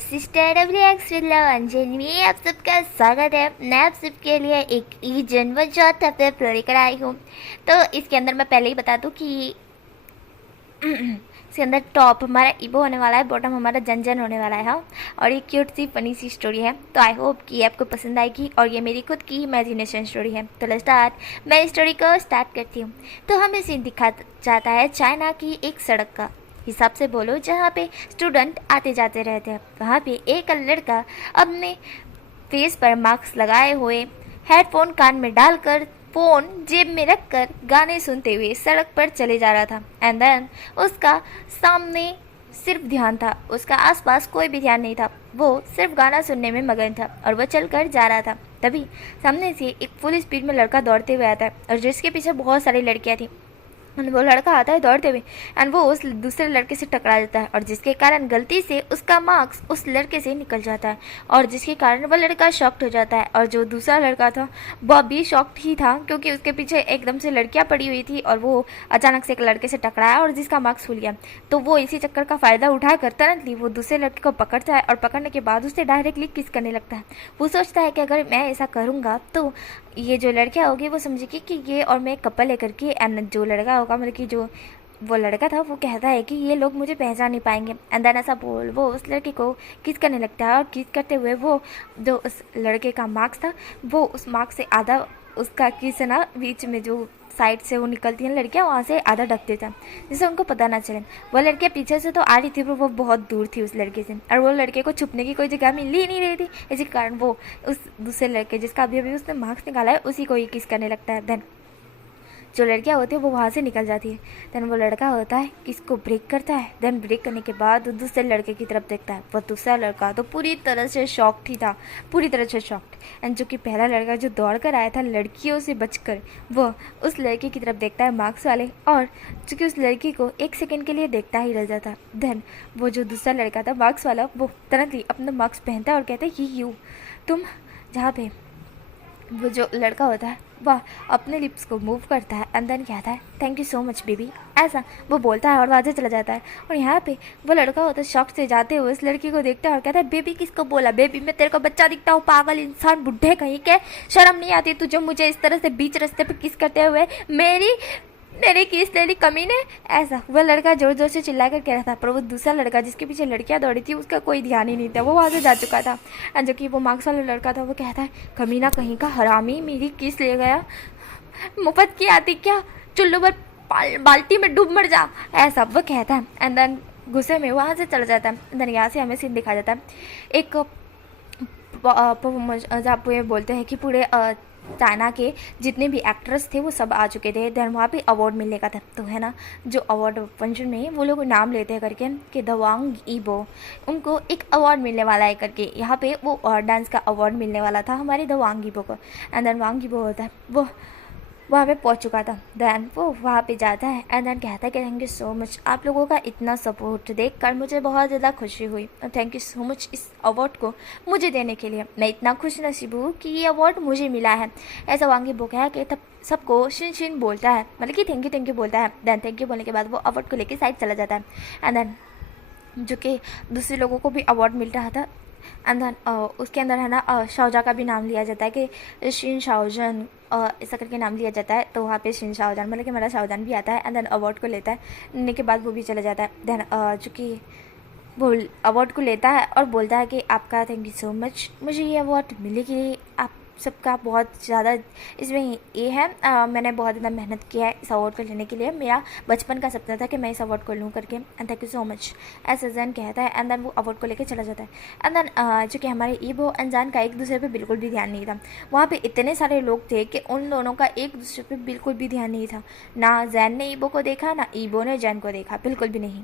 Sister W x with love Anjali में आप सबका स्वागत है। मैं आप सबके लिए एक रीजन व जॉट अपने प्ले लेकर आई हूँ। तो इसके अंदर मैं पहले ही बता दूँ कि इसके अंदर टॉप हमारा ईबो होने वाला है, बॉटम हमारा जनजन होने वाला है। हाँ, और ये क्यूट सी फनी सी स्टोरी है। तो आई होप कि आपको पसंद आएगी और ये मेरी खुद की इमेजिनेशन स्टोरी है। तो लेट्स स्टार्ट। मैं इस स्टोरी को स्टार्ट करती हूँ। तो हमें सीन दिखा जाता है चाइना की एक सड़क का, हिसाब से बोलो, जहाँ पे स्टूडेंट आते जाते रहते हैं। वहाँ पे एक लड़का अपने फेस पर मास्क लगाए हुए, हेडफोन कान में डालकर, फ़ोन जेब में रखकर गाने सुनते हुए सड़क पर चले जा रहा था। एंड देन उसका सामने सिर्फ ध्यान था, उसका आसपास कोई भी ध्यान नहीं था। वो सिर्फ गाना सुनने में मगन था और वो चलकर जा रहा था। तभी सामने से एक फुल स्पीड में लड़का दौड़ते हुए आता है और जिसके पीछे बहुत सारी लड़कियाँ थी। वो लड़का आता है दौड़ते हुए एंड वो उस दूसरे लड़के से टकरा जाता है और जिसके कारण गलती से उसका मार्क्स उस लड़के से निकल जाता है और जिसके कारण वह लड़का शॉक्ड हो जाता है। और जो दूसरा लड़का था वह भी शॉक्ड ही था क्योंकि उसके पीछे एकदम से लड़कियां पड़ी हुई थी और वो अचानक से एक लड़के से टकराया और जिसका मार्क्स खुल गया। तो वो इसी चक्कर का फ़ायदा उठाकर तुरंतली वो दूसरे लड़के को पकड़ता है और पकड़ने के बाद उसे डायरेक्टली किस करने लगता है। वो सोचता है कि अगर मैं ऐसा करूँगा तो ये जो लड़कियाँ होगी वो समझेगी कि ये और मैं कपल है करके। एंड जो लड़का होगा, मतलब कि जो वो लड़का था, वो कहता है कि ये लोग मुझे पहचान नहीं पाएंगे। एंड देन ऐसा बोल वो उस लड़की को किस करने लगता है और किस करते हुए वो जो उस लड़के का मार्क्स था वो उस मार्क्स से आधा उसका किस ना बीच में जो साइड से वो निकलती हैं लड़कियाँ, वहाँ से आधा ढक देता है जिससे उनको पता ना चले। वो लड़कियाँ पीछे से तो आ रही थी पर वो बहुत दूर थी उस लड़के से और वो लड़के को छुपने की कोई जगह मिल ही नहीं रही थी। इसी कारण वो उस दूसरे लड़के जिसका अभी अभी उसने मार्क्स निकाला है उसी को ही किस करने लगता है। देन जो लड़कियाँ होती है वो वहाँ से निकल जाती है। देन वो लड़का होता है किसको ब्रेक करता है। देन ब्रेक करने के बाद वो दूसरे लड़के की तरफ देखता है। वो दूसरा लड़का तो पूरी तरह से शॉक्ड ही था, पूरी तरह से शॉक्ड। एंड जो कि पहला लड़का जो दौड़ कर आया था लड़कियों से बचकर, वो उस लड़की की तरफ देखता है मार्क्स वाले, और चूँकि उस लड़की को एक सेकेंड के लिए देखता ही रह जाता। देन वो जो दूसरा लड़का था मार्क्स वाला वो तुरंत ही अपना मार्क्स पहनता है और कहता है कि यू तुम, जहाँ पे वो जो लड़का होता है वह अपने लिप्स को मूव करता है एंड देन कहता है thank you so much baby, ऐसा वो बोलता है और वहाँ से चला जाता है। और यहाँ पे वो लड़का होता है शॉक से जाते हुए उस लड़की को देखता है और कहता है बेबी किसको बोला, बेबी मैं तेरे को बच्चा दिखता हूँ, पागल इंसान, बुढ़े कहीं के, शर्म नहीं आती तुझे मुझे इस तरह से बीच रास्ते पे किस करते हुए, मेरी किस ले ली कमीने, ऐसा वह लड़का जोर जोर से चिल्लाकर कह रहा था। पर वो दूसरा लड़का जिसके पीछे लड़कियां दौड़ी थी उसका कोई ध्यान ही नहीं था, वो वहाँ से जा चुका था। एंड जो कि वो मार्क्स वाला लड़का था वो कहता है कमीना कहीं का, हरामी, मेरी किस ले गया, मुफ्त की आती क्या, चुल्लू पर बाल्टी में डूब मर जा, ऐसा वो कहता है। एंड देन गुस्से में वहाँ से चला जाता है। देन यहाँ से हमें सीन दिखा जाता है एक जहाँ पे बोलते हैं कि पूरे चाइना के जितने भी एक्ट्रेस थे वो सब आ चुके थे। देन वहाँ पे अवार्ड मिलने का था, तो है ना जो अवार्ड फंक्शन में वो लोग नाम लेते हैं करके कि द वांग ईबो, उनको एक अवार्ड मिलने वाला है करके। यहाँ पे वो डांस का अवार्ड मिलने वाला था हमारे द वांग ईबो को। एंड देन वांग ईबो होता है वो वहाँ पे पहुँच चुका था। देन वो वहाँ पे जाता है एंड देन कहता है कि थैंक यू सो मच, आप लोगों का इतना सपोर्ट देखकर मुझे बहुत ज़्यादा खुशी हुई और थैंक यू सो मच इस अवार्ड को मुझे देने के लिए, मैं इतना खुश नसीब हूँ कि ये अवार्ड मुझे मिला है। ऐसा वांगी बो कह के तब सबको शिन शिन बोलता है, मतलब कि थैंक यू बोलता है। देन थैंक यू बोलने के बाद वो अवार्ड को लेकर साइड चला जाता है। एंड देन जो कि दूसरे लोगों को भी अवार्ड मिल रहा था। एंड देन उसके अंदर है ना शाओजा का भी नाम लिया जाता है कि शिन शाओजन, ऐसा करके नाम लिया जाता है। तो वहाँ पे शिन शाओजान मतलब कि मेरा शाओजान भी आता है एंड देन अवार्ड को लेता है। लेने के बाद वो भी चला जाता है। देन चूँकि वो अवार्ड को लेता है और बोलता है कि आपका थैंक यू सो मच, मुझे ये अवार्ड मिलेगी, आप सबका बहुत ज़्यादा इसमें ये है, मैंने बहुत ज़्यादा मेहनत किया है इस अवार्ड को लेने के लिए, मेरा बचपन का सपना था कि मैं इस अवार्ड को लूँ करके, and thank you so much ऐसा जैन कहता है। एंड देन वो अवार्ड को लेकर चला जाता है। एंड देन चूँकि हमारे ईबो एंड जैन का एक दूसरे पे बिल्कुल भी ध्यान नहीं था, वहाँ पे इतने सारे लोग थे कि उन दोनों का एक दूसरे पे बिल्कुल भी ध्यान नहीं था। ना जैन ने ईबो को देखा ना ईबो ने जैन को देखा, बिल्कुल भी नहीं।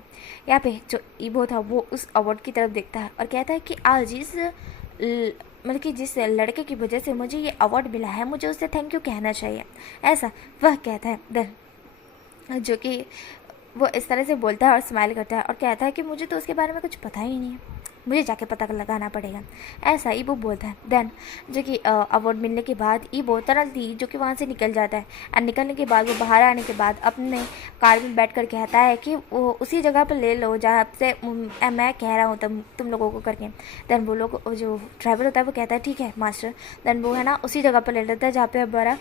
यहाँ पे जो ईबो था वो उस अवार्ड की तरफ देखता है और कहता है कि आज मतलब कि जिस लड़के की वजह से मुझे ये अवार्ड मिला है मुझे उससे थैंक यू कहना चाहिए, ऐसा वह कहता है। देन जो कि वो इस तरह से बोलता है और स्माइल करता है और कहता है कि मुझे तो उसके बारे में कुछ पता ही नहीं है। मुझे जाके पता लगाना पड़ेगा, ऐसा ईबो बोलता है। देन जो कि अवार्ड मिलने के बाद ईबो तुरंत जो कि वहाँ से निकल जाता है। एंड निकलने के बाद वो बाहर आने के बाद अपने कार में बैठ कर कहता है कि वो उसी जगह पर ले लो जहाँ से मैं कह रहा हूँ तुम लोगों को करके। देन वो लोग जो ड्राइवर होता है वो कहता है ठीक है मास्टर। देन वो है ना उसी जगह पर ले लेता है जहाँ पे हमारा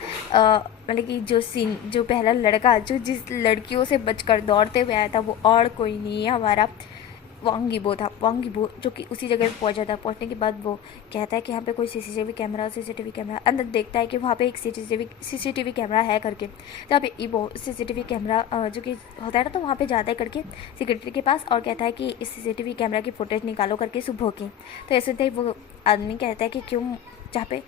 मतलब कि जो पहला लड़का जो जिस लड़कियों से बचकर दौड़ते हुए आया था वो और कोई नहीं है, हमारा वांग यीबो था। वांग यीबो जो कि उसी जगह पे पहुंचा था। पहुंचने के बाद वो कहता है कि यहाँ पे कोई सीसीटीवी कैमरा अंदर देखता है कि वहाँ पे एक सीसीटीवी कैमरा है करके। जहाँ पे ईबो सीसीटीवी कैमरा जो कि होता है ना तो वहाँ पे जाता है करके सिक्योरिटी के पास और कहता है कि इस सीसीटीवी कैमरा की फुटेज निकालो करके सुबह की। तो ऐसे ही वो आदमी कहता है कि क्यों, जहाँ पे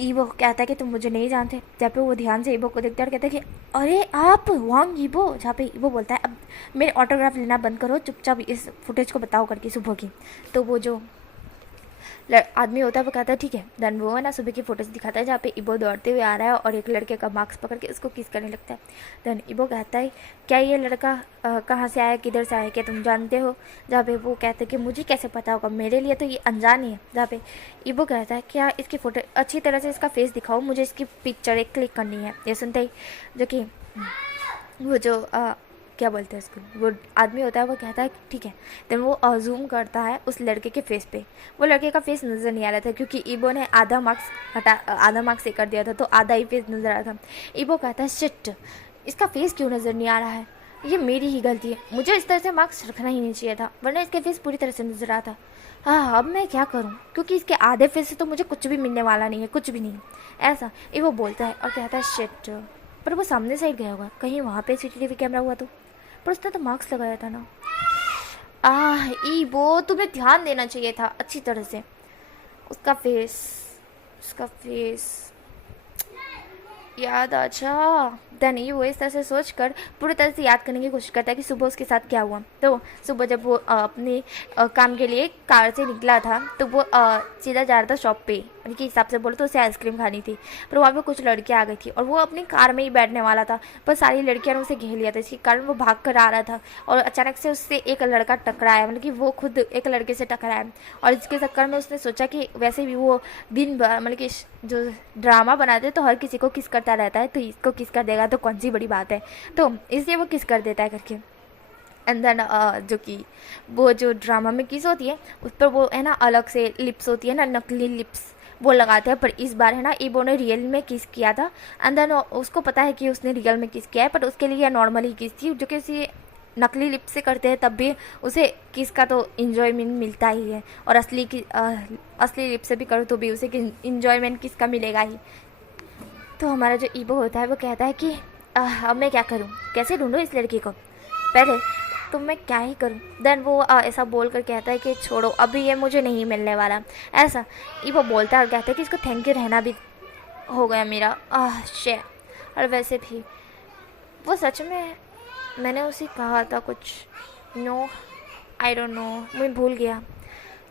ईबो कहता है कि तुम मुझे नहीं जानते। जहाँ पे वो ध्यान से ईबो को देखता है और कहता है कि अरे आप वांग ईबो। जहाँ पे ईबो बोलता है अब मेरे ऑटोग्राफ लेना बंद करो, चुपचाप इस फुटेज को बताओ करके सुबह की। तो वो जो आदमी होता है वो कहता है ठीक है। देन वो है ना सुबह की फोटोज दिखाता है जहाँ पे ईबो दौड़ते हुए आ रहा है और एक लड़के का मास्क पकड़ के उसको किस करने लगता है। देन ईबो कहता है क्या ये लड़का कहाँ से आया, किधर से आया, क्या तुम जानते हो। जहाँ पे वो कहते हैं कि मुझे कैसे पता होगा, मेरे लिए तो ये अनजान ही है। जहाँ पे ईबो कहता है क्या इसकी फ़ोटो अच्छी तरह से इसका फेस दिखाओ, मुझे इसकी पिक्चर एक क्लिक करनी है। ये सुनते ही जो कि वो जो क्या बोलते हैं उसको, वो आदमी होता है वो कहता है ठीक है। देन वो जूम करता है उस लड़के के फेस पे। वो लड़के का फेस नज़र नहीं आ रहा था क्योंकि ईबो ने आधा मार्क्स से कर दिया था तो आधा ही फेस नज़र आ रहा था। ईबो कहता है शिट, इसका फेस क्यों नज़र नहीं आ रहा है, ये मेरी ही गलती है, मुझे इस तरह से मार्क्स रखना ही नहीं चाहिए था वरना इसके फेस पूरी तरह से नज़र आता। हाँ अब मैं क्या करूँ क्योंकि इसके आधे फेस से तो मुझे कुछ भी मिलने वाला नहीं है, कुछ भी नहीं। ऐसा ईबो बोलता है और कहता है शिट, पर वो सामने साइड गया होगा, कहीं वहाँ पे सीसीटीवी कैमरा हुआ तो, पर उसने तो मार्क्स लगाया था ना। ईबो तुम्हें ध्यान देना चाहिए था अच्छी तरह से। उसका फेस याद अच्छा। देन वो इस तरह से सोच कर पूरी तरह से याद करने की कोशिश करता है कि सुबह उसके साथ क्या हुआ। तो सुबह जब वो अपने काम के लिए कार से निकला था तो वो सीधा जा रहा था शॉप पे, उनके हिसाब से बोलो तो उसे आइसक्रीम खानी थी। पर वहाँ पे कुछ लड़कियाँ आ गई थी और वो अपनी कार में ही बैठने वाला था, पर सारी लड़कियों ने उसे घेर लिया था। इसके कारण वो भाग कर आ रहा था और अचानक से उससे एक लड़का टकराया, मतलब कि वो खुद एक लड़के से टकराया। और इसके चक्कर में उसने सोचा कि वैसे भी वो दिन भर मतलब कि जो ड्रामा बनाते हैं तो हर किसी को किस करता रहता है, तो इसको किस कर देगा तो कौन सी बड़ी बात है, तो इसलिए वो किस कर देता है करके। एंड देन जो कि वो जो ड्रामा में किस होती है उस पर वो है ना अलग से लिप्स होती है ना, नकली लिप्स वो लगाते हैं। पर इस बार है ना ईबो ने रियल में किस किया था। एंड देन उसको पता है कि उसने रियल में किस किया है, पर उसके लिए नॉर्मली किस थी जो कि उसी नकली लिप से करते हैं तब भी उसे किस का तो इन्जॉयमेंट मिलता ही है, और असली लिप से भी करो तो भी उसे इन्जॉयमेंट किसका मिलेगा ही। तो हमारा जो ईबो होता है वो कहता है कि अब मैं क्या करूं, कैसे ढूंढूं इस लड़की को, पहले तो मैं क्या ही करूं। देन वो ऐसा बोल कर कहता है कि छोड़ो अभी ये मुझे नहीं मिलने वाला। ऐसा ईबो बोलता है और कहता है कि इसको थैंक यू रहना भी हो गया मेरा। शे और वैसे भी वो सच में मैंने उसे कहा था कुछ, नो आई डोंट नो, मैं भूल गया।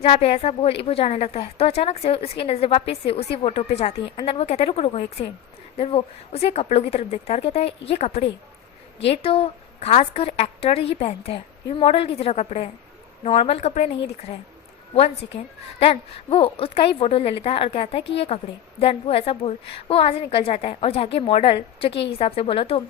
जहाँ पे ऐसा बोल ईबो जाने लगता है तो अचानक से उसकी नज़र वापस से उसी फोटो पे जाती है। अंदर वो कहता है रुको रुको एक सेकंड। देन वो उसे कपड़ों की तरफ देखता है और कहता है ये कपड़े, ये तो खासकर एक्टर ही पहनते हैं, ये मॉडल की तरह कपड़े हैं, नॉर्मल कपड़े नहीं दिख रहे हैं। 1 सेकेंड। देन वो उसका ही फोटो ले लेता है और कहता है कि ये कपड़े। देन वो ऐसा बोल वो वहाँ से निकल जाता है और जाके मॉडल जो कि हिसाब से बोलो तो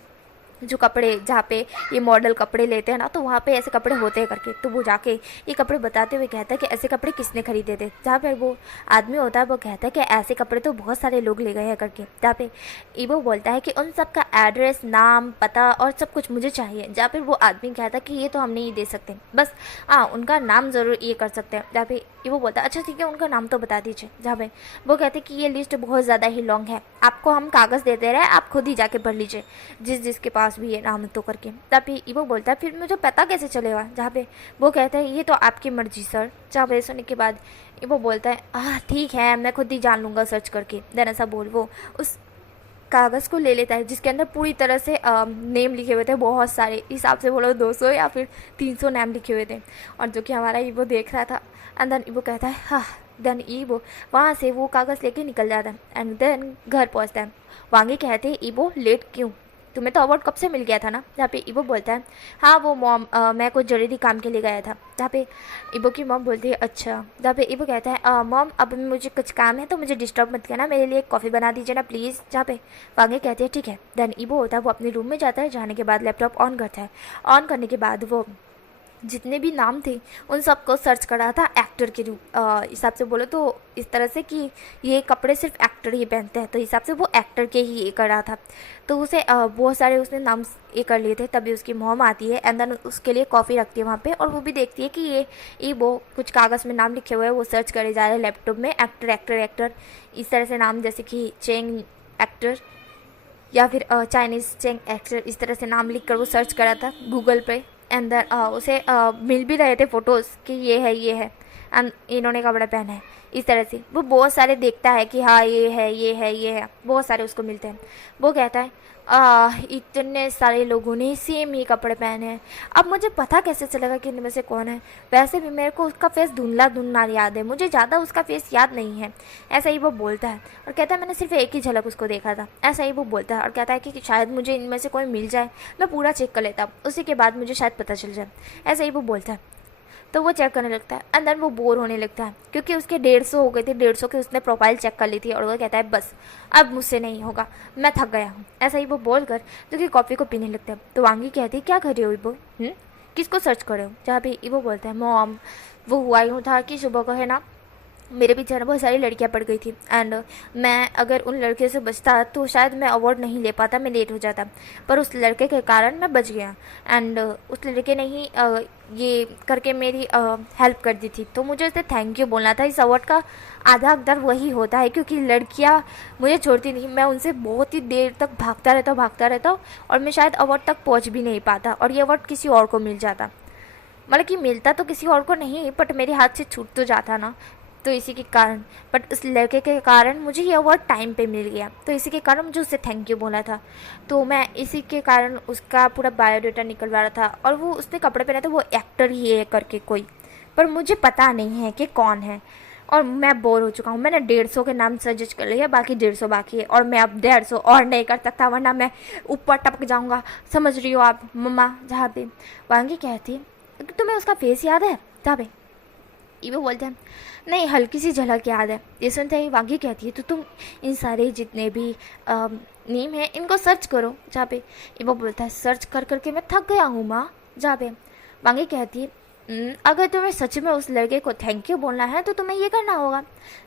जो कपड़े जहाँ पे ये मॉडल कपड़े लेते हैं ना तो वहाँ पे ऐसे कपड़े होते हैं करके, तो वो जाके ये कपड़े बताते हुए कहता है कि ऐसे कपड़े किसने खरीदे थे। जहाँ पे वो आदमी होता है वो कहता है कि ऐसे कपड़े तो बहुत सारे लोग ले गए हैं करके। जहाँ पे ईबो बोलता है कि उन सब का एड्रेस, नाम, पता और सब कुछ मुझे चाहिए। जहाँ पे वो आदमी कहता है कि ये तो हम नहीं दे सकते, बस उनका नाम ज़रूर ये कर सकते हैं। जहाँ पे ईबो बोलता है अच्छा ठीक है उनका नाम तो बता दीजिए। जहाँ पे वो कहते हैं कि ये लिस्ट बहुत ज़्यादा ही लॉन्ग है, आपको हम कागज़ देते रहे, आप खुद ही जाके पढ़ लीजिए जिसके पास भी ये नाम तो करके। तभी ईबो बोलता है फिर मुझे पता कैसे चलेगा। जहाँ पे वो कहता है ये तो आपकी मर्जी सर। जहाँ पे सुनने के बाद ईबो बोलता है ठीक है मैं खुद ही जान लूँगा सर्च करके। देन ऐसा बोल वो उस कागज़ को ले लेता है जिसके अंदर पूरी तरह से नेम लिखे हुए थे, बहुत सारे, हिसाब से बोलो 200 या फिर 300 नाम लिखे हुए थे। और जो कि हमारा ईबो देख रहा था। एंड देन ईबो कहता है हाँ। देन ईबो वहाँ से वो कागज़ लेके निकल जाता है एंड देन घर पहुँचता है। वांगे कहते हैं ईबो लेट क्यों, तुम्हें तो अवार्ड कब से मिल गया था ना। जहाँ पे इबो बोलता है हाँ वो मॉम मैं कुछ ज़रूरी काम के लिए गया था। जहाँ पे इबो की मॉम बोलती है अच्छा। जहाँ पे इबो कहता है मॉम अब मुझे कुछ काम है तो मुझे डिस्टर्ब मत करना, मेरे लिए कॉफ़ी बना दीजिए ना प्लीज़। जहाँ पे वांगे कहती है ठीक है। देन इबो होता है वो अपने रूम में जाता है, जाने के बाद लैपटॉप ऑन करता है। ऑन करने के बाद वो जितने भी नाम थे उन सबको सर्च कर रहा था एक्टर के रूप हिसाब से बोलो तो इस तरह से कि ये कपड़े सिर्फ एक्टर ही पहनते हैं, तो हिसाब से वो एक्टर के ही ये कर रहा था। तो उसे बहुत सारे उसने नाम ये कर लिए थे। तभी उसकी मॉम आती है एंड देन उसके लिए कॉफ़ी रखती है वहाँ पे, और वो भी देखती है कि ये वो कुछ कागज़ में नाम लिखे हुए हैं, वो सर्च करे जा रहे हैं लैपटॉप में एक्टर एक्टर एक्टर इस तरह से नाम, जैसे कि चेंग एक्टर या फिर चाइनीज़ चेंग एक्टर, इस तरह से नाम लिख कर वो सर्च करा था गूगल पे। एंड देन उसे मिल भी रहे थे फ़ोटोज़ कि ये है एंड इन्होंने कपड़े पहने हैं। इस तरह से वो बहुत सारे देखता है कि हाँ ये है, बहुत सारे उसको मिलते हैं। वो कहता है इतने सारे लोगों ने सेम ही कपड़े पहने हैं, अब मुझे पता कैसे चलेगा कि इनमें से कौन है। वैसे भी मेरे को उसका फेस धुंधला धुंधला याद है, मुझे ज़्यादा उसका फेस याद नहीं है। ऐसा ही वो बोलता है और कहता है मैंने सिर्फ एक ही झलक उसको देखा था। ऐसा ही वो बोलता है और कहता है कि शायद मुझे इनमें से कोई मिल जाए, मैं पूरा चेक कर लेता, उसी के बाद मुझे शायद पता चल जाए। ऐसा ही वो बोलता है। तो वो चेक करने लगता है एंड देन वो बोर होने लगता है क्योंकि उसके 150 हो गए थे। 150 के उसने प्रोफाइल चेक कर ली थी और वो कहता है बस अब मुझसे नहीं होगा, मैं थक गया हूँ। ऐसा ही वो बोल कर जो कि कॉफ़ी को पीने लगता है। तो वांगी कहती है क्या कर रहे हो इबो, किसको सर्च कर रहे हो। जहाँ पे इबो बोलता है मॉम वो हुआ यूँ था कि सुबह को है ना मेरे पीछे बहुत सारी लड़कियां पड़ गई थी एंड मैं अगर उन लड़के से बचता तो शायद मैं अवार्ड नहीं ले पाता, मैं लेट हो जाता, पर उस लड़के के कारण मैं बच गया एंड उस लड़के ने ही ये करके मेरी हेल्प कर दी थी। तो मुझे उसे थैंक यू बोलना था। इस अवार्ड का आधा हकदार वही होता है क्योंकि लड़कियां मुझे छोड़ती नहीं, मैं उनसे बहुत ही देर तक भागता रहता हूँ और मैं शायद अवार्ड तक पहुँच भी नहीं पाता और ये अवार्ड किसी और को मिल जाता। मतलब कि मिलता तो किसी और को नहीं बट मेरे हाथ से छूट तो जाता ना। तो इसी के कारण बट उस लड़के के कारण मुझे ये अवार्ड टाइम पे मिल गया, तो इसी के कारण मुझे उससे थैंक यू बोला था। तो मैं इसी के कारण उसका पूरा बायोडाटा निकलवा रहा था और वो उसने कपड़े पहने थे वो एक्टर ही है करके कोई, पर मुझे पता नहीं है कि कौन है और मैं बोर हो चुका हूँ। मैंने 150 के नाम सजेस्ट कर लिया, बाकी 150 बाकी है और मैं अब 150 और नहीं कर सकता वरना मैं ऊपर टपक जाऊँगा, समझ रही हो आप मम्मा। जहाँ पे वांगी कहती है तुम्हें उसका फेस याद है। जहाँ पे इबो बोलते हैं नहीं हल्की सी झलक याद है। ये सुनते ही वांगी कहती है तो तुम इन सारे जितने भी नेम हैं इनको सर्च करो। जहाँ पे इबो बोलता है सर्च कर करके मैं थक गया हूँ माँ। जहाँ पे वांगी कहती है अगर तुम्हें सच में उस लड़के को थैंक यू बोलना है तो तुम्हें ये करना होगा।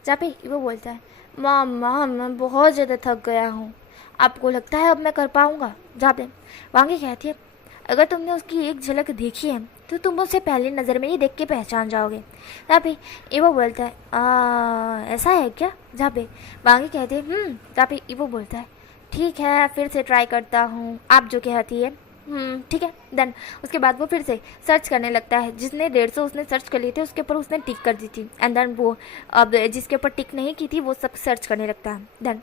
जहाँ पे इबो बोलता है माँ मैं बहुत ज़्यादा थक गया हूँ, आपको लगता है अब मैं कर पाऊँगा। जहाँ पे वांगी कहती है अगर तुमने उसकी एक झलक देखी है तो तुम उसे पहली नज़र में ही देख के पहचान जाओगे। जहाँ पे इबो बोलता है ऐसा है क्या। जहाँ पे वांगी कहती है जहाँ पे इबो बोलता है ठीक है फिर से ट्राई करता हूँ आप जो कहती है ठीक है। देन उसके बाद वो फिर से सर्च करने लगता है। जिसने 150 उसने सर्च कर लिए थे उसके ऊपर उसने टिक कर दी थी एंड देन वो अब जिसके ऊपर टिक नहीं की थी वो सब सर्च करने लगता है। देन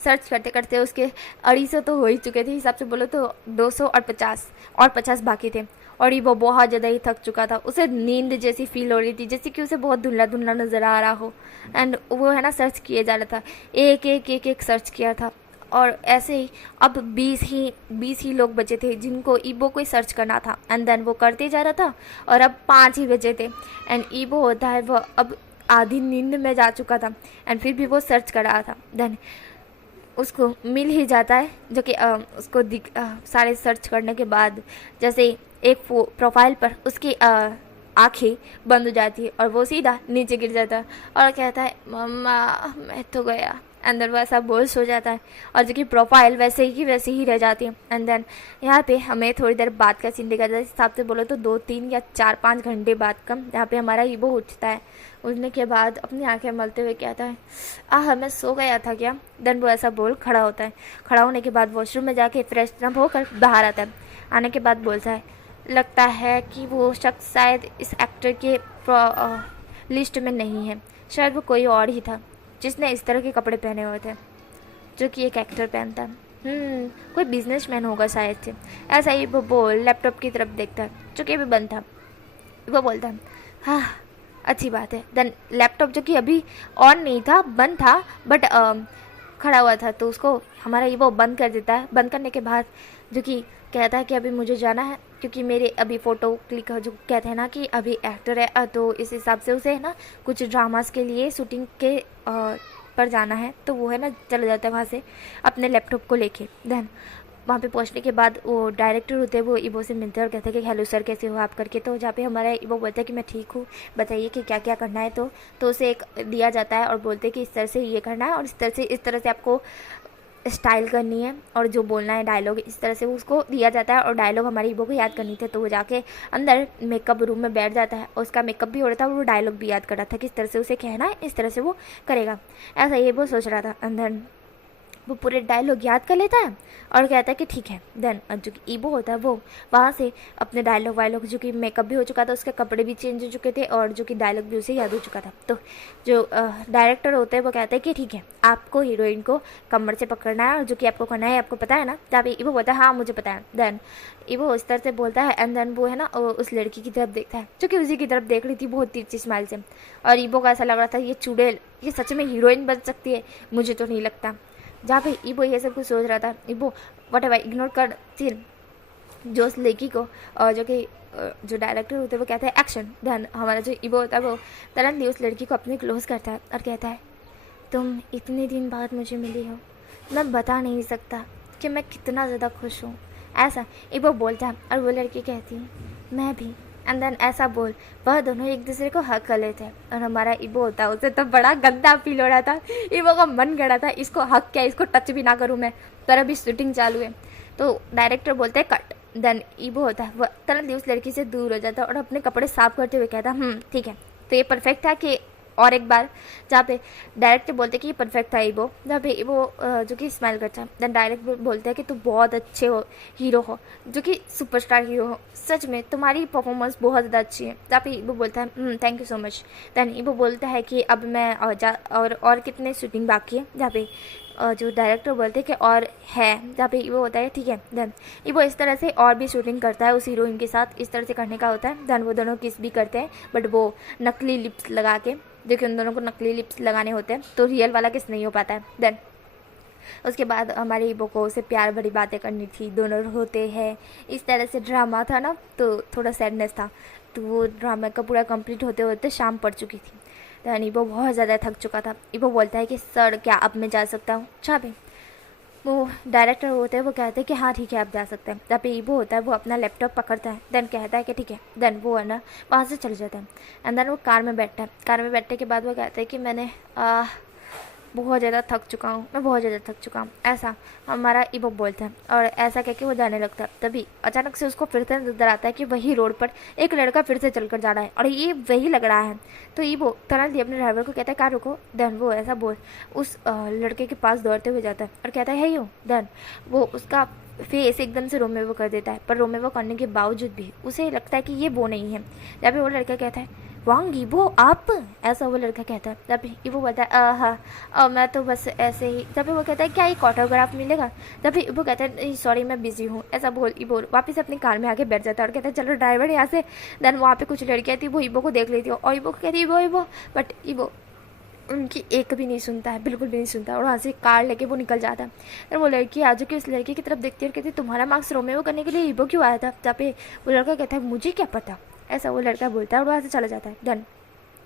सर्च करते करते उसके 250 तो हो ही चुके थे, हिसाब से बोलो तो 200 और 50 बाकी थे और ये वो बहुत ज़्यादा ही थक चुका था। उसे नींद जैसी फील हो रही थी जैसे कि उसे बहुत धुंधला धुंधला नज़र आ रहा हो एंड वो है ना सर्च किए जा रहा था, एक सर्च किया था और ऐसे ही अब 20 ही लोग बचे थे जिनको ईबो को ही सर्च करना था एंड देन वो करते जा रहा था और अब 5 ही बचे थे एंड ईबो होता है वो अब आधी नींद में जा चुका था एंड फिर भी वो सर्च कर रहा था। देन उसको मिल ही जाता है जो कि उसको सारे सर्च करने के बाद जैसे एक प्रोफाइल पर उसकी आँखें बंद हो जाती है और वो सीधा नीचे गिर जाता है और कहता है मम्मा मैं तो गया। अंदर वैसा बोल्स हो जाता है और जो कि प्रोफाइल वैसे ही रह जाती है। एंड देन यहाँ पे हमें थोड़ी देर बाद का सीन देखा जाए, इस हिसाब से बोलो तो 2-3 या 4-5 घंटे बाद का, जहाँ पे हमारा ईबो उठता है। उठने के बाद अपनी आंखें मलते हुए कहता है मैं सो गया था क्या। देन वो ऐसा बोल खड़ा होता है। खड़ा होने के बाद वॉशरूम में जाके फ्रेश अप होकर बाहर आता है। आने के बाद बोलता है लगता है कि वो शख्स शायद इस एक्टर के लिस्ट में नहीं है, शायद वो कोई और ही था जिसने इस तरह के कपड़े पहने हुए थे जो कि एक एक्टर पहनता है। कोई बिजनेसमैन होगा शायद से। ऐसा ही वो बोल लैपटॉप की तरफ देखता है जो कि अभी बंद था। वो बोलता है हाँ अच्छी बात है। देन लैपटॉप जो कि अभी ऑन नहीं था बंद था बट खड़ा हुआ था, तो उसको हमारा ईबो बंद कर देता है। बंद करने के बाद जो कि कहता है कि अभी मुझे जाना है, क्योंकि मेरे अभी फ़ोटो क्लिक जो कहते हैं ना कि अभी एक्टर है, तो इस हिसाब से उसे है ना कुछ ड्रामास के लिए शूटिंग के पर जाना है। तो वो है ना चला जाता है वहाँ से अपने लैपटॉप को लेके। देन वहाँ पे पहुँचने के बाद वो डायरेक्टर होते हैं, वो ईबो से मिलते हैं और कहते हैं कि हेलो सर कैसे हो आप करके। तो जहाँ पे हमारा ईबो बोलता है कि मैं ठीक हूँ, बताइए कि क्या क्या करना है। तो उसे एक दिया जाता है और बोलते हैं कि इस तरह से ये करना है और इस तरह से आपको स्टाइल करनी है और जो बोलना है डायलॉग, इस तरह से उसको दिया जाता है। और डायलॉग हमारे ईबो को याद करनी थी, तो वो जाके अंदर मेकअप रूम में बैठ जाता है और उसका मेकअप भी हो रहा था और वो डायलॉग भी याद कर रहा था कि इस तरह से उसे कहना है, इस तरह से वो करेगा। ऐसा ये वो सोच रहा था। अंदर वो पूरे डायलॉग याद कर लेता है और कहता है कि ठीक है। देन जो कि ईबो होता है वो वहाँ से अपने डायलॉग वायलॉग, जो कि मेकअप भी हो चुका था, उसके कपड़े भी चेंज हो चुके थे और जो कि डायलॉग भी उसे याद हो चुका था। तो जो डायरेक्टर होते हैं वो कहते हैं कि ठीक है, आपको हीरोइन को कमर से पकड़ना है और जो कि आपको करना है आपको पता है ना। तब ईबो बोलता है हाँ मुझे पता है। देन ईबो उस तरह से बोलता है एंड देन वो है ना उस लड़की की तरफ देखता है जो कि उसी की तरफ देख रही थी बहुत तिरछी स्माइल से। और ईबो को ऐसा लग रहा था ये चुड़ैल ये सच में हीरोइन बन सकती है, मुझे तो नहीं लगता। जहाँ पे ईबो ये सब कुछ सोच रहा था, ईबो व्हाटएवर इग्नोर कर फिर जो उस लड़की को जो कि जो डायरेक्टर होते हैं वो कहते हैं एक्शन। देन हमारा जो ईबो होता है वो तुरंत ही उस लड़की को अपने क्लोज करता है और कहता है तुम इतने दिन बाद मुझे मिली हो, मैं बता नहीं सकता कि मैं कितना ज़्यादा खुश हूँ। ऐसा ईबो बोलता है और वो लड़की कहती है मैं भी। एंड देन ऐसा बोल वह दोनों एक दूसरे को हक कर लेते हैं और हमारा ईबो होता है उसे तो बड़ा गंदा फील हो रहा था। ईबो का मन कर रहा था इसको हक क्या, इसको टच भी ना करूँ मैं, पर अभी शूटिंग चालू है। तो डायरेक्टर बोलते हैं कट। देन ईबो होता है वह तुरंत उस लड़की से दूर हो जाता है और अपने कपड़े साफ करते हुए कहता ठीक है। तो ये परफेक्ट था कि और एक बार जहाँ पे डायरेक्टर बोलते कि ये परफेक्ट था ईबो, जहाँ पे ईबो जो कि स्माइल करता है। देन डायरेक्टर बोलते हैं कि तुम बहुत अच्छे हो हीरो हो, जो कि सुपरस्टार हीरो हो, सच में तुम्हारी परफॉर्मेंस बहुत ज़्यादा अच्छी है। जहाँ पे ईबो बोलता है thank you so much. Then ईबो बोलता है कि अब मैं और कितने शूटिंग बाकी है, जहाँ पे जो डायरेक्टर बोलते हैं कि और है, जहाँ पे ईबो होता है ठीक है। देन ईबो इस तरह से और भी शूटिंग करता है उस हीरोइन के साथ, इस तरह से करने का होता है। देन वो दोनों किस भी करते हैं बट वो नकली लिप्स लगा के, देखिए उन दोनों को नकली लिप्स लगाने होते हैं तो रियल वाला किस नहीं हो पाता है। देन उसके बाद हमारे ईबो को उसे प्यार भरी बातें करनी थी, दोनों होते हैं, इस तरह से ड्रामा था ना तो थोड़ा सैडनेस था। तो वो ड्रामा का पूरा कंप्लीट होते होते शाम पड़ चुकी थी। तो ईबो बहुत ज़्यादा थक चुका था। ईबो बोलता है कि सर क्या अब मैं जा सकता हूँ। अच्छा भी वो डायरेक्टर होते हैं वो कहते हैं कि हाँ ठीक है आप जा सकते हैं। तब पे ईबो होता है वो अपना लैपटॉप पकड़ता है, देन कहता है कि ठीक है। देन वो है ना वहाँ से चले जाता है एंड देन वो कार में बैठता है। कार में बैठने के बाद वो कहता है कि मैंने बहुत ज़्यादा थक चुका हूँ, मैं बहुत ज़्यादा थक चुका हूँ, ऐसा हमारा ईबो बोलता है। और ऐसा कह के वो जाने लगता है। तभी अचानक से उसको फिर से नजर आता है कि वही रोड पर एक लड़का फिर से चलकर जा रहा है और ये वही लग रहा है। तो ईबो तुरंत ही अपने ड्राइवर को कहता है कार रुको। देन वो ऐसा बोल उस लड़के के पास दौड़ते हुए जाता है और कहता है यू। देन वो उसका फेस एकदम से रोमेवो कर देता है, पर रोमेवो करने के बावजूद भी उसे लगता है कि ये वो नहीं है। जब भी वो लड़का कहता है वांग ईबो आप, ऐसा वो लड़का कहता है। तब ईबो बोलता है हाँ मैं तो बस ऐसे ही। तभी वो कहता है क्या एक ऑटोग्राफ मिलेगा। तभी वो कहता है सॉरी मैं बिजी हूँ, ऐसा बोल ईबो वापस अपनी कार में आके बैठ जाता है और कहता है चलो ड्राइवर यहाँ से। देन वहाँ पे कुछ लड़कियाँ थी वो ईबो को देख लेती हो और ईबो को कहती ईबो, बट ईबो उनकी एक भी नहीं सुनता है, बिल्कुल भी नहीं सुनता है और वहाँ से कार लेके वो निकल जाता है। फिर वो लड़की आ चुकी उस लड़की की तरफ देखती है और कहती है तुम्हारा मार्क्स रोमेवो करने के लिए ईबो क्यों आया था। जहाँ पे वो लड़का कहता है मुझे क्या पता, ऐसा वो लड़का बोलता है और वहाँ से चला जाता है। डन।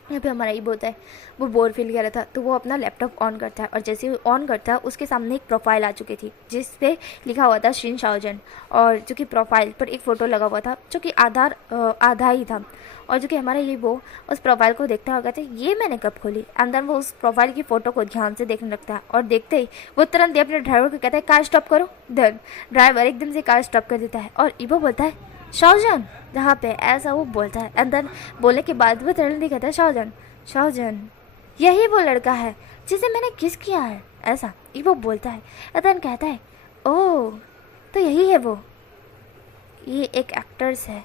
यहाँ पे हमारा ईबो होता है वो बोर फील कर रहा था तो वो अपना लैपटॉप ऑन करता है और जैसे ही ऑन करता है उसके सामने एक प्रोफाइल आ चुकी थी जिस पे लिखा हुआ था शिन शाओजन और जो कि प्रोफाइल पर एक फ़ोटो लगा हुआ था जो कि आधा ही था। और जो कि हमारा ईबो उस प्रोफाइल को देखता होगा तो ये मैंने कब खोली। अंदर वो उस प्रोफाइल की फ़ोटो को ध्यान से देखने लगता है और देखते ही वो तुरंत ही अपने ड्राइवर को कहता है कार स्टॉप करो। देन ड्राइवर एकदम से कार स्टॉप कर देता है और ईबो बोलता है शाओजन, जहाँ पे ऐसा वो बोलता है। एंड देन बोलने के बाद वो तुरंत ही कहता है शाओजन शाओजन यही वो लड़का है जिसे मैंने किस किया है, ऐसा ईबो बोलता है। एंड देन कहता है ओह तो यही है वो, ये एक एक्टर्स है।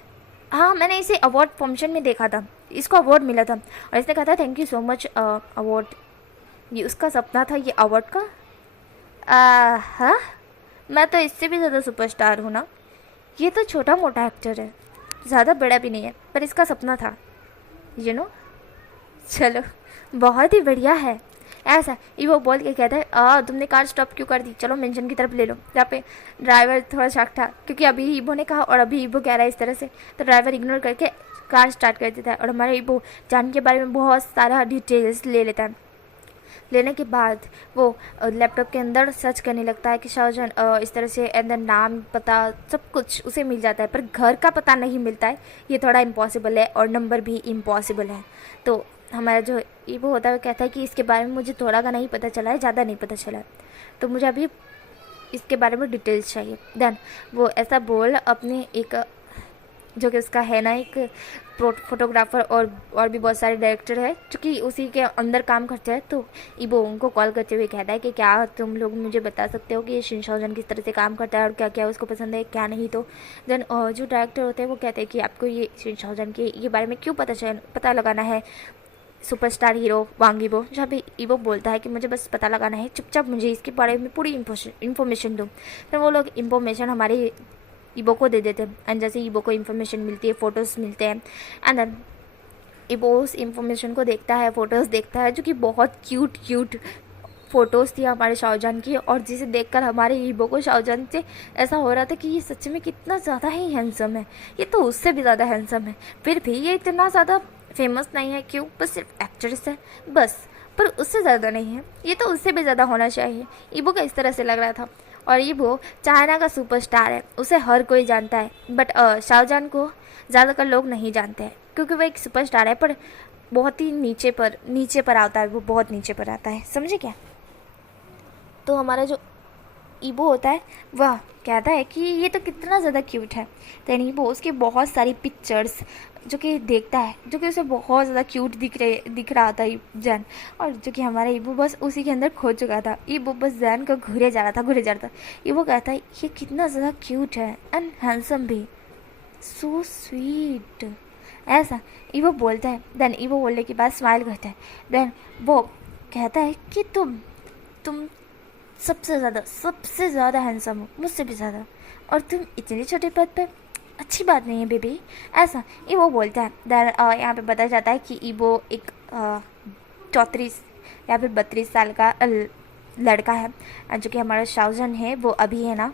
हाँ मैंने इसे अवार्ड फंक्शन में देखा था, इसको अवार्ड मिला था और इसने कहा था thank you so much award. ये उसका सपना था ये अवार्ड का। हाँ मैं तो इससे भी ज़्यादा सुपरस्टार हूँ ना, ये तो छोटा मोटा एक्टर है, ज़्यादा बड़ा भी नहीं है, पर इसका सपना था यू नो। चलो बहुत ही बढ़िया है, ऐसा ईवो बोल के कहता है तुमने कार स्टॉप क्यों कर दी, चलो मेंशन की तरफ ले लो। जहाँ पे ड्राइवर थोड़ा शॉक था क्योंकि अभी ईवो ने कहा और अभी ईवो कह रहा है इस तरह से, तो ड्राइवर इग्नोर करके कार स्टार्ट कर देता है और हमारा ईवो जान के बारे में बहुत सारा डिटेल्स ले लेता है। लेने के बाद वो लैपटॉप के अंदर सर्च करने लगता है कि शाहजहान इस तरह से अंदर नाम पता सब कुछ उसे मिल जाता है, पर घर का पता नहीं मिलता है, ये थोड़ा इम्पॉसिबल है और नंबर भी इम्पॉसिबल है। तो हमारा जो ईवो होता है वो कहता है कि इसके बारे में मुझे थोड़ा का नहीं पता चला है, ज़्यादा नहीं पता चला है, तो मुझे अभी इसके बारे में डिटेल्स चाहिए। देन वो ऐसा बोल अपने एक जो कि उसका है ना एक फोटोग्राफर और भी बहुत सारे डायरेक्टर है जो कि उसी के अंदर काम करते हैं, तो ईवो उनको कॉल करते हुए कहता है कि क्या तुम लोग मुझे बता सकते हो कि शिन शाओजन किस तरह से काम करता है और क्या क्या उसको पसंद है क्या नहीं। तो देन जो डायरेक्टर होते हैं वो कहते हैं कि आपको ये शिन शाओजन के ये बारे में क्यों पता लगाना है, सुपरस्टार हीरो वांग ईवो। जहाँ पे ईवो बोलता है कि मुझे बस पता लगाना है, चुपचाप मुझे इसके बारे में पूरी इन्फॉर्मेशन दो। फिर वो लोग इन्फॉर्मेशन हमारे ईवो को दे देते हैं एंड जैसे ईवो को इन्फॉर्मेशन मिलती है, फ़ोटोज़ मिलते हैं एंड देन ईवो उस इन्फॉर्मेशन को देखता है, फ़ोटोज़ देखता है जो कि बहुत क्यूट फ़ोटोज़ थी हमारे शाहजहान की, और जिसे देखकर हमारे ईवो को शाहजहान से ऐसा हो रहा था कि ये सच में कितना ज़्यादा ही हैंडसम है, ये तो उससे भी ज़्यादा हैंडसम है, फिर भी ये इतना ज़्यादा फेमस नहीं है, क्यों, बस सिर्फ एक्ट्रेस है बस, पर उससे ज़्यादा नहीं है, ये तो उससे भी ज़्यादा होना चाहिए। ईवो का इस तरह से लग रहा था। और ईवो चाइना का सुपरस्टार है, उसे हर कोई जानता है, बट शाहजहान को ज़्यादातर लोग नहीं जानते हैं क्योंकि वह एक सुपरस्टार है, पर बहुत ही नीचे पर आता है, वो बहुत नीचे पर आता है, समझे क्या। तो हमारा जो ईवो होता है वह कहता है कि ये तो कितना ज़्यादा क्यूट है। तो ईवो उसकी बहुत सारी पिक्चर्स जो कि देखता है, जो कि उसे बहुत ज़्यादा क्यूट दिख रहा था जैन, और जो कि हमारा ईवो बस उसी के अंदर खो चुका था। ईवो बस जैन को घूरे जा रहा था। ईवो कहता है ये कितना ज़्यादा क्यूट है एंड हैंडसम भी, सो स्वीट, ऐसा ईवो बोलता है। देन ईवो बोलने के बाद स्माइल करता है। देन वो कहता है कि तुम सबसे ज़्यादा हैंडसम हो, मुझसे भी ज़्यादा, और तुम इतने छोटे पद पर, अच्छी बात नहीं है बेबी, ऐसा ईवो बोलता है। देन यहाँ पे बताया जाता है कि ईवो एक 34 या फिर 32 साल का लड़का है जो कि हमारा शाहजहान है, वो अभी है ना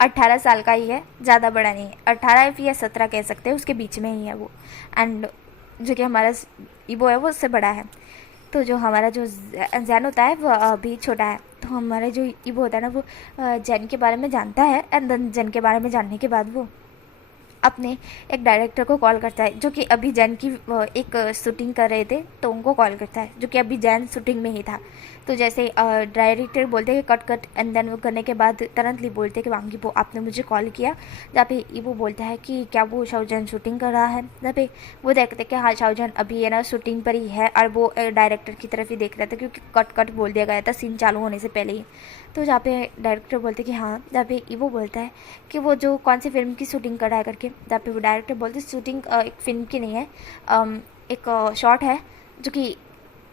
18 साल का ही है, ज़्यादा बड़ा नहीं है, 18 या 17 कह सकते हैं, उसके बीच में ही है वो, एंड जो कि हमारा ईवो है वो उससे बड़ा है। तो जो हमारा जो जैन होता है वो अभी छोटा है, तो हमारा जो ईवो होता है ना वो जैन के बारे में जानता है एंड देन जैन के बारे में जानने के बाद वो अपने एक डायरेक्टर को कॉल करता है जो कि अभी जैन की एक शूटिंग कर रहे थे, तो उनको कॉल करता है जो कि अभी जैन शूटिंग में ही था। तो जैसे डायरेक्टर बोलते हैं कि कट एंड देन वो करने के बाद तुरंत ही बोलते हैं कि वांगी वो आपने मुझे कॉल किया, जहाँ पे ईवो बोलता है कि क्या वो शाहजहान शूटिंग कर रहा है, जहाँ पे वो देखते कि हाँ शाहजहान अभी है ना शूटिंग पर ही है, और वो डायरेक्टर की तरफ ही देख रहा था क्योंकि कट बोल दिया गया था सीन चालू होने से पहले ही। तो जहाँ पे डायरेक्टर बोलते कि हाँ, जहाँ पे ईवो बोलता है कि वो जो कौन सी फिल्म की शूटिंग कर रहा है करके, जहाँ पे वो डायरेक्टर बोलते शूटिंग एक फिल्म की नहीं है, एक शॉर्ट है जो कि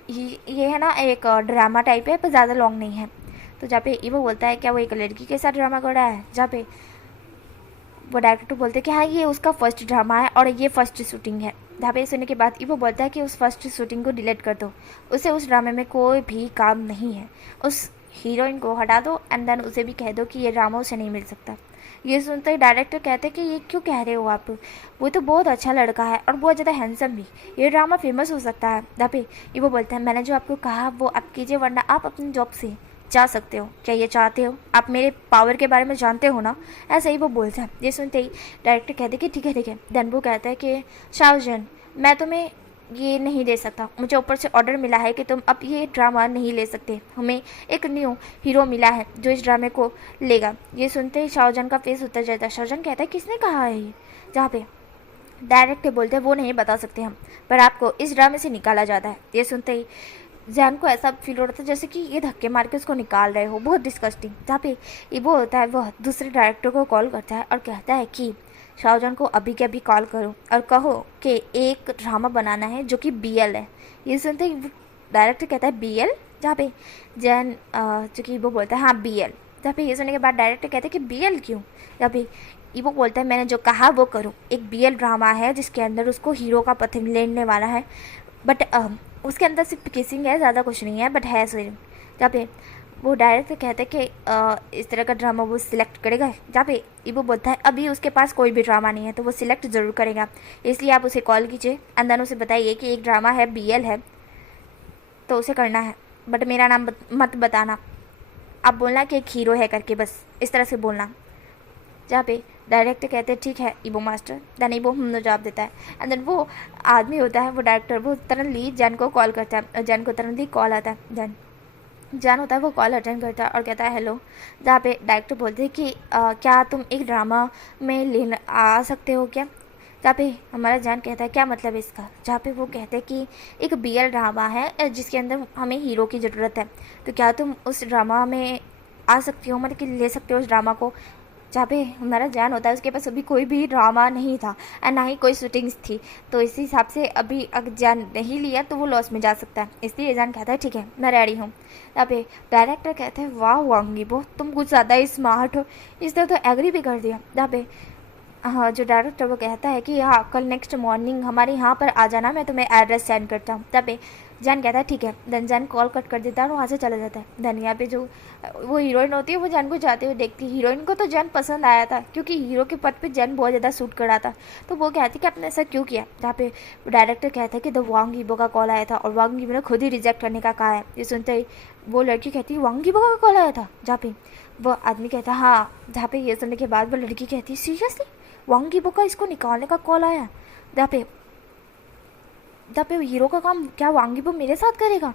ये है ना एक ड्रामा टाइप है पर ज़्यादा लॉन्ग नहीं है। तो जहाँ पे ईवो बोलता है क्या वो एक लड़की के साथ ड्रामा कर रहा है, जहाँ पे वो डायरेक्टर बोलते हैं कि हाँ ये उसका फर्स्ट ड्रामा है और ये फर्स्ट शूटिंग है। जहाँ पे सुनने के बाद ईवो बोलता है कि उस फर्स्ट शूटिंग को डिलीट कर दो, उसे उस ड्रामे में कोई भी काम नहीं है, उस हीरोइन को हटा दो एंड देन उसे भी कह दो कि ये ड्रामा उसे नहीं मिल सकता। ये सुनते ही डायरेक्टर कहते हैं कि ये क्यों कह रहे हो आप, वो तो बहुत अच्छा लड़का है और बहुत ज़्यादा हैंडसम भी, ये ड्रामा फेमस हो सकता है। जहाँ पे ईवो बोलता है मैंने जो आपको कहा वो आप कीजिए वरना आप अपनी जॉब से जा सकते हो, क्या ये चाहते हो, आप मेरे पावर के बारे में जानते हो ना, ऐसा ही वो बोलता है। ये सुनते ही डायरेक्टर कहते कि ठीक है। देन वो कहता है कि शाहजहान मैं तुम्हें ये नहीं दे सकता, मुझे ऊपर से ऑर्डर मिला है कि तुम अब ये ड्रामा नहीं ले सकते, हमें एक न्यू हीरो मिला है जो इस ड्रामे को लेगा। ये सुनते ही शाहजहान का फेस उतर जाता है। शाहजहान कहता है किसने कहा है ये, जहाँ पे डायरेक्टर बोलते हैं वो नहीं बता सकते हम, पर आपको इस ड्रामे से निकाला जाता है। ये सुनते ही जैन को ऐसा फील हो रहा था जैसे कि ये धक्के मार के उसको निकाल रहे हो, बहुत डिस्कस्टिंग। जहाँ पे ईवो होता है वह दूसरे डायरेक्टर को कॉल करता है और कहता है कि शाहजहान को अभी के अभी कॉल करो और कहो कि एक ड्रामा बनाना है जो कि BL है। ये सुनते ही डायरेक्टर कहता है BL, जहाँ पे जैन जो कि ईवो बोलता है हाँ BL। जहाँ पे ये सुनने के बाद डायरेक्टर कहते हैं कि BL क्यों, जहाँ पे ईवो बोलता है मैंने जो कहा वो करो, एक BL ड्रामा है जिसके अंदर उसको हीरो का पथ लेने वाला है, बट उसके अंदर सिर्फ किसिंग है, ज़्यादा कुछ नहीं है, बट है सही। जहाँ पे वो डायरेक्टर कहते हैं कि इस तरह का ड्रामा वो सिलेक्ट करेगा। जहाँ पे इबो बोलता है अभी उसके पास कोई भी ड्रामा नहीं है, तो वो सिलेक्ट ज़रूर करेगा, इसलिए आप उसे कॉल कीजिए एंड देन उसे बताइए कि एक ड्रामा है, BL है, तो उसे करना है, बट मेरा नाम मत बताना, आप बोलना कि एक हीरो है करके, बस इस तरह से बोलना। जहाँ पे डायरेक्टर कहते हैं ठीक है इबो मास्टर। देन इबो जवाब देता है एंड देन वो आदमी होता है, वो डायरेक्टर, वो तरनली जैन को कॉल करता है और जैन को तरनली कॉल आता है। देन जैन होता है वो कॉल अटेंड करता है और कहता है हेलो। जहाँ पे डायरेक्टर बोलते हैं कि क्या तुम एक ड्रामा में लेना आ सकते हो क्या। जहाँ पे हमारा जैन कहता है क्या मतलब है इसका। जहाँ पे वो कहते हैं कि एक BL ड्रामा है जिसके अंदर हमें हीरो की ज़रूरत है, तो क्या तुम उस ड्रामा में आ सकती हो, मतलब कि ले सकते हो उस ड्रामा को। जहाँ पे हमारा जैन होता है उसके पास अभी कोई भी ड्रामा नहीं था एंड ना ही कोई शूटिंग्स थी, तो इसी हिसाब से अभी अगर जैन नहीं लिया तो वो लॉस में जा सकता है, इसलिए जैन कहता है ठीक है मैं रेडी हूँ। यहाँ पे डायरेक्टर कहते हैं वाह वांगीबो तुम कुछ ज़्यादा ही स्मार्ट हो, इसने तो एग्री भी कर दिया। यहाँ पे हाँ जो डायरेक्टर वो कहता है कि हाँ कल नेक्स्ट मॉर्निंग हमारे यहाँ पर आ जाना, मैं तुम्हें एड्रेस सेंड करता हूँ। तब पे जैन कहता है ठीक है। देन जैन कॉल कट कर देता है और वहाँ से चला जाता है। देन यहाँ पे जो वो हीरोइन होती है वो जैन को जाते हुए देखती है। हीरोइन को तो जैन पसंद आया था क्योंकि हीरो के पद पे जैन बहुत ज़्यादा सूट कर रहा था, तो वो कहती कि आपने ऐसा क्यों किया। जहाँ पे डायरेक्टर कहता है कि द वांग यीबो का कॉल आया था और वांग यीबो ने खुद ही रिजेक्ट करने का कहा है। ये सुनते ही वो लड़की कहती है वांग यीबो का कॉल आया था। जहाँ पे वो आदमी कहता है हाँ। जहाँ पे ये सुनने के बाद वो लड़की कहती है सीरियसली वांग यीबो का इसको निकालने का कॉल आया। जहाँ पे हीरो का काम क्या वांग यीबो मेरे साथ करेगा।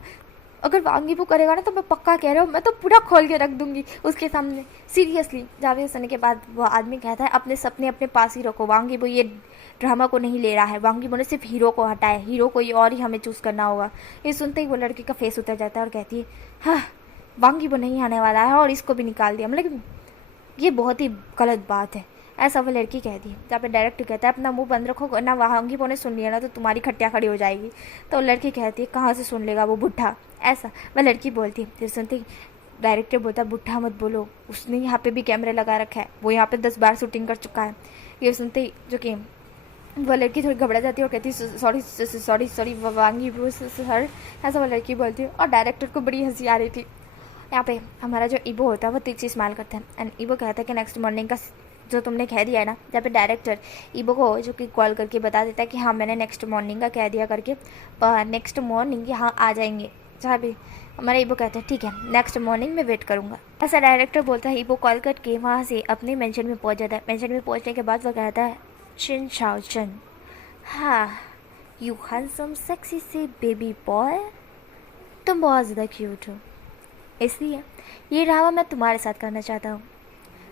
अगर वांग यीबो करेगा ना तो मैं पक्का कह रहा हूँ, मैं तो पूरा खोल के रख दूंगी उसके सामने सीरियसली। जहाँ पे सुनने के बाद वो आदमी कहता है अपने सपने अपने पास ही रखो, वांग यीबो ये ड्रामा को नहीं ले रहा है, वांग यीबो ने सिर्फ हीरो को हटाया, हीरो कोई और ही हमें चूज़ करना होगा। ये सुनते ही वो लड़की का फेस उतर जाता है और कहती है हाँ वांग यीबो नहीं आने वाला है और इसको भी निकाल दिया, मतलब ये बहुत ही गलत बात है, ऐसा वो लड़की कहती है। जहाँ पे डायरेक्टर कहता है अपना मुंह बंद रखो वरना वांग यीबो ने सुन लिया ना तो तुम्हारी खट्टिया खड़ी हो जाएगी। तो लड़की कहती है कहाँ से सुन लेगा वो बुढ़ा, ऐसा वह लड़की बोलती है। फिर सुनते ही डायरेक्टर बोलता है बुढ़ा मत बोलो, उसने यहाँ पे भी कैमरे लगा रखा है, वो यहाँ पे 10 बार शूटिंग कर चुका है। ये सुनते ही जो कि वो लड़की थोड़ी घबरा जाती है और कहती है सॉरी सॉरी सॉरी वांग यीबो सर, ऐसा वो लड़की बोलती है। और डायरेक्टर को बड़ी हंसी आ रही थी। यहाँ पे हमारा जो ईबो होता है वो तिरछी स्माइल करता है एंड ईबो कहता है कि नेक्स्ट मॉर्निंग का जो तुमने कह दिया है ना। जहाँ पे डायरेक्टर ईबो को जो कि कॉल करके बता देता है कि हाँ मैंने नेक्स्ट मॉर्निंग का कह दिया करके, पर नेक्स्ट मॉर्निंग यहाँ आ जाएंगे। जहाँ भी हमारा ईबो कहता है ठीक है नेक्स्ट मॉर्निंग में वेट करूँगा, ऐसा डायरेक्टर बोलता है। ईबो कॉल करके वहाँ से अपने मेंशन में पहुँच जाता है। मेंशन में पहुँचने के बाद वो कहता है चिन शाओ चन, हाँ यू हैंडसम सेक्सी से बेबी बॉय, तुम बहुत ज़्यादा क्यूट हो, इसलिए ये ड्रामा मैं तुम्हारे साथ करना चाहता हूँ।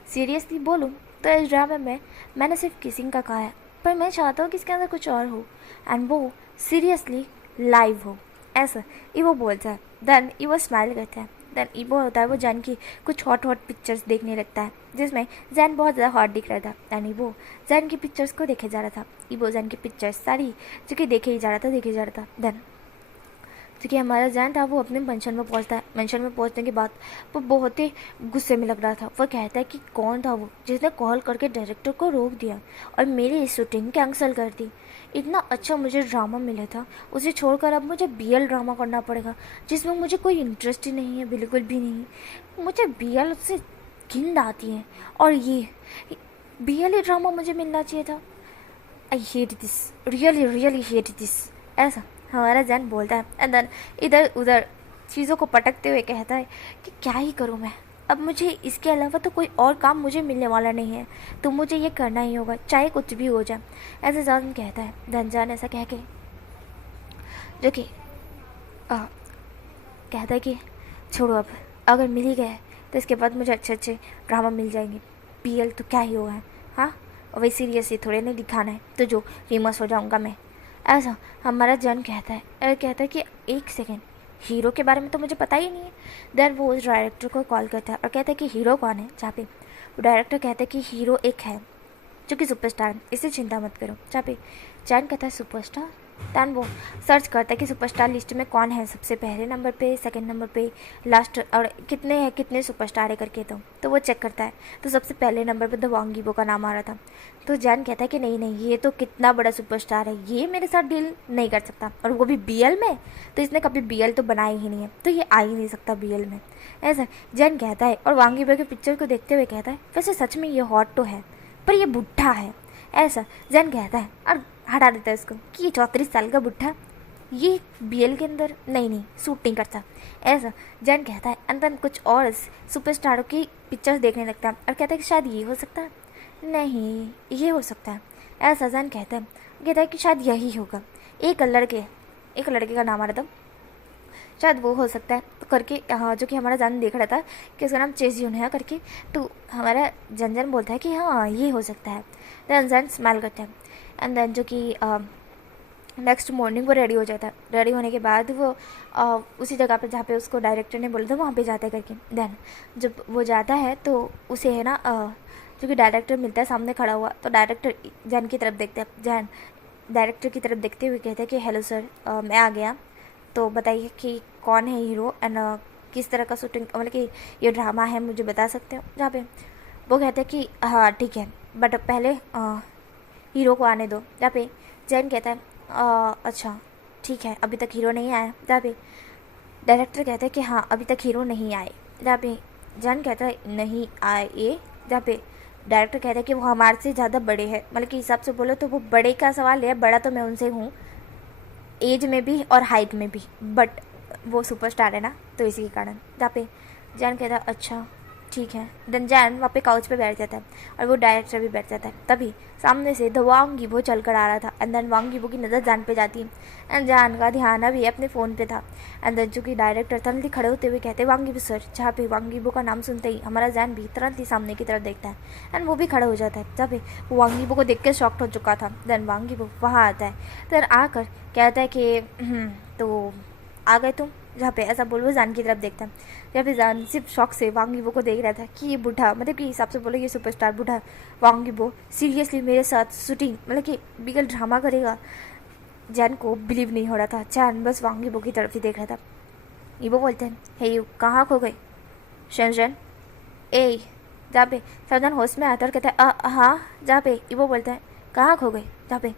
सीरियसली बोलूँ तो इस ड्रामे में मैंने सिर्फ किसिंग का कहा है, पर मैं चाहता हूँ कि इसके अंदर कुछ और हो एंड वो सीरियसली लाइव हो, ऐसा ईवो बोलता है। देन ईवो स्माइल करता है। देन ईवो होता है वो जैन की कुछ हॉट पिक्चर्स देखने लगता है जिसमें जैन बहुत ज़्यादा हॉट दिख रहा था। देन ईवो जैन की पिक्चर्स को देखे जा रहा था। ईवो जैन की पिक्चर्स सारी जो कि देखे जा रहा था। देन क्योंकि हमारा जैन था वो अपने मेंशन में पहुंचता है। मेंशन में पहुंचने के बाद वो बहुत ही गुस्से में लग रहा था। वो कहता है कि कौन था वो जिसने कॉल करके डायरेक्टर को रोक दिया और मेरी शूटिंग कैंसिल कर दी। इतना अच्छा मुझे ड्रामा मिला था, उसे छोड़कर अब मुझे BL ड्रामा करना पड़ेगा जिसमें मुझे कोई इंटरेस्ट ही नहीं है, बिल्कुल भी नहीं। मुझे BL से घिन आती है और ये BL ड्रामा मुझे मिलना चाहिए था। I hate this, really really hate this, ऐसा हमारा जैन बोलता है। एंड देन इधर उधर चीज़ों को पटकते हुए कहता है कि क्या ही करूँ मैं, अब मुझे इसके अलावा तो कोई और काम मुझे मिलने वाला नहीं है, तो मुझे ये करना ही होगा चाहे कुछ भी हो जाए, ऐसे जैन कहता है। देन जैन ऐसा कह के जो कि कहता है कि छोड़ो अब, अगर मिल ही गया तो इसके बाद मुझे अच्छे अच्छे ड्रामा मिल जाएंगे, BL तो क्या ही होगा, हाँ और वही सीरियसली थोड़े नहीं दिखाना है तो जो फेमस हो जाऊँगा मैं, ऐसा हमारा जैन कहता है। कहता है कि एक सेकेंड, हीरो के बारे में तो मुझे पता ही नहीं है। देन वो उस डायरेक्टर को कॉल करता है और कहता है कि हीरो कौन है। जहाँ पे डायरेक्टर कहता है कि हीरो एक है जो कि सुपरस्टार है, इससे चिंता मत करो। जहाँ पे जैन कहता है सुपरस्टार, दैन वो सर्च करता है कि सुपरस्टार लिस्ट में कौन है सबसे पहले नंबर पे, सेकंड नंबर पे, लास्ट, और कितने हैं, कितने सुपरस्टार है करके। तो वो चेक करता है, तो सबसे पहले नंबर पे द वांग यीबो का नाम आ रहा था। तो जैन कहता है कि नहीं नहीं, ये तो कितना बड़ा सुपरस्टार है, ये मेरे साथ डील नहीं कर सकता, और वो भी बीएल में। तो इसने कभी बीएल तो बनाई ही नहीं है, तो ये आ ही नहीं सकता बीएल में, ऐसा जैन कहता है। और वांग यीबो के पिक्चर को देखते हुए कहता है, वैसे सच में ये हॉट तो है, पर ये बुढ़ा है, ऐसा जैन कहता है। और हटा देता है उसको कि ये 34 साल का बुढ़ा ये बीएल के अंदर नहीं सूट नहीं करता, ऐसा जैन कहता है। अंदर कुछ और सुपरस्टारों की पिक्चर्स देखने लगता है और कहता है कि शायद ये हो सकता है, नहीं ये हो सकता है, ऐसा जैन कहता है कि शायद यही होगा। एक लड़के का नाम आ रहा था, शायद वो हो सकता है, तो करके हाँ, जो कि हमारा जन देख रहा था कि उसका नाम चेजियन है करके। तो हमारा जन बोलता है कि हाँ ये हो सकता है। देन जन स्माइल करता है। एंड देन जो कि नेक्स्ट मॉर्निंग वो रेडी हो जाता है। रेडी होने के बाद वो उसी जगह पे जहाँ पे उसको डायरेक्टर ने बोला था वहाँ पे जाता है करके। देन जब वो जाता है तो उसे है ना जो कि डायरेक्टर मिलता है सामने खड़ा हुआ। तो डायरेक्टर जैन की तरफ देखते हैं। जैन डायरेक्टर की तरफ देखते हुए कहते हैं कि हेलो सर, मैं आ गया, तो बताइए कि कौन है हीरो एंड किस तरह का शूटिंग, मतलब कि ये ड्रामा है, मुझे बता सकते हो। जहाँ पे वो कहते हैं कि हाँ ठीक है, बट पहले हीरो को आने दो। जहाँ पे जैन कहता है अच्छा ठीक है, अभी तक हीरो नहीं आया। जहाँ पे डायरेक्टर कहता है कि हाँ अभी तक हीरो नहीं आए। जहाँ पे जैन कहता है नहीं आए। जहाँ पे डायरेक्टर कहता है कि वो हमारे से ज़्यादा बड़े हैं, मतलब कि हिसाब से बोलो तो वो बड़े का सवाल है, बड़ा तो मैं उनसे हूँ एज में भी और हाइट में भी, बट वो सुपरस्टार है ना, तो इसी के कारण। जहाँ पे जैन कहता है अच्छा ठीक है। देन जैन वहाँ पे काउच पे बैठ जाता है और वो डायरेक्टर भी बैठ जाता है। तभी सामने से द वांग यीबो चल कर आ रहा था। एंड देन वांग यीबो की नज़र जैन पे जाती है एंड जैन का ध्यान अभी अपने फ़ोन पे था। एंड देन जो कि डायरेक्टर तुरंत ही खड़े होते हुए कहते हैं वांग यीबो सर। जहाँ पे वांग यीबो का नाम सुनते ही हमारा जैन भी तुरंत ही सामने की तरफ देखता है एंड वो भी खड़ा हो जाता है। जहाँ पे वो वांग यीबो को देख के शॉक्ड हो चुका था। देन वांग यीबो वहाँ आता है। देन आकर कहता है कि तो आ गए तुम। जहाँ पे ऐसा बोल वो जान की तरफ देखता है। जहाँ पे जान सिर्फ शौक से वांग यीबो को देख रहा था कि ये बूढ़ा, मतलब कि हिसाब से बोलो ये सुपरस्टार बूढ़ा वांग यीबो सीरियसली मेरे साथ शूटिंग, मतलब कि बिगल ड्रामा करेगा। जैन को बिलीव नहीं हो रहा था। जैन बस वांग यीबो की तरफ ही देख रहा था। यीबो बोलते हैं हे यू कहाँ खो गए शनजन ए। जहाँ पे शनजन होश में आता और कहता है हाँ। जहाँ पे यीबो बोलता है कहाँ खो गए। जहाँ पे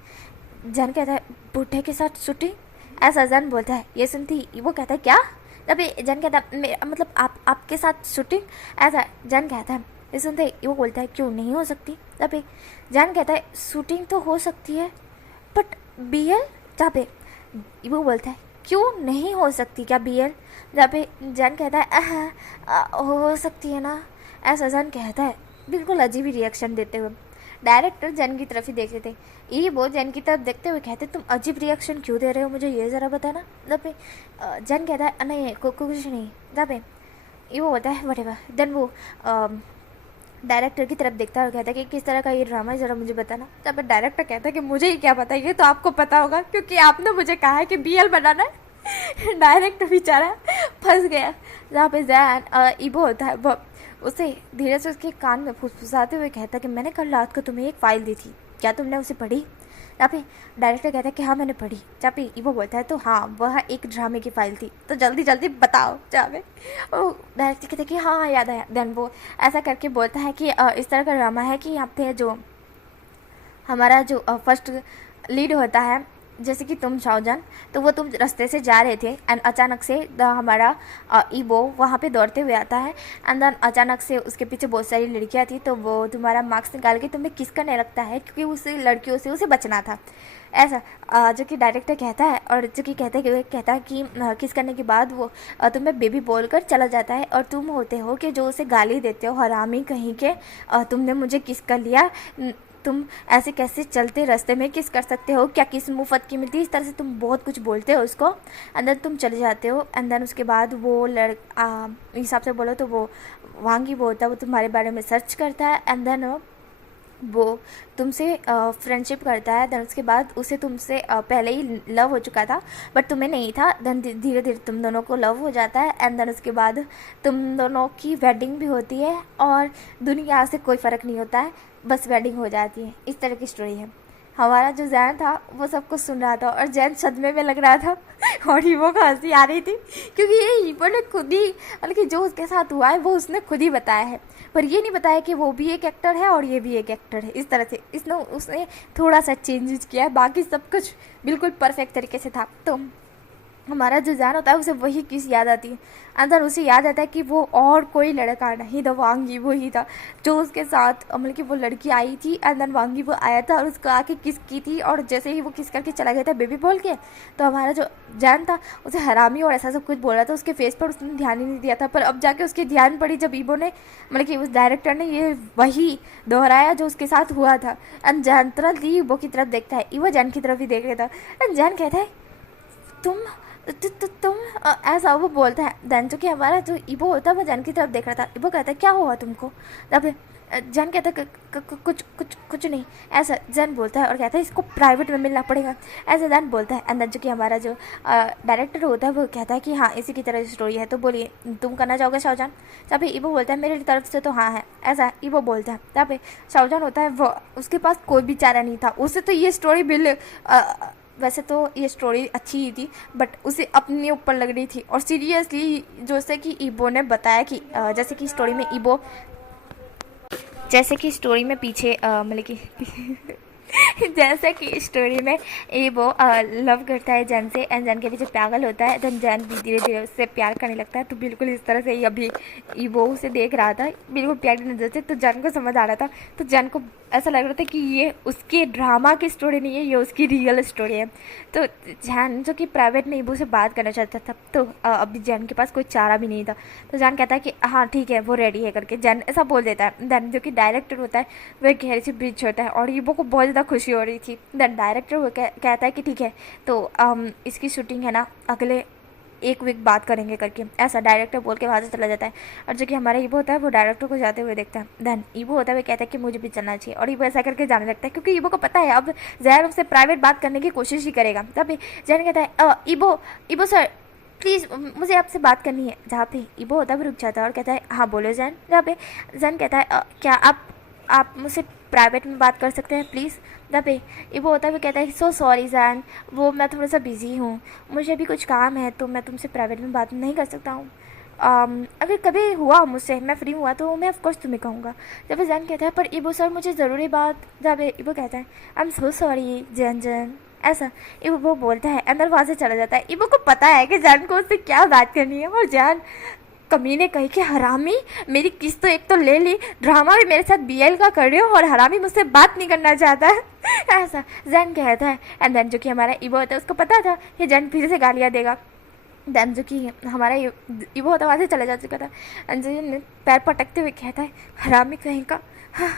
जैन कहता है बूढ़े के साथ शूटिंग, ऐसा जैन बोलता है। ये सुनती वो कहता है क्या। तभी जैन कहता है मतलब आपके साथ शूटिंग, ऐसा जैन कहता है। ये सुनते वो बोलता है क्यों नहीं हो सकती। तभी जैन कहता है शूटिंग तो हो सकती है बट बीएल। जहाँ पे वो बोलता है क्यों नहीं हो सकती क्या बीएल। जहाँ पे जैन कहता है हो सकती है ना, ऐसा जैन कहता है बिल्कुल अजीब ही रिएक्शन देते हुए। डायरेक्टर जैन की तरफ ही देखते थे। ये वो जैन की तरफ देखते हुए कहते तुम अजीब रिएक्शन क्यों दे रहे हो, मुझे ये ज़रा बताना। जब पे जैन कहता है नहीं कुछ नहीं। जब पे ये वो होता है वटेवर। देन वो डायरेक्टर की तरफ देखता है और कहता है कि किस तरह का ये ड्रामा है, ज़रा मुझे बताना। तब डायरेक्टर कहता है कि मुझे ही क्या पता, ये तो आपको पता होगा क्योंकि आपने मुझे कहा है कि बीएल बनाना है। डायरेक्टर बेचारा फंस गया। जहाँ पे जैन ईबो होता है वो उसे धीरे से उसके कान में फुसफुसाते हुए कहता कि मैंने कल रात को तुम्हें एक फ़ाइल दी थी, क्या तुमने उसे पढ़ी। जहाँ पे डायरेक्टर कहता है कि हाँ मैंने पढ़ी। जहाँ पे ईबो बोलता है तो हाँ वह एक ड्रामे की फ़ाइल थी, तो जल्दी जल्दी बताओ। जहाँ पे वो डायरेक्टर कहता है कि हाँ याद आया। देन वो ऐसा करके बोलता है कि इस तरह का ड्रामा है कि यहाँ पे जो हमारा जो फर्स्ट लीड होता है, जैसे कि तुम शाओजन, तो वो तुम रास्ते से जा रहे थे एंड अचानक से हमारा ईबो वहाँ पे दौड़ते हुए आता है एंड देन अचानक से उसके पीछे बहुत सारी लड़कियाँ थी, तो वो तुम्हारा मार्क्स निकाल के तुम्हें किस करने लगता है क्योंकि उसे लड़कियों से उसे बचना था, ऐसा जो कि डायरेक्टर कहता है। और जो कि कहता है कि किस करने के बाद वो तुम्हें बेबी बोलकर चला जाता है और तुम होते हो कि जो उसे गाली देते हो हरामी कहीं के, तुमने मुझे किस कर लिया, तुम ऐसे कैसे चलते रास्ते में किस कर सकते हो, क्या किस मुफ्त की मिलती है, इस तरह से तुम बहुत कुछ बोलते हो उसको। अंदर तुम चले जाते हो एंड देन उसके बाद वो हिसाब से बोलो तो वो वांगी बोलता है, वो तुम्हारे बारे में सर्च करता है एंड देन वो तुमसे फ्रेंडशिप करता है। देन उसके बाद उसे तुमसे पहले ही लव हो चुका था बट तुम्हें नहीं था। देन धीरे धीरे तुम दोनों को लव हो जाता है एंड देन उसके बाद तुम दोनों की वेडिंग भी होती है और दुनिया से कोई फ़र्क नहीं होता है, बस वेडिंग हो जाती है। इस तरह की स्टोरी है। हमारा जो जैन था वो सब कुछ सुन रहा था और जैन सदमे में लग रहा था और ईवो को हंसी आ रही थी क्योंकि ये ईवो ने खुद ही मतलब कि जो उसके साथ हुआ है वो उसने खुद ही बताया है, पर ये नहीं बताया कि वो भी एक एक्टर है और ये भी एक एक्टर है। इस तरह से उसने थोड़ा सा चेंजेस किया है, बाकी सब कुछ बिल्कुल परफेक्ट तरीके से था। तो हमारा जो जान होता है उसे वही किस याद आती है, अंदर उसे याद आता है कि वो और कोई लड़का नहीं था, वांगी वो ही था जो उसके साथ मतलब कि वो लड़की आई थी एंड देन वांगी वो आया था और उसको आके किस की थी और जैसे ही वो किस करके चला गया था बेबी बोल के, तो हमारा जो जान था उसे हरामी और ऐसा सब कुछ बोल रहा था उसके फेस पर, उसने ध्यान ही नहीं दिया था। पर अब जाके उसकी ध्यान पड़ी जब ईबो ने मतलब कि उस डायरेक्टर ने ये वही दोहराया जो उसके साथ हुआ था। एंड जान तुरंत ही ईबो की तरफ देखता है, ईबो जान की तरफ ही देख रहा था एंड जान कहता है तुम तुम ऐसा वो बोलता है। देन जो कि हमारा जो ईबो होता है वो जैन की तरफ देख रहा था। ईबो कहता है क्या हुआ तुमको, तब जैन कहता है कुछ कुछ कुछ नहीं, ऐसा जैन बोलता है और कहता है इसको प्राइवेट में मिलना पड़ेगा, ऐसा जैन बोलता है। अंदर जो कि हमारा जो डायरेक्टर होता है वो कहता है कि हाँ इसी की तरह स्टोरी है, तो बोलिए तुम करना चाहोगे शाहजहान। तब पे ईबो बोलता है मेरी तरफ से तो हाँ है, ऐसा ईबो बोलता है। तब पे शाहजहान होता है वो उसके पास कोई भी चारा नहीं था, उसे तो ये स्टोरी वैसे तो ये स्टोरी अच्छी ही थी बट उसे अपने ऊपर लग रही थी और सीरियसली जैसे कि ईबो ने बताया कि जैसे कि स्टोरी में ईबो जैसे कि स्टोरी में पीछे मतलब कि जैसे कि स्टोरी में ईबो लव करता है जैन से एंड जैन के पीछे पागल होता है, देन जैन भी धीरे धीरे उससे प्यार करने लगता है। तो बिल्कुल इस तरह से ही अभी ईबो उसे देख रहा था बिल्कुल प्यार की नज़र से, तो जैन को समझ आ रहा था। तो जैन को ऐसा लग रहा था कि ये उसके ड्रामा की स्टोरी नहीं है, ये उसकी रियल स्टोरी है। तो जैन जो कि प्राइवेट में ईबो से बात करना चाहता था, तो अभी जैन के पास कोई चारा भी नहीं था। तो जैन कहता है कि हाँ ठीक है वो रेडी है करके, जैन ऐसा बोल देता है। देन जो कि डायरेक्टर होता है वह गहरे से ब्रिज छोड़ता है और ईबो को बहुत ज़्यादा खुशी हो रही थी। देन डायरेक्टर वो कहता है कि ठीक है तो इसकी शूटिंग है ना अगले एक वीक बात करेंगे करके, ऐसा डायरेक्टर बोल के वहाँ से चला जाता है। और जो कि हमारा ईबो होता है वो डायरेक्टर को जाते हुए देखता है। देन ईबो होता है वो कहता है कि मुझे भी चलना चाहिए और ईबो ऐसा करके जाने लगता है क्योंकि ईबो को पता है अब जहर उससे प्राइवेट बात करने की कोशिश ही करेगा। तब जहर कहता है ईबो ईबो सर प्लीज़ मुझे आपसे बात करनी है। जहाँ पे ईबो होता है वो रुक जाता है और कहता है हाँ बोलो जैन। जहाँ पे जैन कहता है क्या आप मुझसे प्राइवेट में बात कर सकते हैं प्लीज़। जहाँ पे ईबो होता है वो कहता है सो सॉरी जैन, वो मैं थोड़ा सा बिजी हूँ, मुझे भी कुछ काम है तो मैं तुमसे प्राइवेट में बात नहीं कर सकता हूँ। अगर कभी हुआ मुझसे मैं फ्री हुआ तो मैं ऑफकोर्स तुम्हें कहूँगा। जब जैन कहता है पर ईबो सर मुझे ज़रूरी बात। जब ईबो कहता है I am so sorry Jain ऐसा ईबो वो बोलता है, अंदर वहाँ से चला जाता है। ईबो को पता है कि जैन को उससे क्या बात करनी है और जैन कमीने कही कि हरामी मेरी किस्त तो एक तो ले ली, ड्रामा भी मेरे साथ बीएल का कर रहे हो और हरामी मुझसे बात नहीं करना चाहता है ऐसा जैन कहता है। एंड देन जो कि हमारा ईबो होता है उसको पता था कि जैन फिर से गालियाँ देगा। देन जो कि हमारा ईबो होता है वहाँ से चला जा चुका था। एंड जैन पैर पटकते हुए कहता है हरामी कहीं का, हाँ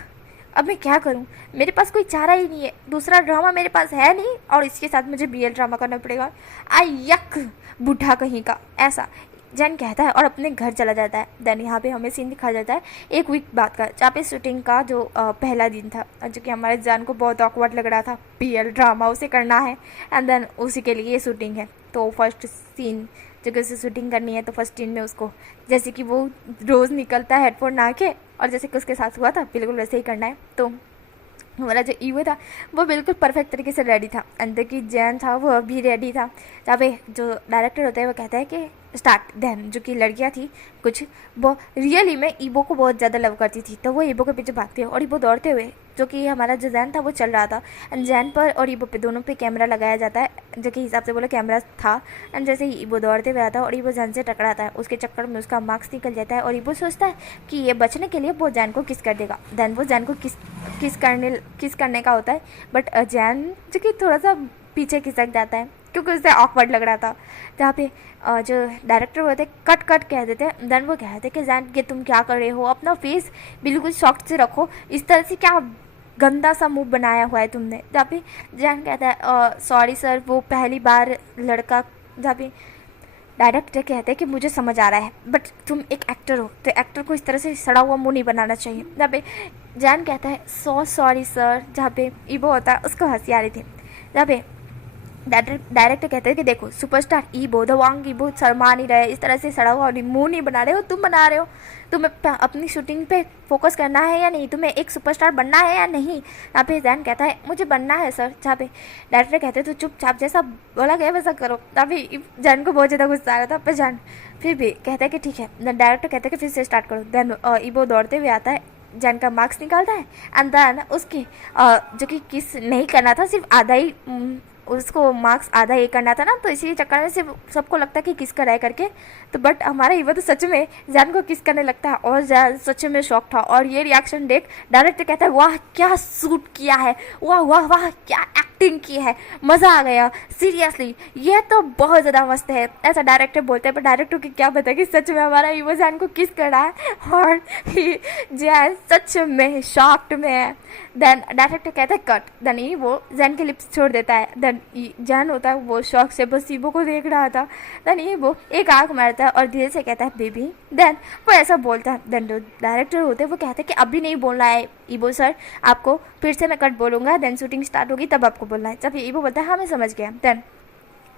अब मैं क्या करूं, मेरे पास कोई चारा ही नहीं है, दूसरा ड्रामा मेरे पास है नहीं और इसके साथ मुझे बीएल ड्रामा करना पड़ेगा। आई यक बूढ़ा कहीं का, ऐसा जैन कहता है और अपने घर चला जाता है। देन यहाँ पे हमें सीन दिखाया जाता है एक वीक बाद का, जहाँ पे शूटिंग का जो पहला दिन था, जो कि हमारे जैन को बहुत ऑकवर्ड लग रहा था, बीएल ड्रामा उसे करना है एंड देन उसी के लिए शूटिंग है। तो फर्स्ट सीन जो कि उसे शूटिंग करनी है, तो फर्स्ट सीन में उसको जैसे कि वो रोज़ निकलता है हेडफोन ना के और जैसे कि उसके साथ हुआ था बिल्कुल वैसे ही करना है। तो हमारा जो ईवो था वो बिल्कुल परफेक्ट तरीके से रेडी था, अंदर की जैन था वो भी रेडी था। जहाँ पे जो डायरेक्टर होता है वो कहता है कि स्टार्ट। देन जो कि लड़कियाँ थी कुछ वो रियली में ईबो को बहुत ज़्यादा लव करती थी, तो वो ईबो के पीछे भागती है और ईबो दौड़ते हुए, जो कि हमारा जो जैन था वो चल रहा था एंड जैन पर और ईबो पे दोनों पे कैमरा लगाया जाता है, जो कि हिसाब से बोला कैमरा था। एंड जैसे ही ईबो दौड़ते हुए आता है और ईबो जैन से टकराता है, उसके चक्कर में उसका मार्क्स निकल जाता है और ईबो सोचता है कि ये बचने के लिए वो जैन को किस कर देगा। देन वो जैन को किस करने का होता है, बट जैन जो कि थोड़ा सा पीछे खिसक जाता है क्योंकि उसे ऑकवर्ड लग रहा था। जहाँ पे जो डायरेक्टर होते कट कह देते हैं। देन वो कहते कि जैन कि तुम क्या कर रहे हो, अपना फेस बिल्कुल सॉफ्ट से रखो, इस तरह से क्या गंदा सा मुंह बनाया हुआ है तुमने। जहाँ पे जैन कहता है सॉरी सर, वो पहली बार लड़का। जहाँ पे डायरेक्टर कहते हैं कि मुझे समझ आ रहा है बट तुम एक एक्टर हो, तो एक्टर को इस तरह से सड़ा हुआ मुंह नहीं बनाना चाहिए। जहाँ पे जैन कहता है सो सॉरी सर। जहाँ पे ईबो होता है उसको हंसी आ रही थी। जहाँ पे डायरेक्टर कहते हैं कि देखो सुपरस्टार ईबो द वांग ईबो शर्मा नहीं रहे, इस तरह से सड़ा हुआ मुंह नहीं बना रहे हो, तुम बना रहे हो। तुम्हें अपनी शूटिंग पे फोकस करना है या नहीं, तुम्हें एक सुपरस्टार बनना है या नहीं। यहाँ पे जैन कहता है मुझे बनना है सर। जहाँ पे डायरेक्टर कहते हैं तो चुपचाप जैसा बोला गया वैसा करो। तभी जैन को बहुत ज़्यादा गुस्सा आ रहा था, पर जैन फिर भी कहता है कि ठीक है। डायरेक्टर कहते हैं कि फिर से स्टार्ट करो। देन ईबो दौड़ते हुए आता है, जैन का मार्क्स निकालता है एंड देन उसकी जो कि किस नहीं करना था, सिर्फ आधा ही उसको मार्क्स आधा ये करना था ना, तो इसी चक्कर में सिर्फ सबको लगता है कि किस कराए करके। तो बट हमारा ईबो तो सच में जैन को किस करने लगता है और जैन सच में शॉक था। और ये रिएक्शन देख डायरेक्टर कहता है वाह क्या सूट किया है, वाह वाह वाह क्या एक्टिंग की है, मज़ा आ गया, सीरियसली ये तो बहुत ज़्यादा मस्त है, ऐसा डायरेक्टर बोलते हैं। पर डायरेक्टर को क्या पता कि सच में हमारा ईबो जैन को किस कर रहा है और जैन सच में शॉक्ड में है। देन डायरेक्टर कहता है कट। देन ईबो जैन के लिप्स छोड़ देता है। देन जैन होता है वो शौक से बस ईबो को देख रहा था। देन ईबो एक आँख मारता है और धीरे से कहता है बेबी। देन वो ऐसा बोलता है। देन जो डायरेक्टर होते हैं वो कहते हैं कि अभी नहीं बोलना है ईबो सर, आपको फिर से मैं कट बोलूँगा, देन शूटिंग स्टार्ट होगी तब आपको बोलना है। जब ईबो बोलता है हाँ मैं समझ गया। देन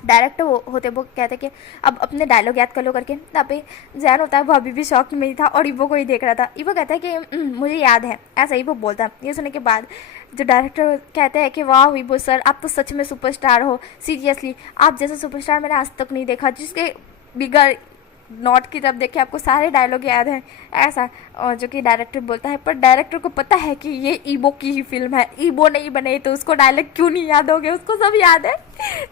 डायरेक्टर होते वो कहते कि अब अपने डायलॉग याद कर लो करके। तहाँ पे जैन होता है वो अभी भी शौक में ही था और ईबो को ही देख रहा था। ईबो कहता है कि मुझे याद है, ऐसा ईबो बोलता है। ये सुनने के बाद जो डायरेक्टर कहते हैं कि वाह ईबो सर आप तो सच में सुपरस्टार हो, सीरियसली आप जैसा सुपरस्टार मैंने आज तक नहीं देखा जिसके बिगर नोट की तरफ देखे आपको सारे डायलॉग याद हैं, ऐसा। और जो कि डायरेक्टर बोलता है, पर डायरेक्टर को पता है कि ये ईबो की ही फिल्म है, ईबो नहीं बने तो उसको डायलॉग क्यों नहीं याद होंगे, उसको सब याद है।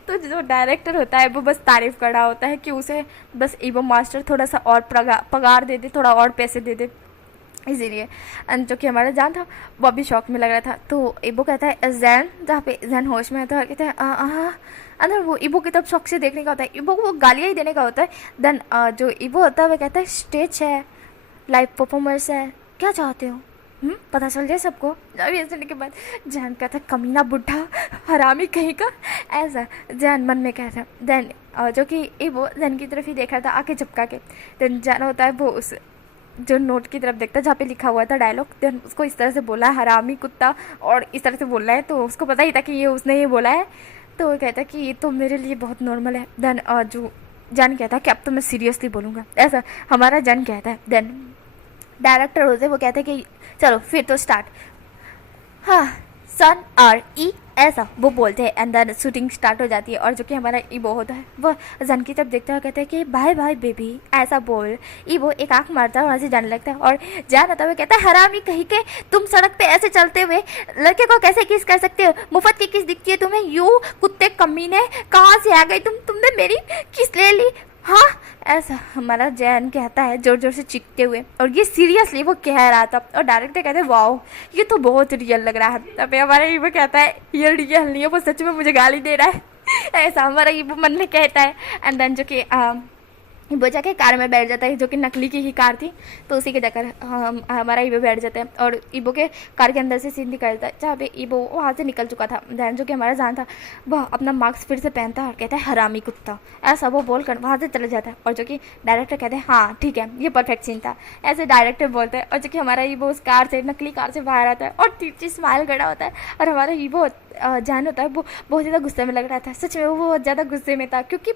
तो जो डायरेक्टर होता है वो बस तारीफ कर रहा होता है कि उसे बस ईबो मास्टर थोड़ा सा और पगार दे दे, थोड़ा और पैसे दे दे, इसीलिए। जो कि हमारा जान था वो अभी शौक में लग रहा था। तो ईबो कहता है जैन, जहाँ पे जैन होश में आता है, कहता है अंदर वो ईबो की तरफ शौक से देखने का होता है, ईबो को वो गालियाँ ही देने का होता है। देन जो ईबो होता है वो कहता है स्टेज है, लाइव परफॉर्मेंस है, क्या चाहते हो, पता चल जाए सबको। जब ये सुनने के बाद जैन कहता है कमीना बुढ़ा हरामी कहीं का, ऐसा जैन मन में कहता है। देन जो कि ईबो जैन की तरफ ही देख रहा था आके झपका के। देन जैन होता है वो उस जो नोट की तरफ देखता है जहाँ पे लिखा हुआ था डायलॉग। देन उसको इस तरह से बोला है हरामी कुत्ता, और इस तरह से बोलना है, तो उसको पता ही था कि ये उसने ये बोला है। तो वो कहता है कि ये तो मेरे लिए बहुत नॉर्मल है। देन जो जैन कहता है कि अब तो मैं सीरियसली बोलूँगा, ऐसा हमारा जैन कहता है। देन डायरेक्टर होते वो कहते हैं कि चलो फिर तो स्टार्ट, हाँ सन और ई, ऐसा वो बोलते हैं। एंड देन शूटिंग स्टार्ट हो जाती है। और जो कि हमारा ईबो होता है वो जन की तरफ देखता है, कहता है कि बाय बाय बेबी, ऐसा बोल। ईबो एक आंख मारता है और वहाँ से जाने लगता है। और जान आता हुआ कहता है हरामी कहीं के, तुम सड़क पे ऐसे चलते हुए लड़के को कैसे किस कर सकते हो, मुफ्त की किस दिखती है तुम्हें, यू कुत्ते कमीने कहाँ से आ गई तुमने मेरी किस ले ली, हाँ, ऐसा हमारा जैन कहता है जोर जोर से चीखते हुए। और ये सीरियसली वो कह रहा था। और डायरेक्टर कहते हैं वाओ ये तो बहुत रियल लग रहा है। तब हमारा ईबो कहता है ये रियल नहीं है, वो सच में मुझे गाली दे रहा है, ऐसा हमारा ईबो मन में कहता है। एंड देन जो कि वो जाके कार में बैठ जाता है, जो कि नकली की ही कार थी, तो उसी के जाकर हमारा ईबो बैठ जाता है। और ईबो के कार के अंदर से सीन निकलता है जहाँ पे ईबो वहाँ से निकल चुका था। दैन जो कि हमारा जान था वह अपना मास्क फिर से पहनता है और कहता है हरामी कुत्ता, ऐसा वो बोल कर वहाँ से चला जाता है। और जो कि डायरेक्टर कहते हैं हाँ ठीक है ये परफेक्ट सीन था, ऐसे डायरेक्टर बोलते हैं। और जो कि हमारा ईबो उस कार से नकली कार से बाहर आता है और तीची स्माइल खड़ा होता है। और हमारा ईबो जान होता है वो बहुत ज़्यादा गुस्से में लग रहा था, सच में वो बहुत ज़्यादा गुस्से में था, क्योंकि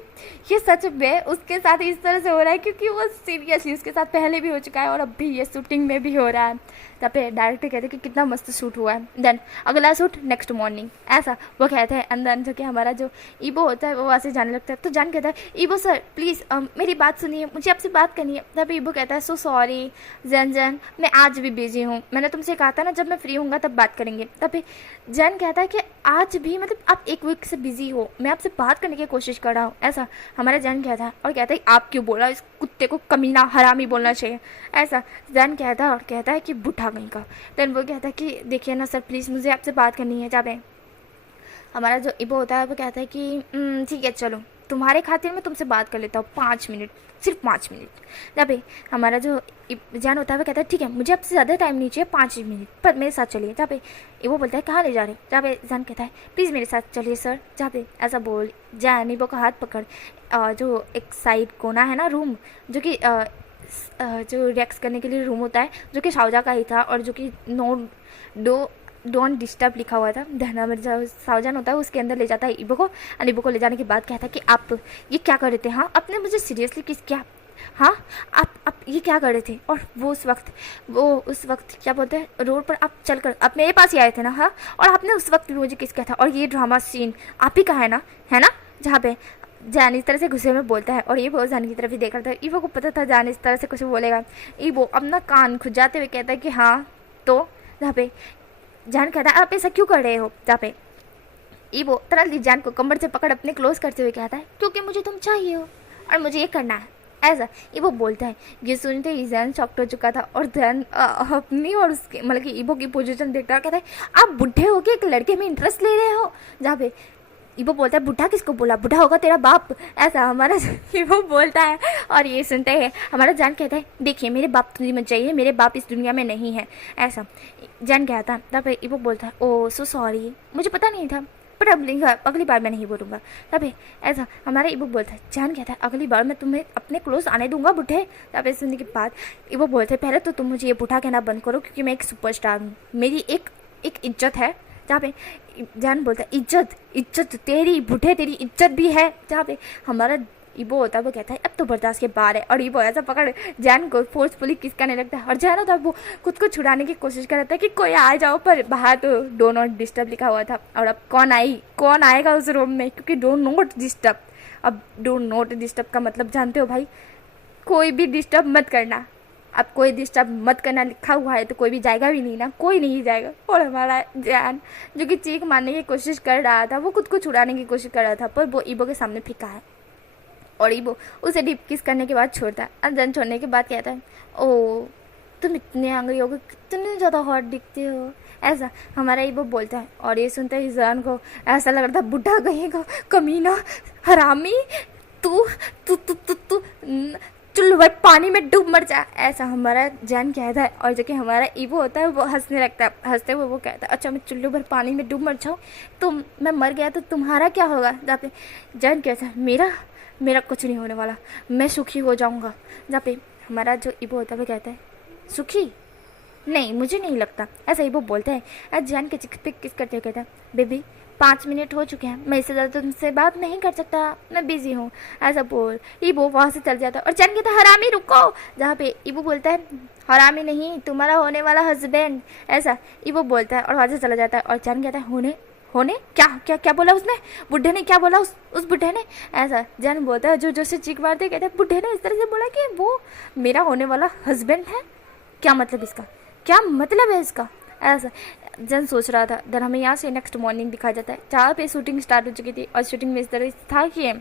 ये सच में उसके साथ इस तरह से हो रहा है, क्योंकि वो सीरियसली उसके साथ पहले भी हो चुका है और अब भी ये शूटिंग में भी हो रहा है। तब पे डायरेक्टर कहते हैं कि कितना मस्त शूट हुआ है, देन अगला शूट नेक्स्ट मॉर्निंग, ऐसा वो कहते हैं। एंड देन जो कि हमारा जो ईबो होता है वो वहाँ से जाने लगता है। तो जान कहता है ईबो सर प्लीज़ मेरी बात सुनिए, मुझे आपसे बात करनी है। तब ईबो कहता है सो सॉरी जैन मैं आज भी बिजी हूँ, मैंने तुमसे कहा था ना जब मैं फ्री हूँगा तब बात करेंगे। तब जैन कहता है कि आज भी मतलब आप एक वीक से बिजी हो, मैं आपसे बात करने की कोशिश कर रहा हूँ, ऐसा हमारा जैन कहता है। और कहता है आप क्यों बोला, इस कुत्ते को कमीना हरामी बोलना चाहिए, ऐसा जैन कहता है। और कहता है कि बुढ़ा कहीं का। देन वो कहता है कि देखिए ना सर प्लीज़ मुझे आपसे बात करनी है। जाबे हमारा जो ईबो होता है वो कहता है कि ठीक है चलो तुम्हारे खातिर मैं तुमसे बात कर लेता हूँ 5 मिनट, सिर्फ 5 मिनट। जब हमारा जो जान होता है वो कहता है ठीक है मुझे आपसे ज़्यादा टाइम नहीं चाहिए, 5 मिनट पर मेरे साथ चलिए। जहाँ पे ईबो बोलता है कहाँ ले जा रहे, जहाँ पे जान कहता है प्लीज़ मेरे साथ चलिए सर। जहाँ पे ऐसा बोल जान ईबो का हाथ पकड़ जो एक साइड कोना है ना रूम, जो कि जो रिलैक्स करने के लिए रूम होता है, जो कि शावजा का ही था और जो कि डोंट डिस्टर्ब लिखा हुआ था। धना में जो सावजान होता है उसके अंदर ले जाता है ईबो को, और ईबो को ले जाने के बाद कहता है कि आप ये क्या कर रहे थे? हाँ, आपने मुझे सीरियसली किस क्या? हाँ, आप ये क्या कर रहे थे? और वो उस वक्त क्या बोलते हैं, रोड पर आप चलकर आप मेरे पास ही आए थे ना? हाँ, और आपने उस वक्त भी मुझे किस किया था? और ये ड्रामा सीन आप ही का है ना? जहाँ पे जान इस तरह से गुस्से में बोलता है, और ये बहुत जान की तरफ ही देख रहा था। ईवो को पता था जान इस तरह से कुछ बोलेगा। ईवो अपना कान खुजाते हुए कहता है कि हाँ, तो जहाँ पे जान कहता है आप ऐसा क्यों कर रहे हो? जहाँ पे ईवो तरल जान को कमर से पकड़ अपने क्लोज करते हुए कहता है क्योंकि मुझे तुम चाहिए हो और मुझे ये करना है, ऐसा ईवो बोलता है। ये सुनते ही जैन शॉक्ट हो चुका था, और जैन अपनी और उसके मतलब कि ईवो की पोजीशन देखता है, कहता है आप बुढ़े हो के एक लड़के में इंटरेस्ट ले रहे हो? जहाँ पे ईवो बोलता है बुढ़ा किसको बोला? बुढ़ा होगा तेरा बाप, ऐसा हमारा ईवो बोलता है। और ये सुनते हैं हमारा जान कहता है देखिए मेरे बाप तुझे मत चाहिए, मेरे बाप इस दुनिया में नहीं है, ऐसा जान कहता है। तब ईवो बोलता है ओ सो सॉरी, मुझे पता नहीं था, पर अगली बार मैं नहीं बोलूँगा। तब ऐसा हमारा ईवो बोलता है। जान कहता है अगली बार मैं तुम्हें अपने क्लोज आने दूंगा बुढ़े। तब सुनने के बाद ईवो बोलते हैं पहले तो तुम मुझे ये बुढ़ा कहना बंद करो, क्योंकि मैं एक सुपरस्टार हूँ, मेरी एक इज्जत है। जहाँ पे जान बोलता है इज्जत तेरी बुढ़े, तेरी इज्जत भी है। जहाँ पे हमारा ईवो होता है वो कहता है अब तो बर्दाश्त के बाहर है, और ईवो ऐसा पकड़ जान को फोर्सफुली किस करने लगता है। और जान होता है वो खुद को छुड़ाने की कोशिश कर रहा था कि कोई आ जाओ, पर बाहर तो डो नॉट डिस्टर्ब लिखा हुआ था। और अब कौन आएगा उस रूम में, क्योंकि डो नॉट डिस्टर्ब। अब डो नॉट डिस्टर्ब का मतलब जानते हो भाई, कोई भी डिस्टर्ब मत करना। अब कोई डिस्टर्ब मत करना लिखा हुआ है तो कोई भी जाएगा भी नहीं ना, कोई नहीं जाएगा। और हमारा जान जो कि चीख मारने की कोशिश कर रहा था, वो खुद को छुड़ाने की कोशिश कर रहा था, पर वो ईवो के सामने फीका है, और ईवो उसे डीप किस करने के बाद छोड़ता है। और जान छोड़ने के बाद कहता है ओ तुम इतने एंग्री हो गए, कितने ज़्यादा हॉट दिखते हो, ऐसा हमारा ईवो बोलता है। और ये सुनते ही जान को ऐसा लग रहा था बुढ़ा कहेगा, कमीना, हरामी, तू तू तू तू तू चुल्लू भाई पानी में डूब मर जा, ऐसा हमारा जान कहता है। और जो कि हमारा ईवो होता है वो हंसने लगता है, हंसते हुए वो कहता है अच्छा मैं चुल्लू भर पानी में डूब मर जाऊँ, तो मैं मर गया तो तुम्हारा क्या होगा? जहाँ पे जान कहता है मेरा कुछ नहीं होने वाला, मैं सुखी हो जाऊँगा। जहाँ पे हमारा जो ईवो होता है वो कहता है सुखी नहीं, मुझे नहीं लगता, ऐसा ईवो बोलता है। आज जान के चिक पे किस करते हुए कहता है बेबी 5 मिनट हो चुके हैं, मैं इससे ज़्यादा तुमसे बात नहीं कर सकता, मैं बिजी हूँ, ऐसा बोल ईवो वहाँ से चल जाता है। और जान कहता है हरामी रुको। जहाँ पे ईवो बोलता है हरामी नहीं, तुम्हारा होने वाला हस्बैंड, ऐसा ईवो बोलता है और वहाँ से चला जाता है। और जान कहता है होने क्या क्या क्या बोला उसने? बुढ़े ने क्या बोला? उस बुढ़े ने, ऐसा जान बोलता है जो से चीख मारते कहता है बुढ़े ने इस तरह से बोला कि वो मेरा होने वाला हस्बैंड है, क्या मतलब इसका, क्या मतलब है इसका, ऐसा जन सोच रहा था। देन हमें यहाँ से नेक्स्ट मॉर्निंग दिखाया जाता है जहाँ पे शूटिंग स्टार्ट हो चुकी थी। और शूटिंग में इस तरह था कि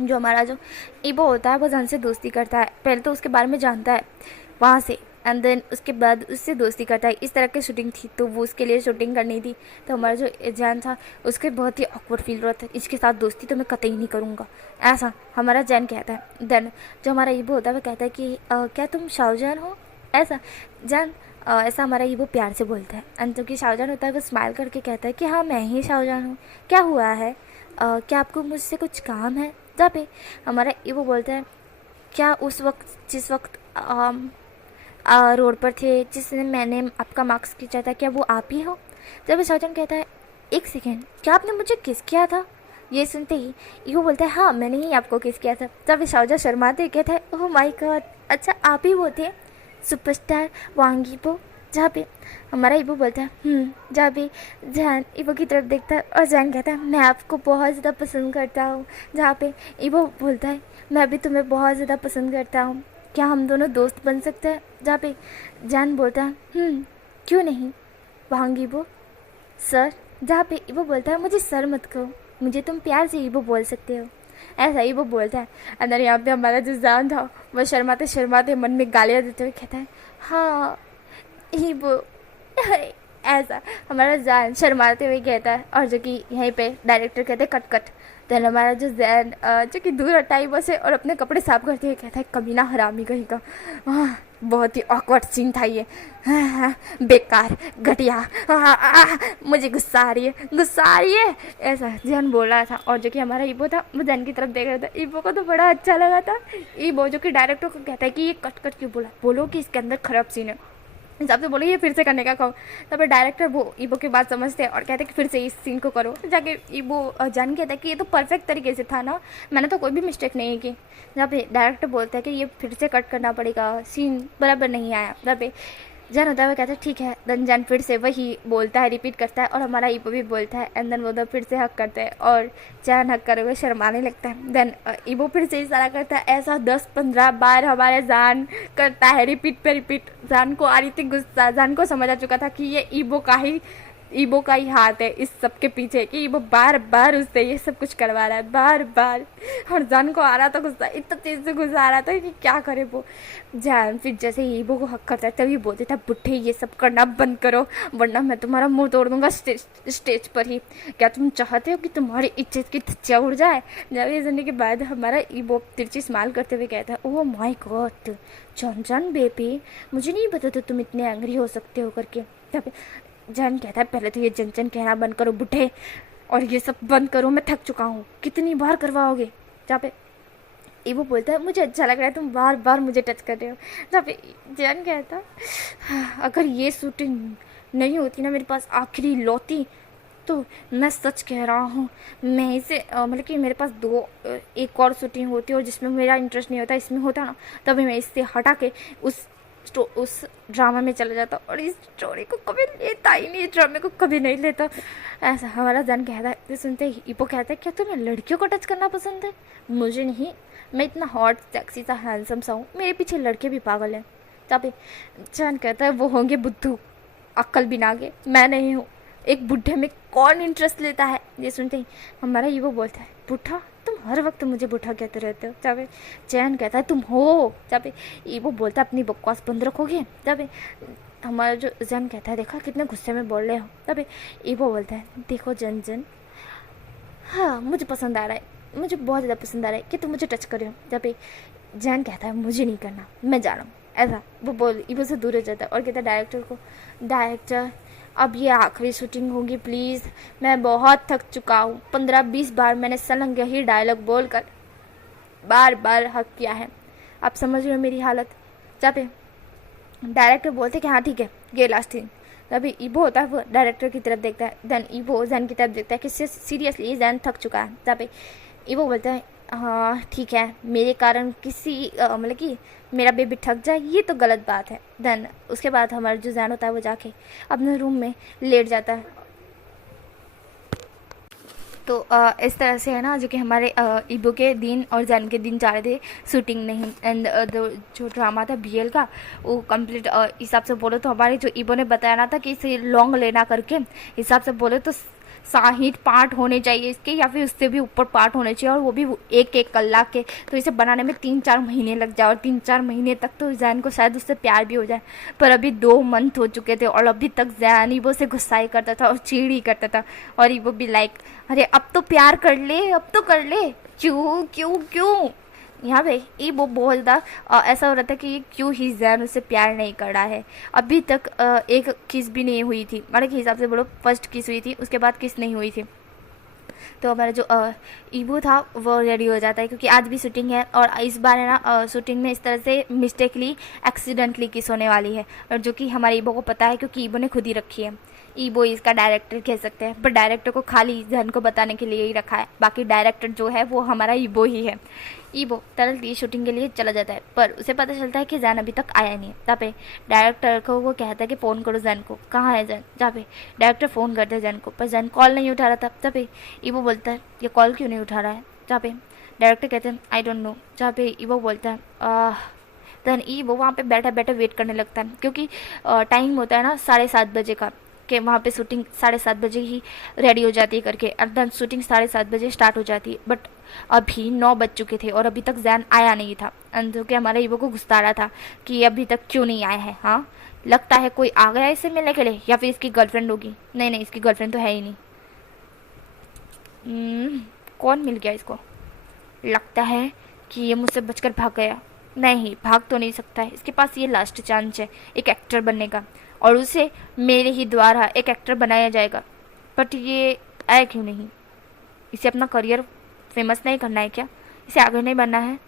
जो हमारा जो ईवो होता है वो जन से दोस्ती करता है, पहले तो उसके बारे में जानता है वहाँ से, एंड देन उसके बाद उससे दोस्ती करता है। इस तरह की शूटिंग थी, तो वो उसके लिए शूटिंग करनी थी। तो हमारा जो जैन था उसके बहुत ही ऑकवर्ड फील रहा था, इसके साथ दोस्ती तो मैं कतई नहीं करूँगा, ऐसा हमारा जैन कहता है। देन जो हमारा ईवो होता है वो कहता है कि क्या तुम शाहजहान हो, ऐसा जैन ऐसा हमारा ईवो प्यार से बोलता है। एंड जो कि शाहजहान होता है वो स्माइल करके कहता है कि हाँ मैं ही शाहजहान हूँ, क्या हुआ है, क्या आपको मुझसे कुछ काम है? जहाँ पे हमारा ईवो बोलता है क्या उस वक्त जिस वक्त रोड पर थे जिसने मैंने आपका मार्क्स खींचा था, क्या वो आप ही हो? जब शाहजहान कहता है एक सेकेंड, क्या आपने मुझे किस किया था? ये सुनते ही ईवो बोलता है हाँ मैंने ही आपको किस किया था। जब शाहजहान शर्माते कहता है ओह माय गॉड, अच्छा आप ही वो थे सुपरस्टार वांग ईवो। जहाँ पे हमारा ईवो बोलता है जहाँ पे जान ईवो की तरफ देखता है और जान कहता है मैं आपको बहुत ज़्यादा पसंद करता हूँ। जहाँ पे ईवो बोलता है मैं भी तुम्हें बहुत ज़्यादा पसंद करता हूँ, क्या हम दोनों दोस्त बन सकते हैं? जहाँ पे जान बोलता है क्यों नहीं वांग ईवो सर। जहाँ पे ईवो बोलता है मुझे सर मत कहो, मुझे तुम प्यार से ईवो बोल सकते हो, ऐसा ही वो बोलता है। अंदर यहाँ पे हमारा जो जान था वो शर्माते शर्माते मन में गालियाँ देते हुए कहता है हाँ ही वो ऐसा हमारा जान शर्माते हुए कहता है। और जो कि यहीं पे डायरेक्टर कहते हैं कट। तो हमारा जो जैन जो कि दूर हटाई बसे और अपने कपड़े साफ करते हुए कहता है कमीना हरामी कहीं का। बहुत ही ऑकवर्ड सीन था ये, बेकार घटिया, मुझे गुस्सा आ रही है ऐसा जैन बोल रहा था। और जो कि हमारा ईवो था वो जैन की तरफ देख रहा था। ईवो को तो बड़ा अच्छा लगा था। ईवो जो कि डायरेक्टर को कहता है कि ये कट क्यों बोला, बोलो कि इसके अंदर खराब सीन है। हिसाब से बोले ये फिर से करने का कहो। तब फिर डायरेक्टर वो ईबो की बात समझते हैं और कहते हैं कि फिर से इस सीन को करो। जाके ईबो जान कहता है कि ये तो परफेक्ट तरीके से था ना, मैंने तो कोई भी मिस्टेक नहीं की। जहाँ पे डायरेक्टर बोलता है कि ये फिर से कट करना पड़ेगा, सीन बराबर नहीं आया। जहाँ पे जैन होता है वो कहता है ठीक है। देन जैन फिर से वही बोलता है, रिपीट करता है और हमारा ईबो भी बोलता है। एंड देन वो तो फिर से हक करते हैं और जैन हक करे हुए शर्माने लगता है। देन ईबो फिर से इशारा करता है, ऐसा 10-15 बार हमारे जान करता है, रिपीट पे रिपीट। जान को आ रही थी गुस्सा, जान को समझ आ चुका था कि ये ईबो का ही हाथ है इस सब के पीछे, कि ईबो बार बार उससे ये सब कुछ करवा रहा है, बार बार। और जान को आ रहा था गुस्सा, इतना तेज से गुस्सा आ रहा था कि क्या करे वो। जान फिर जैसे ईबो को हक करता है तभी बोलते था, बुढ़े ये सब करना बंद करो वरना मैं तुम्हारा मुंह तोड़ दूंगा स्टेज पर ही। क्या तुम चाहते हो कि तुम्हारी इज्जत की धज्जिया उड़ जाए। जब ये सुनने के बाद हमारा ईबो तिरछी स्माइल करते हुए कहता है, oh my God John baby, मुझे नहीं पता था तुम इतने एंग्री हो सकते हो करके। तब जैन कहता है, पहले तो ये जन कहना बंद करो बुढ़े, और ये सब बंद करो, मैं थक चुका हूँ, कितनी बार करवाओगे। जहाँ पे ईबो बोलता है, मुझे अच्छा लग रहा है तुम बार बार मुझे टच कर रहे हो। जहाँ पे जैन कहता है, अगर ये शूटिंग नहीं होती ना मेरे पास आखिरी लौती, तो मैं सच कह रहा हूँ मैं इसे मतलब कि मेरे पास एक और शूटिंग होती और जिसमें मेरा इंटरेस्ट नहीं होता, इसमें होता ना, तभी मैं इससे हटा के उस ड्रामा में चला जाता और इस स्टोरी को कभी लेता ही नहीं, ड्रामे को कभी नहीं लेता। ऐसा हमारा जान कहता है। तो सुनते ही ईबो कहता है, क्या तुम्हें लड़कियों को टच करना पसंद है। मुझे नहीं, मैं इतना हॉट सेक्सी सा हैंडसम सा हूँ, मेरे पीछे लड़के भी पागल हैं। तब जान कहता है, वो होंगे बुद्धू अक्ल बिना के, मैं नहीं हूँ। एक बुढ़े में कौन इंटरेस्ट लेता है। ये सुनते ही हमारा ईबो बोलता है, बुढ़ा, तुम हर वक्त मुझे बुढ़ा कहते रहते हो। जब चैन कहता है, तुम हो। जब ईबो बोलता है, अपनी बकवास बंद रखोगे। जब हमारा जो जैन कहता है, देखा कितने गुस्से में बोल रहे हो। तब ईबो बोलता है, देखो जन, हाँ मुझे पसंद आ रहा है, मुझे बहुत ज़्यादा पसंद आ रहा है कि तुम मुझे टच करे हो। जब जैन कहता है, मुझे नहीं करना, मैं जा रहा हूँ। ऐसा वो बोल ईबो से दूर हो जाता है और कहता है डायरेक्टर को, डायरेक्टर अब ये आखिरी शूटिंग होगी प्लीज़, मैं बहुत थक चुका हूँ। 15-20 बार मैंने सलंग यही डायलॉग बोलकर बार बार हक किया है, आप समझ रहे हो मेरी हालत। जब डायरेक्टर बोलते कि हाँ ठीक है ये लास्ट सीन। तभी ईबो होता है वो डायरेक्टर की तरफ देखता है। देन ईबो जैन की तरफ देखता है कि सीरियसली जैन थक चुका है। तभी ईबो बोलता है, हाँ ठीक है, मेरे कारण किसी मतलब कि मेरा बेबी थक जाए ये तो गलत बात है। देन उसके बाद हमारा जो जैन होता है वो जाके अपने रूम में लेट जाता है। तो इस तरह से है ना, जो कि हमारे ईबो के दिन और जैन के दिन जा रहे थे शूटिंग नहीं। एंड जो ड्रामा था बीएल का वो कंप्लीट हिसाब से बोले तो हमारे जो ईबो ने बताया ना था कि इसे लॉन्ग लेना करके, हिसाब से बोले तो 60 पार्ट होने चाहिए इसके, या फिर उससे भी ऊपर पार्ट होने चाहिए, और वो भी 1-1 कलाक के। तो इसे बनाने में 3-4 महीने लग जाए और 3-4 महीने तक तो जैन को शायद उससे प्यार भी हो जाए। पर अभी 2 मंथ हो चुके थे और अभी तक जैन ईबो से गुस्साई करता था और चिड़ी करता था, और ईबो भी लाइक, अरे अब तो प्यार कर ले, अब तो कर ले, क्यों क्यों क्यों। यहाँ पे ईबो बोलता ऐसा हो रहा था कि क्यों ही जैन उससे प्यार नहीं कर रहा है। अभी तक एक किस भी नहीं हुई थी, मेरे के हिसाब से बोलो फर्स्ट किस हुई थी, उसके बाद किस नहीं हुई थी। तो हमारा जो ईबो था वो रेडी हो जाता है, क्योंकि आज भी शूटिंग है और इस बार है ना शूटिंग में इस तरह से मिस्टेकली एक्सीडेंटली किस होने वाली है, और जो कि हमारे ईबो को पता है क्योंकि ईबो ने खुद ही रखी है। ईबो इसका डायरेक्टर कह सकते हैं, पर डायरेक्टर को खाली जैन को बताने के लिए ही रखा है, बाकी डायरेक्टर जो है वो हमारा ईबो ही है। ईबो तुरंत शूटिंग के लिए चला जाता है, पर उसे पता चलता है कि जैन अभी तक आया नहीं है। तब पे डायरेक्टर को वो कहता है कि फ़ोन करो जैन को, कहाँ है जैन। जहाँ पे डायरेक्टर फ़ोन करते हैं जैन को, पर जैन कॉल नहीं उठा रहा था। तब पे ईबो बोलता है, ये कॉल क्यों नहीं उठा रहा है। जहाँ पे डायरेक्टर कहते हैं, आई डोंट नो। जहाँ पे ईबो बोलता है देन ईबो वहाँ पे बैठा बैठा वेट करने लगता है, क्योंकि टाइम होता है ना 7:30 बजे का, कि वहाँ पे शूटिंग 7:30 बजे ही रेडी हो जाती है करके, अर्थात शूटिंग 7:30 बजे स्टार्ट हो जाती है। बट अभी 9 बज चुके थे और अभी तक जैन आया नहीं था, जो कि हमारे ईबो को गुस्सा आ रहा था कि अभी तक क्यों नहीं आया है। हाँ लगता है कोई आ गया इससे मिलने के लिए, या फिर इसकी गर्लफ्रेंड होगी। नहीं नहीं, इसकी गर्लफ्रेंड तो है ही नहीं। कौन मिल गया इसको। लगता है कि ये मुझसे बचकर भाग गया। नहीं, भाग तो नहीं सकता है, इसके पास ये लास्ट चांस है एक एक्टर बनने का, और उसे मेरे ही द्वारा एक एक्टर बनाया जाएगा। बट ये आया क्यों नहीं। इसे अपना करियर फेमस नहीं करना है क्या, इसे आगे नहीं बनना है।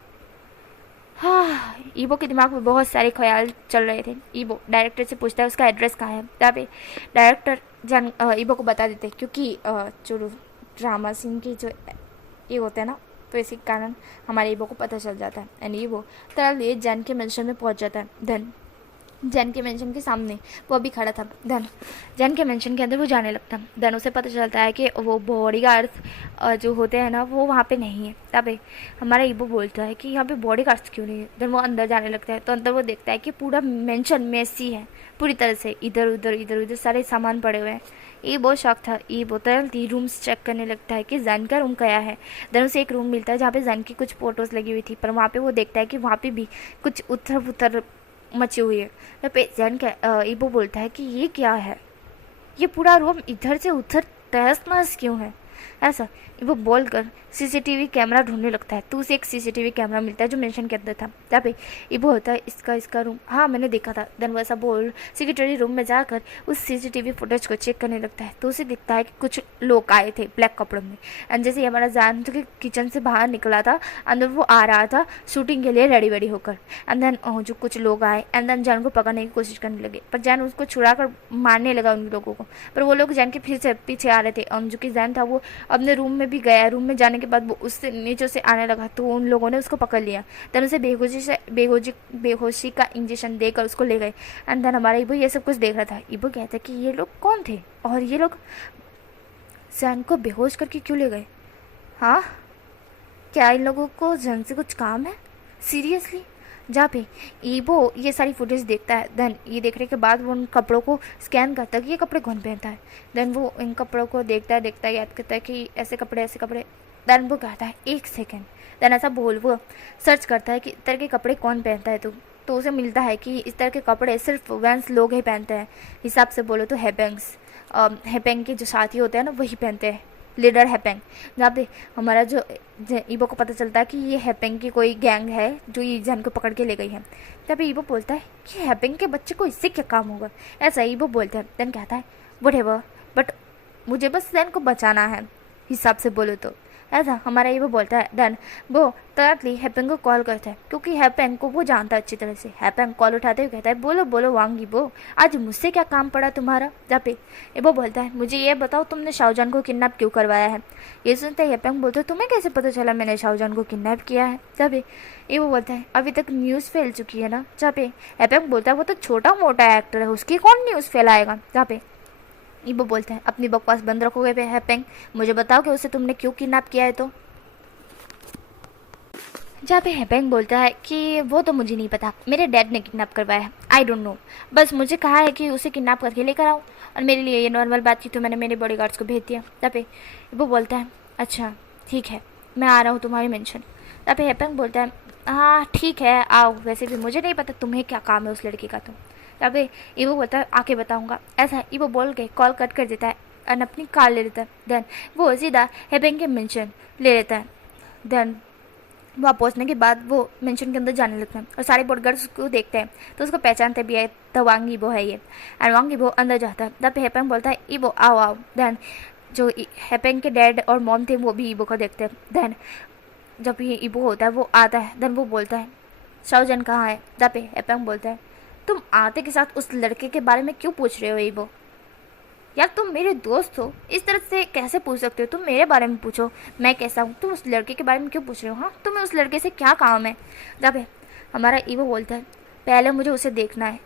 हाँ, ईबो के दिमाग में बहुत सारे ख्याल चल रहे थे। ईबो डायरेक्टर से पूछता है उसका एड्रेस कहाँ है। यहाँ पे डायरेक्टर ईबो को बता देते हैं, क्योंकि जो ड्रामा सीन की जो ये होता है ना, तो इसी कारण हमारे ईबो को पता चल जाता है। एंड ईबो तरह जैन के मेंशन में पहुंच जाता है। देन जैन के मेंशन के सामने वो अभी खड़ा था। देन जैन के मेंशन के अंदर वो जाने लगता है। देन उसे पता चलता है कि वो बॉडीगार्ड्स जो होते हैं ना, वो वहाँ पे नहीं है। तब हमारा ईबो बोलता है कि यहाँ पे बॉडीगार्ड्स क्यों नहीं है। देन वो अंदर जाने लगता है, तो अंदर वो देखता है कि पूरा मेंशन मेसी है पूरी तरह से, इधर उधर सारे सामान पड़े हुए हैं। ये बहुत शौक था। ये तुरंत ही रूम्स चेक करने लगता है कि जैन का रूम क्या है। देन उसे एक रूम मिलता है जहाँ पे जैन की कुछ फोटोज़ लगी हुई थी, पर वहाँ पे वो देखता है कि वहाँ पे भी कुछ उथल पुथल मची हुई है। तो पे जैन का ईबो बोलता है कि ये क्या है, ये पूरा रूम इधर से उधर तहस नहस क्यों है ऐसा। वो बोलकर सीसीटीवी कैमरा ढूंढने लगता है, तो उसे एक सीसीटीवी कैमरा मिलता है जो मेंशन के अंदर था। जहाँ पे वो होता है इसका रूम, हाँ मैंने देखा था। देन वैसा बोल सेक्रेटरी रूम में जाकर उस सीसीटीवी फुटेज को चेक करने लगता है, तो उसे दिखता है कि कुछ लोग आए थे ब्लैक कपड़ों में। एंड जैसे हमारा जान जो कि किचन से बाहर निकला था, अंदर वो आ रहा था शूटिंग के लिए रेडी होकर। एंड देन जो कुछ लोग आए एंड देन जैन को पकड़ने की कोशिश करने लगे, पर जैन उसको छुड़ा कर मारने लगा उन लोगों को। पर वो लोग जैन के फिर से पीछे आ रहे थे। और जो कि जैन था वो अपने रूम में भी गया। रूम में जाने के बाद वो उससे नीचे से आने लगा, तो उन लोगों ने उसको पकड़ लिया। देन उसे बेहोशी का इंजेक्शन देकर उसको ले गए। एंड देन हमारा ईबो ये सब कुछ देख रहा था। ईबो कहता है कि ये लोग कौन थे और ये लोग जैन को बेहोश करके क्यों ले गए। हाँ, क्या इन लोगों को जैन से कुछ काम है सीरियसली। जहाँ पे ईबो ये सारी फुटेज देखता है। देन ये देखने के बाद वो उन कपड़ों को स्कैन करता है कि ये कपड़े कौन पहनता है। देन वो इन कपड़ों को देखता है याद करता है कि ऐसे कपड़े। देन वो कहता है 1 सेकेंड। देन ऐसा बोल वो सर्च करता है कि इस तरह के कपड़े कौन पहनता है। तो उसे मिलता है कि इस तरह के कपड़े सिर्फ वैंस लोग ही पहनते हैं। हिसाब से बोलो तो हैपेंग के जो साथी होते हैं ना, वही पहनते हैं, लीडर हैपेंग। जहाँ पे हमारा जो ईबो को पता चलता है कि ये हैपेंग की कोई गैंग है जो ये जैन को पकड़ के ले गई है। तब ईबो बोलता है कि हैपेंग के बच्चे को इससे क्या काम होगा, ऐसा ईबो बोलता है। देन कहता है व्हाटएवर, बट मुझे बस जैन को बचाना है हिसाब से बोलो तो, ऐसा हमारा ईबो बोलता है। देन वो तुरंतली हैपेंग को कॉल करता है, क्योंकि हैपेंग को वो जानता है अच्छी तरह से। हैपेंग कॉल उठाते हुए कहता है बोलो वांग ईबो, आज मुझसे क्या काम पड़ा तुम्हारा। जहाँ पे ईबो बोलता है मुझे ये बताओ तुमने शाओजान को किडनैप क्यों करवाया है। ये सुनते ही हैपेंग बोलता है तुम्हें कैसे पता चला मैंने शाओजान को किडनैप किया है। जहाँ पे ईबो बोलता है अभी तक न्यूज़ फैल चुकी है ना। जहाँ पे हैपेंग बोलता है वो तो छोटा मोटा एक्टर है, उसकी कौन न्यूज़ फैलाएगा। जहाँ पे ईबो बोलता है अपनी बकवास बंद रखोगे पे हैपेंग, मुझे बताओ कि उसे तुमने क्यों किडनैप किया है। तो जहाँ पे हैपेंग बोलता है कि वो तो मुझे नहीं पता, मेरे डैड ने किडनैप करवाया है, आई डोंट नो, बस मुझे कहा है कि उसे किडनैप करके लेकर आओ और मेरे लिए ये नॉर्मल बात थी, तो मैंने मेरे बॉडीगार्ड्स को भेज दिया। तब पे वो बोलता है अच्छा ठीक है मैं आ रहा हूँ तुम्हारी मेंशन। तब पे हैपेंग बोलता है हाँ ठीक है आओ, वैसे भी मुझे नहीं पता तुम्हें क्या काम है उस लड़की का। तो तब ईबो बोलता है आके बताऊँगा, ऐसा ईबो बोल के कॉल कट कर देता है और अपनी कार ले लेता है। देन वो सीधा हैपेंग के मेंशन ले लेता है। देन वहाँ पहुँचने के बाद वो मेंशन के अंदर जाने लगते हैं और सारे बॉडीगार्ड्स उसको देखते हैं, तो उसको पहचानते भी है, तो वांग ईबो है ये। एंड वांग ईबो अंदर जाता है। तब हैपेंग बोलता है ईबो आओ। देन जो हैपेंग के डैड और मॉम थे वो भी ईबो को देखते हैं। देन जब ये ईबो होता है वो आता है। देन वो बोलता है शाओजान कहाँ है। तब हैपेंग बोलता है तुम आते के साथ उस लड़के के बारे में क्यों पूछ रहे हो ईबो, यार तुम मेरे दोस्त हो, इस तरह से कैसे पूछ सकते हो, तुम मेरे बारे में पूछो मैं कैसा हूँ, तुम उस लड़के के बारे में क्यों पूछ रहे हो। हाँ तुम्हें उस लड़के से क्या काम है। जब हमारा ईबो बोलता है पहले मुझे उसे देखना है,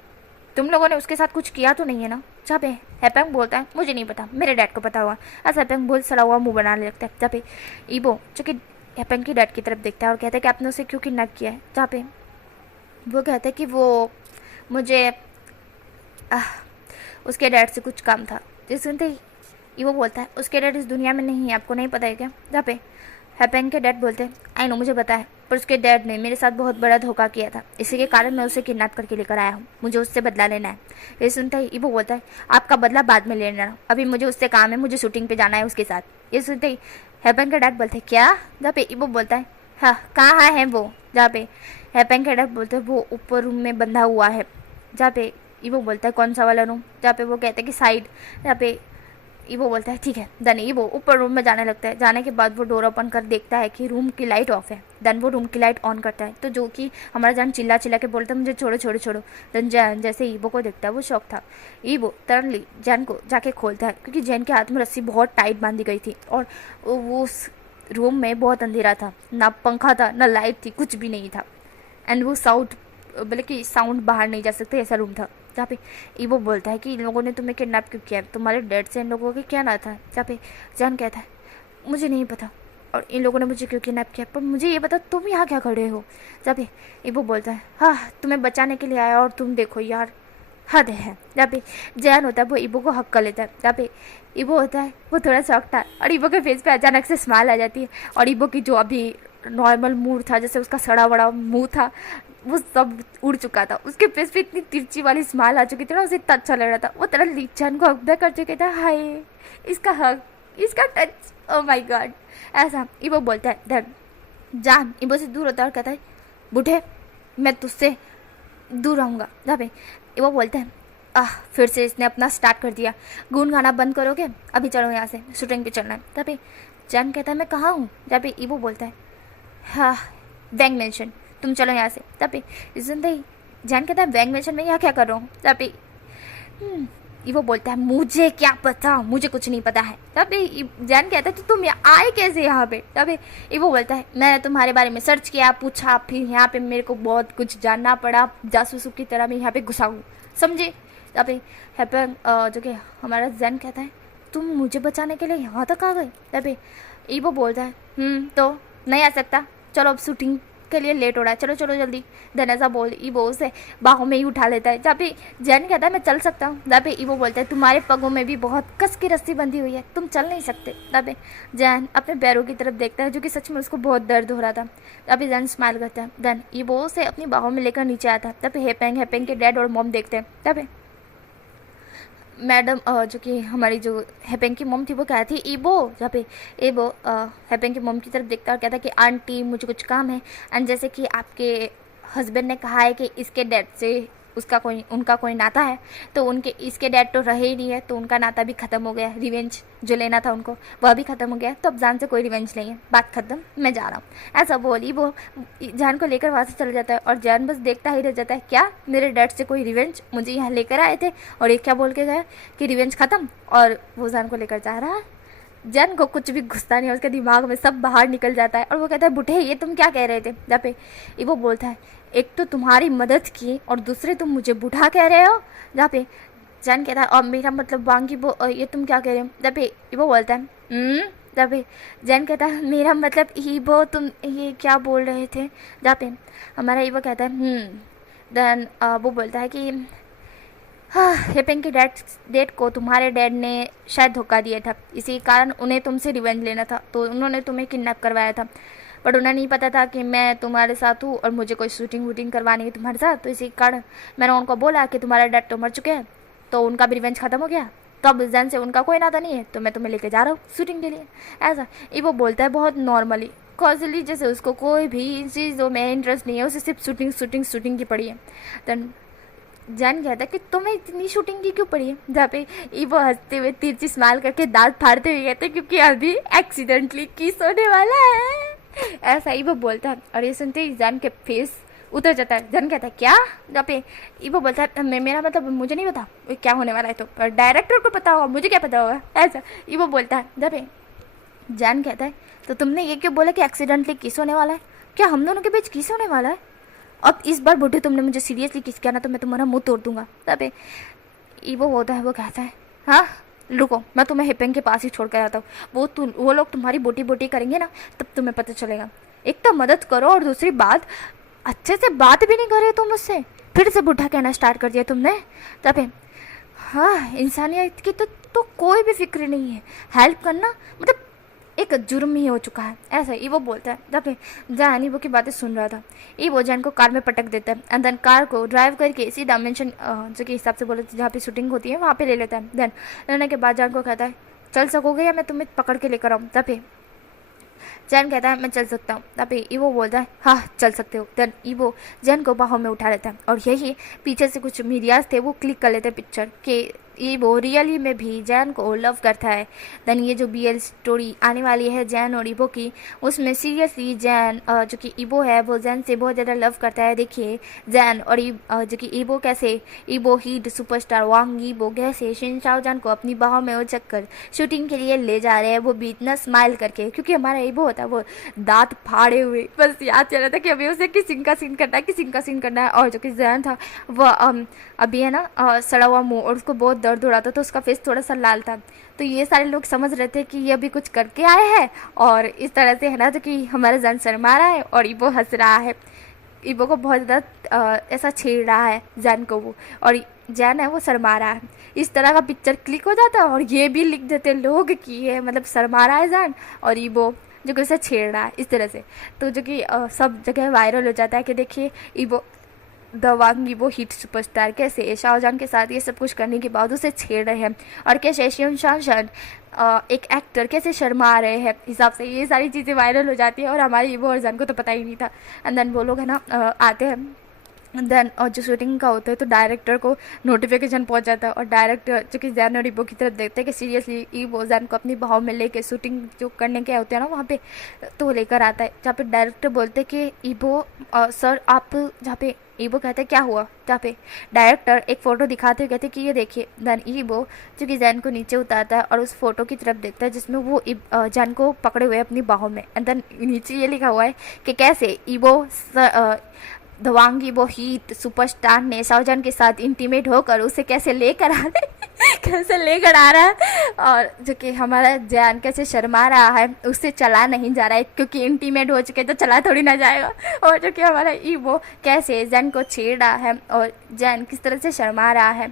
तुम लोगों ने उसके साथ कुछ किया तो नहीं है ना। जब हैपेंग बोलता है मुझे नहीं पता, मेरे डैड को पता हुआ। ऐसा हैपेंग बहुत सड़ा हुआ मुँह बनाने लगता है। जब ईबो जो कि हैपेंग की डैड की तरफ देखता है और कहता है कि आपने उसे क्यों किडनैप किया है। जहाँ पे वो कहता है कि वो मुझे उसके डैड से कुछ काम था। जिस सुनते ही ईबो बोलता है उसके डैड इस दुनिया में नहीं है, आपको नहीं पता है क्या। जहाँ पे हैपेंग के डैड बोलते हैं आई नो मुझे पता है, पर उसके डैड ने मेरे साथ बहुत बड़ा धोखा किया था, इसी के कारण मैं उसे किडनैप करके लेकर आया हूँ, मुझे उससे बदला लेना है। ये सुनते ही ईबो बोलता है आपका बदला बाद में लेना, अभी मुझे उससे काम है, मुझे शूटिंग पे जाना है उसके साथ। ये सुनते ही हैपेंग के डैड बोलते हैं क्या। जहाँ पे ईबो बोलता है हाँ कहाँ है वो। जहाँ पे हैपेंग के डैड बोलते हैं वो ऊपर रूम में बंधा हुआ है। जहाँ पे ईबो बोलता है कौन सा वाला रूम। जहाँ पे वो कहते हैं कि साइड। जहाँ पे ईवो बोलता है ठीक है। देन ईवो ऊपर रूम में जाने लगता है। जाने के बाद वो डोर ओपन कर देखता है कि रूम की लाइट ऑफ है। देन वो रूम की लाइट ऑन करता है, तो जो कि हमारा जान चिल्ला चिल्ला के बोलता है मुझे छोड़ो छोड़ो छोड़ो। देन जैन जैसे ईवो को देखता है, वो शौक था। ईवो तरनली जैन को जाके खोलता है, क्योंकि जैन के हाथ में रस्सी बहुत टाइट बांधी गई थी और वो उस रूम में बहुत अंधेरा था, ना पंखा था ना लाइट थी, कुछ भी नहीं था। एंड वो बल्कि साउंड बाहर नहीं जा सकते, ऐसा रूम था। जहाँ पे ईवो बोलता है कि इन लोगों ने तुम्हें किडनैप क्यों किया, तुम्हारे डैड से इन लोगों के क्या ना था। जहाँ पे जान कहता है मुझे नहीं पता और इन लोगों ने मुझे क्यों किडनैप किया, पर मुझे ये पता तुम यहाँ क्या खड़े हो। जहाँ पे ईवो बोलता है हाँ तुम्हें बचाने के लिए आया और तुम देखो यार हद है। जहाँ पे जैन होता है वो ईवो को हक कर लेता है। जहाँ पे ईवो होता है वो थोड़ा शॉक था और ईवो के फेस पे अचानक से स्माइल आ जाती है और ईवो की जो अभी नॉर्मल मूड था, जैसे उसका सड़ा बड़ा मुंह था, वो सब उड़ चुका था। उसके फेस पे इतनी तिरछी वाली स्माइल आ चुकी थी ना, उसे इतना अच्छा लग रहा था। वो तरह लीचन को हक बैक कर चुके था। हाय इसका हक, इसका टच, ओ माय गॉड। ऐसा ईवो बोलता है। धन जान ईवो से दूर होता है और कहता है बूढ़े मैं तुझसे दूर रहूँगा। जहाँ पे ईवो बोलते हैं फिर से इसने अपना स्टार्ट कर दिया, गुन गाना बंद करोगे, अभी चलो यहाँ से शूटिंग पे चलना है। तब पे जैन कहता है मैं कहाँ हूँ। जहाँ पे ईवो बोलता है हाँ बैंक मेंशन, तुम चलो यहाँ से। तब पे जिंदगी जैन कहता है बैंक मेंशन में यहाँ क्या कर रहा हूँ। तब पे ईवो बोलता है मुझे क्या पता, मुझे कुछ नहीं पता है। तब पे जैन कहता है तो तुम आए कैसे यहाँ पे। तब पे ईवो बोलता है मैंने तुम्हारे बारे में सर्च किया, पूछा, फिर यहाँ पे मेरे को बहुत कुछ जानना पड़ा, जासूसों की तरह मैं यहाँ पे घुसा हूँ, समझे। तब पे हैपन जो कि हमारा जैन कहता है तुम मुझे बचाने के लिए यहाँ तक आ गए। तब पे ईवो बोलता है तो नहीं आ सकता, चलो अब शूटिंग के लिए लेट हो रहा है, चलो चलो जल्दी। देन ऐसा बोल ईवो उसे बाहों में ही उठा लेता है। जहाँ पे जैन कहता है मैं चल सकता हूँ। जहाँ पे ईवो बोलता है तुम्हारे पगों में भी बहुत कस की रस्सी बंधी हुई है, तुम चल नहीं सकते। जहाँ पे जैन अपने पैरों की तरफ देखता है, जो कि सच में उसको बहुत दर्द हो रहा था। जहाँ पे जैन स्माइल करता है। देन ईवो उसे अपनी बाहों में लेकर नीचे आता है। तब पे हैपेंग के डैड और मॉम देखते हैं। तब पे मैडम जो कि हमारी जो हैपेंग की मॉम थी वो कहती थी ईवो। जहाँ पे ईवो हैपेंग की मॉम की तरफ देखता है और कहता है कि आंटी मुझे कुछ काम है, एंड जैसे कि आपके हस्बैंड ने कहा है कि इसके डैड से उनका कोई नाता है, तो उनके इसके डैड तो रहे ही नहीं है, तो उनका नाता भी ख़त्म हो गया, रिवेंज जो लेना था उनको वह भी ख़त्म हो गया, तो अब जान से कोई रिवेंज नहीं है, बात ख़त्म, मैं जा रहा हूँ। ऐसा बोली वो जान को लेकर वहाँ से चला जाता है और जान बस देखता ही रह जाता है क्या मेरे डैड से कोई रिवेंज मुझे यहाँ लेकर आए थे और ये क्या बोल के गए कि रिवेंज ख़त्म, और वो जान को लेकर जा रहा है। जैन को कुछ भी घुसता नहीं है, उसके दिमाग में सब बाहर निकल जाता है और वो कहता है बुढ़े ये तुम क्या कह रहे थे। जहाँ पे वो बोलता है एक तो तुम्हारी मदद की और दूसरे तुम मुझे बूढ़ा कह रहे हो। जहाँ पे जैन कहता है और मेरा मतलब वांगी वो ये तुम क्या कह रहे हो। जहाँ पे वो बोलता है जहाँ पे जैन कहता है मेरा मतलब ईवो तुम ये क्या बोल रहे थे। जहाँ पे हमारा ईवो कहता है देन वो बोलता है कि हाँ हैपेंग के डैड को तुम्हारे डैड ने शायद धोखा दिया था, इसी कारण उन्हें तुमसे रिवेंज लेना था, तो उन्होंने तुम्हें किडनैप करवाया था, पर उन्हें नहीं पता था कि मैं तुम्हारे साथ हूँ और मुझे कोई शूटिंग वूटिंग करवानी है तुम्हारे साथ, तो इसी कारण मैंने उनको बोला कि तुम्हारे डैड तो मर चुके हैं, तो उनका भी रिवेंज ख़त्म हो गया, तो अब जैन से उनका कोई नाता नहीं है, तो मैं तुम्हें लेके जा रहा हूँ शूटिंग के लिए। ऐसा वो बोलता है बहुत नॉर्मली कॉजली, जैसे उसको कोई भी चीज़ों में इंटरेस्ट नहीं है, उसे सिर्फ शूटिंग की पड़ी है। देन जैन कहता है कि तुम्हें इतनी शूटिंग की क्यों पड़ी है। जहाँ पे वो हंसते हुए तिरछी स्माइल करके दांत फाड़ते हुए कहते हैं क्योंकि अभी एक्सीडेंटली किस होने वाला है। ऐसा ही वो बोलता है और ये सुनते ही जैन के फेस उतर जाता है। जैन कहता है क्या। जहाँ पे वो बोलता है मेरा मतलब मुझे नहीं पता क्या होने वाला है, तो डायरेक्टर को पता होगा, मुझे क्या पता होगा। ऐसा वो बोलता है। जहाँ पे जैन कहता है तो तुमने ये क्यों बोला कि एक्सीडेंटली किस होने वाला है, क्या हम दोनों के बीच किस होने वाला है। अब इस बार बुढ़े तुमने मुझे सीरियसली किस किया ना तो मैं तुम्हारा मुंह तोड़ दूंगा। तब वो होता है, वो कहता है हाँ रुको मैं तुम्हें हैपेंग के पास ही छोड़ कर आता हूँ, वो लोग तुम्हारी बोटी बोटी करेंगे ना तब तुम्हें पता चलेगा। एक तो मदद करो और दूसरी बात अच्छे से बात भी नहीं कर रहे तुम मुझसे, फिर से बुढ़ा कहना स्टार्ट कर दिया तुमने। तब हाँ इंसानियत की तो कोई भी फिक्र नहीं है, हेल्प करना मतलब एक जुर्म ही हो चुका है। ऐसा ही वो बोलता है। जब जैन ईवो की बातें सुन रहा था, ईवो जैन को कार में पटक देता है एंड देन कार को ड्राइव करके सीधा मेंशन जो कि हिसाब से बोले जहाँ पे शूटिंग होती है वहाँ पे ले लेता है। देन लेने के बाद जैन को कहता है चल सकोगे या मैं तुम्हें पकड़ के लेकर आऊँ। तब जैन कहता है मैं चल सकता हूँ। तब ईवो बोलता है हाँ चल सकते हो। देन ईवो जैन को बाहों में उठा लेता है और यही पीछे से कुछ मीडियाज थे वो क्लिक कर लेते हैं पिक्चर के ईबो रियली में भी जैन को लव करता है। देन ये जो BL स्टोरी आने वाली है जैन और ईबो की, उसमें सीरियसली जैन जो कि ईबो है वो जैन से बहुत ज़्यादा लव करता है। देखिए जैन और जो कि ईबो कैसे, ईबो हीट सुपरस्टार वांग ईबो कैसे शिन शाओजान को अपनी बाहों में उचक कर शूटिंग के लिए ले जा रहे हैं, वो भी इतना स्माइल करके, क्योंकि हमारा ईबो होता है वो दांत फाड़े हुए, बस याद चल रहा था कि अभी उसे किसिंग का सीन करना है, किसिंग का सीन करना है। और जो कि जैन था वह अभी है ना सड़ा हुआ मुंह, और उसको बहुत दर्द हो रहा था तो उसका फेस थोड़ा सा लाल था। तो ये सारे लोग समझ रहे थे कि ये अभी कुछ करके आए हैं, और इस तरह से है ना जो कि हमारा जैन शर्मा रहा है और ईबो हंस रहा है। ईबो को बहुत ज़्यादा ऐसा छेड़ रहा है जैन को वो, और जैन है वो शर्मा रहा है। इस तरह का पिक्चर क्लिक हो जाता है और ये भी लिख देते लोग कि ये मतलब शर्मा रहा है जैन और ईबो जो कि उसे छेड़ रहा है इस तरह से। तो जो कि सब जगह वायरल हो जाता है कि देखिए ईबो द वांग ईबो हिट सुपरस्टार कैसे शाओजान के साथ ये सब कुछ करने के बाद उसे छेड़ रहे हैं, और कैसे शिन शाओजान एक एक्टर कैसे शर्मा रहे हैं हिसाब से ये सारी चीज़ें वायरल हो जाती है। और हमारे ईबो और जैन को तो पता ही नहीं था। एंड देन वो लोग है ना आते हैं, देन और जो शूटिंग का होता है तो डायरेक्टर को नोटिफिकेशन पहुंच जाता है, और डायरेक्टर जो कि जैन और ईबो की तरफ देखते हैं कि सीरियसली ईबो जैन को अपनी बाहों में लेके शूटिंग जो करने के होते हैं ना वहाँ पे, तो लेकर आता है। जहाँ पे डायरेक्टर बोलते हैं कि ईबो सर आप, जहाँ पे ईबो कहते हैं क्या हुआ, जहाँ पे डायरेक्टर एक फ़ोटो दिखाते हुए कहते हैं कि ये देखिए। देन ईबो जो कि जैन को नीचे उतारता है और उस फोटो की तरफ देखता है जिसमें वो जैन को पकड़े हुए अपनी बाहों में। एंड देन नीचे ये लिखा हुआ है कि कैसे ईबो द वांग ईबो हीट सुपरस्टार ने शाओजान के साथ इंटीमेट होकर उसे कैसे लेकर आ रहा है कैसे लेकर आ रहा है, और जो कि हमारा जैन कैसे शर्मा रहा है, उससे चला नहीं जा रहा है क्योंकि इंटीमेट हो चुके तो चला थोड़ी ना जाएगा। और जो कि हमारा ईबो कैसे जैन को छेड़ रहा है और जैन किस तरह से शर्मा रहा है,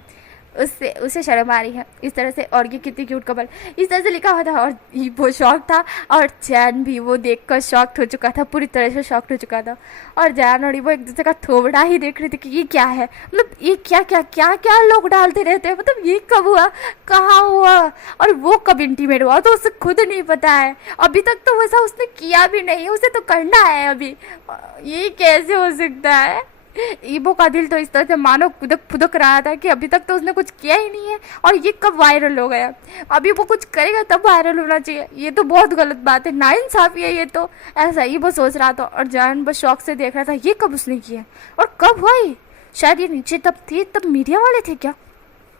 उससे उसे शर्म आ रही है इस तरह से। और ये कितनी क्यूट कपल इस तरह से लिखा हुआ था, और वो शॉक था और जैन भी वो देखकर शॉक्ड हो चुका था, पूरी तरह से शॉक्ड हो चुका था। और जैन और वो एक दूसरे का थोबड़ा ही देख रहे थे कि ये क्या है, मतलब ये क्या क्या क्या क्या लोग डालते रहते हैं, मतलब ये कब हुआ, कहाँ हुआ, और वो कब इंटीमेट हुआ तो उसे खुद नहीं पता है। अभी तक तो वैसा उसने किया भी नहीं, उसे तो करना है अभी, ये कैसे हो सकता है। ईबो का दिल तो इस तरह से मानो खुदक फुदक रहा था कि अभी तक तो उसने कुछ किया ही नहीं है और ये कब वायरल हो गया, अभी वो कुछ करेगा तब वायरल होना चाहिए, ये तो बहुत गलत बात है, नाइंसाफी है ये तो। ऐसा ईबो सोच रहा था और जैन बस शौक से देख रहा था ये कब उसने किया और कब हुआ ये, शायद ये नीचे तब थी तब मीडिया वाले थे क्या।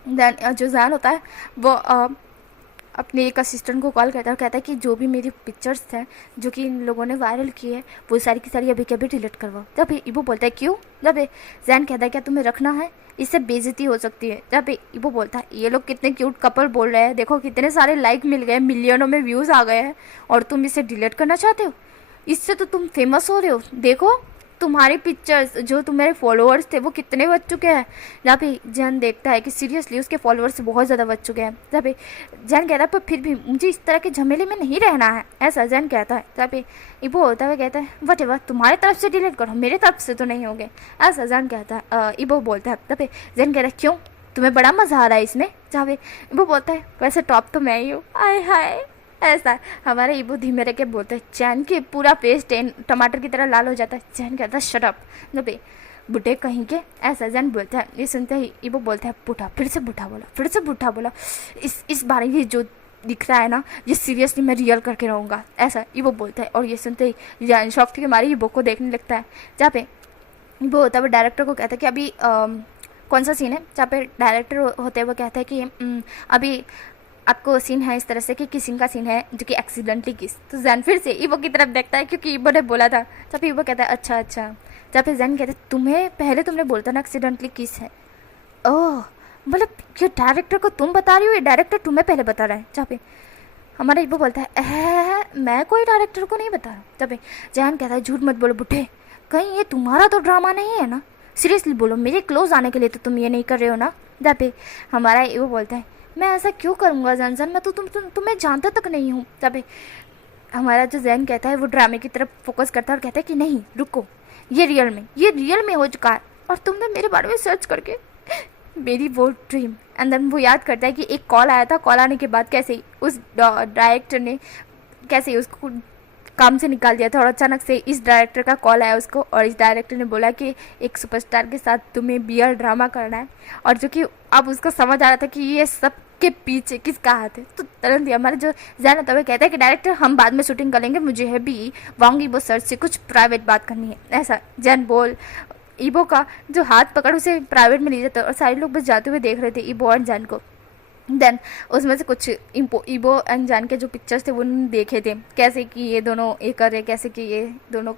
देन जो जैन होता है वो अपने एक असिस्टेंट को कॉल करता है और कहता है कि जो भी मेरी पिक्चर्स हैं जो कि इन लोगों ने वायरल की है वो सारी की सारी अभी के अभी डिलीट करवाओ। जब ईबो बोलता है क्यों, जब जैन कहता है क्या तुम्हें रखना है, इससे बेइज्जती हो सकती है। जब ईबो बोलता है ये लोग कितने क्यूट कपल बोल रहे हैं, देखो कितने सारे लाइक मिल गए, मिलियनों में व्यूज़ आ गए हैं और तुम इसे डिलीट करना चाहते हो, इससे तो तुम फेमस हो रहे हो, देखो तुम्हारी पिक्चर्स जो तुम्हारे फॉलोअर्स थे वो कितने बढ़ चुके हैं। जहाँ पे जैन देखता है कि सीरियसली उसके फॉलोअर्स बहुत ज़्यादा बढ़ चुके हैं। जहाँ पे जैन कहता है पर फिर भी मुझे इस तरह के झमेले में नहीं रहना है, ऐसा जैन कहता है। जहाँ पे ईबो होता है कहता है वट एवर तुम्हारी तरफ से डिलीट करो, मेरे तरफ से तो नहीं होंगे, ऐसा जैन कहता है। ईबो बोलता है, जहाँ पे जैन कहता है क्यों तुम्हें बड़ा मज़ा आ रहा है इसमें। जहाँ पे ईबो बोलता है वैसे टॉप तो मैं ही हूँ, आय हाय, ऐसा हमारे ईबो धीमे रह के बोलते हैं। चैन के पूरा फेस टमाटर की तरह लाल हो जाता है। चैन कहता है शट अप नबे बुढ़े कहीं के, ऐसा जैन बोलता है। ये सुनते ही ईबो बोलता है बूढ़ा, फिर से बूढ़ा बोला, फिर से बूढ़ा बोला, इस बारे ये जो दिख रहा है ना ये सीरियसली मैं रियल करके रहूँगा, ऐसा ईबो बोलता है। और ये सुनते ही जैन शॉक के मारे ईबो को देखने लगता है। जहाँ पे ईबो होता है वो डायरेक्टर को कहता है कि अभी कौन सा सीन है। जहाँ पे डायरेक्टर होते हैं वो कहता है कि अभी आपको सीन है इस तरह से कि किसिंग का सीन है जो कि एक्सीडेंटली किस। तो जैन फिर से ईबो की तरफ देखता है क्योंकि ईबो ने बोला था। जब ईबो कहता है अच्छा अच्छा, जब फिर जैन कहता है तुम्हें पहले तुमने बोलता ना एक्सीडेंटली किस है, ओह मतलब ये डायरेक्टर को तुम बता रही हो, ये डायरेक्टर तुम्हें पहले बता रहा है। जहाँ पे हमारा ईबो बोलता है मैं कोई डायरेक्टर को नहीं बता रहा। जब जैन कहता है झूठ मत बोलो बुढ़े, कहीं ये तुम्हारा तो ड्रामा नहीं है ना, सीरियसली बोलो मेरे क्लोज आने के लिए तो तुम ये नहीं कर रहे हो ना। जहाँ पे हमारा ईबो बोलता है मैं ऐसा क्यों करूँगा जैन, मैं तो तुम्हें जानता तक नहीं हूँ। तब हमारा जो जैन कहता है वो ड्रामे की तरफ फोकस करता है और कहता है कि नहीं रुको, ये रियल में हो चुका है और तुमने मेरे बारे में सर्च करके मेरी वो ड्रीम। एंड देन वो याद करता है कि एक कॉल आया था, कॉल आने के बाद कैसे उस डायरेक्टर ने कैसे उसको काम से निकाल दिया था और अचानक से इस डायरेक्टर का कॉल आया उसको, और इस डायरेक्टर ने बोला कि एक सुपरस्टार के साथ तुम्हें बियर ड्रामा करना है। और जो कि अब उसको समझ आ रहा था कि ये सब के पीछे किसका हाथ है, तो तुरंत ही हमारे जो जैन होता है कहता है कि डायरेक्टर हम बाद में शूटिंग कर लेंगे, मुझे है भी वांगी वो सर से कुछ प्राइवेट बात करनी है। ऐसा जैन बोल ईबो का जो हाथ पकड़ उसे प्राइवेट में ले जाता है और सारे लोग बस जाते हुए देख रहे थे ईबो और जैन को। देन उसमें से कुछ ईबो एंड जैन के जो पिक्चर्स थे वो उन्होंने देखे थे, कैसे कि ये दोनों एक कर रहे, कैसे कि ये दोनों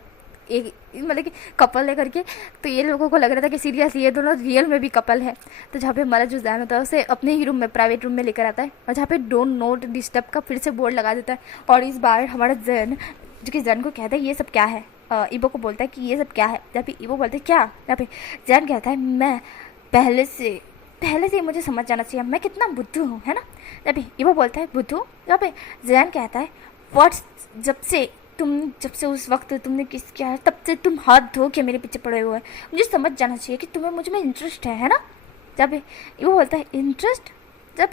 एक मतलब कि कपल है करके। तो ये लोगों को लग रहा था कि सीरियसली ये दोनों रियल में भी कपल है। तो जहाँ पे हमारा जो जैन होता है उसे अपने ही रूम में प्राइवेट रूम में लेकर आता है और जहाँ पे डोंट नोट डिस्टर्ब का फिर से बोर्ड लगा देता है। और इस बार हमारा जैन जो कि जैन को कहता है ये सब क्या है, ईबो को बोलता है कि ये सब क्या है। जहाँ पे ईबो बोलते है क्या, जहाँ पे जैन कहता है मैं पहले से मुझे समझ जाना चाहिए मैं कितना बुद्धू हूँ, है ना। जब ईबो बोलता है बुद्धू, जहाँ पे जैन कहता है व्हाट्स, जब से उस वक्त तुमने किस किया है तब से तुम हाथ धो के मेरे पीछे पड़े हुए हैं, मुझे समझ जाना चाहिए कि तुम्हें मुझ में इंटरेस्ट है ना। जब ईबो बोलता है इंटरेस्ट, जब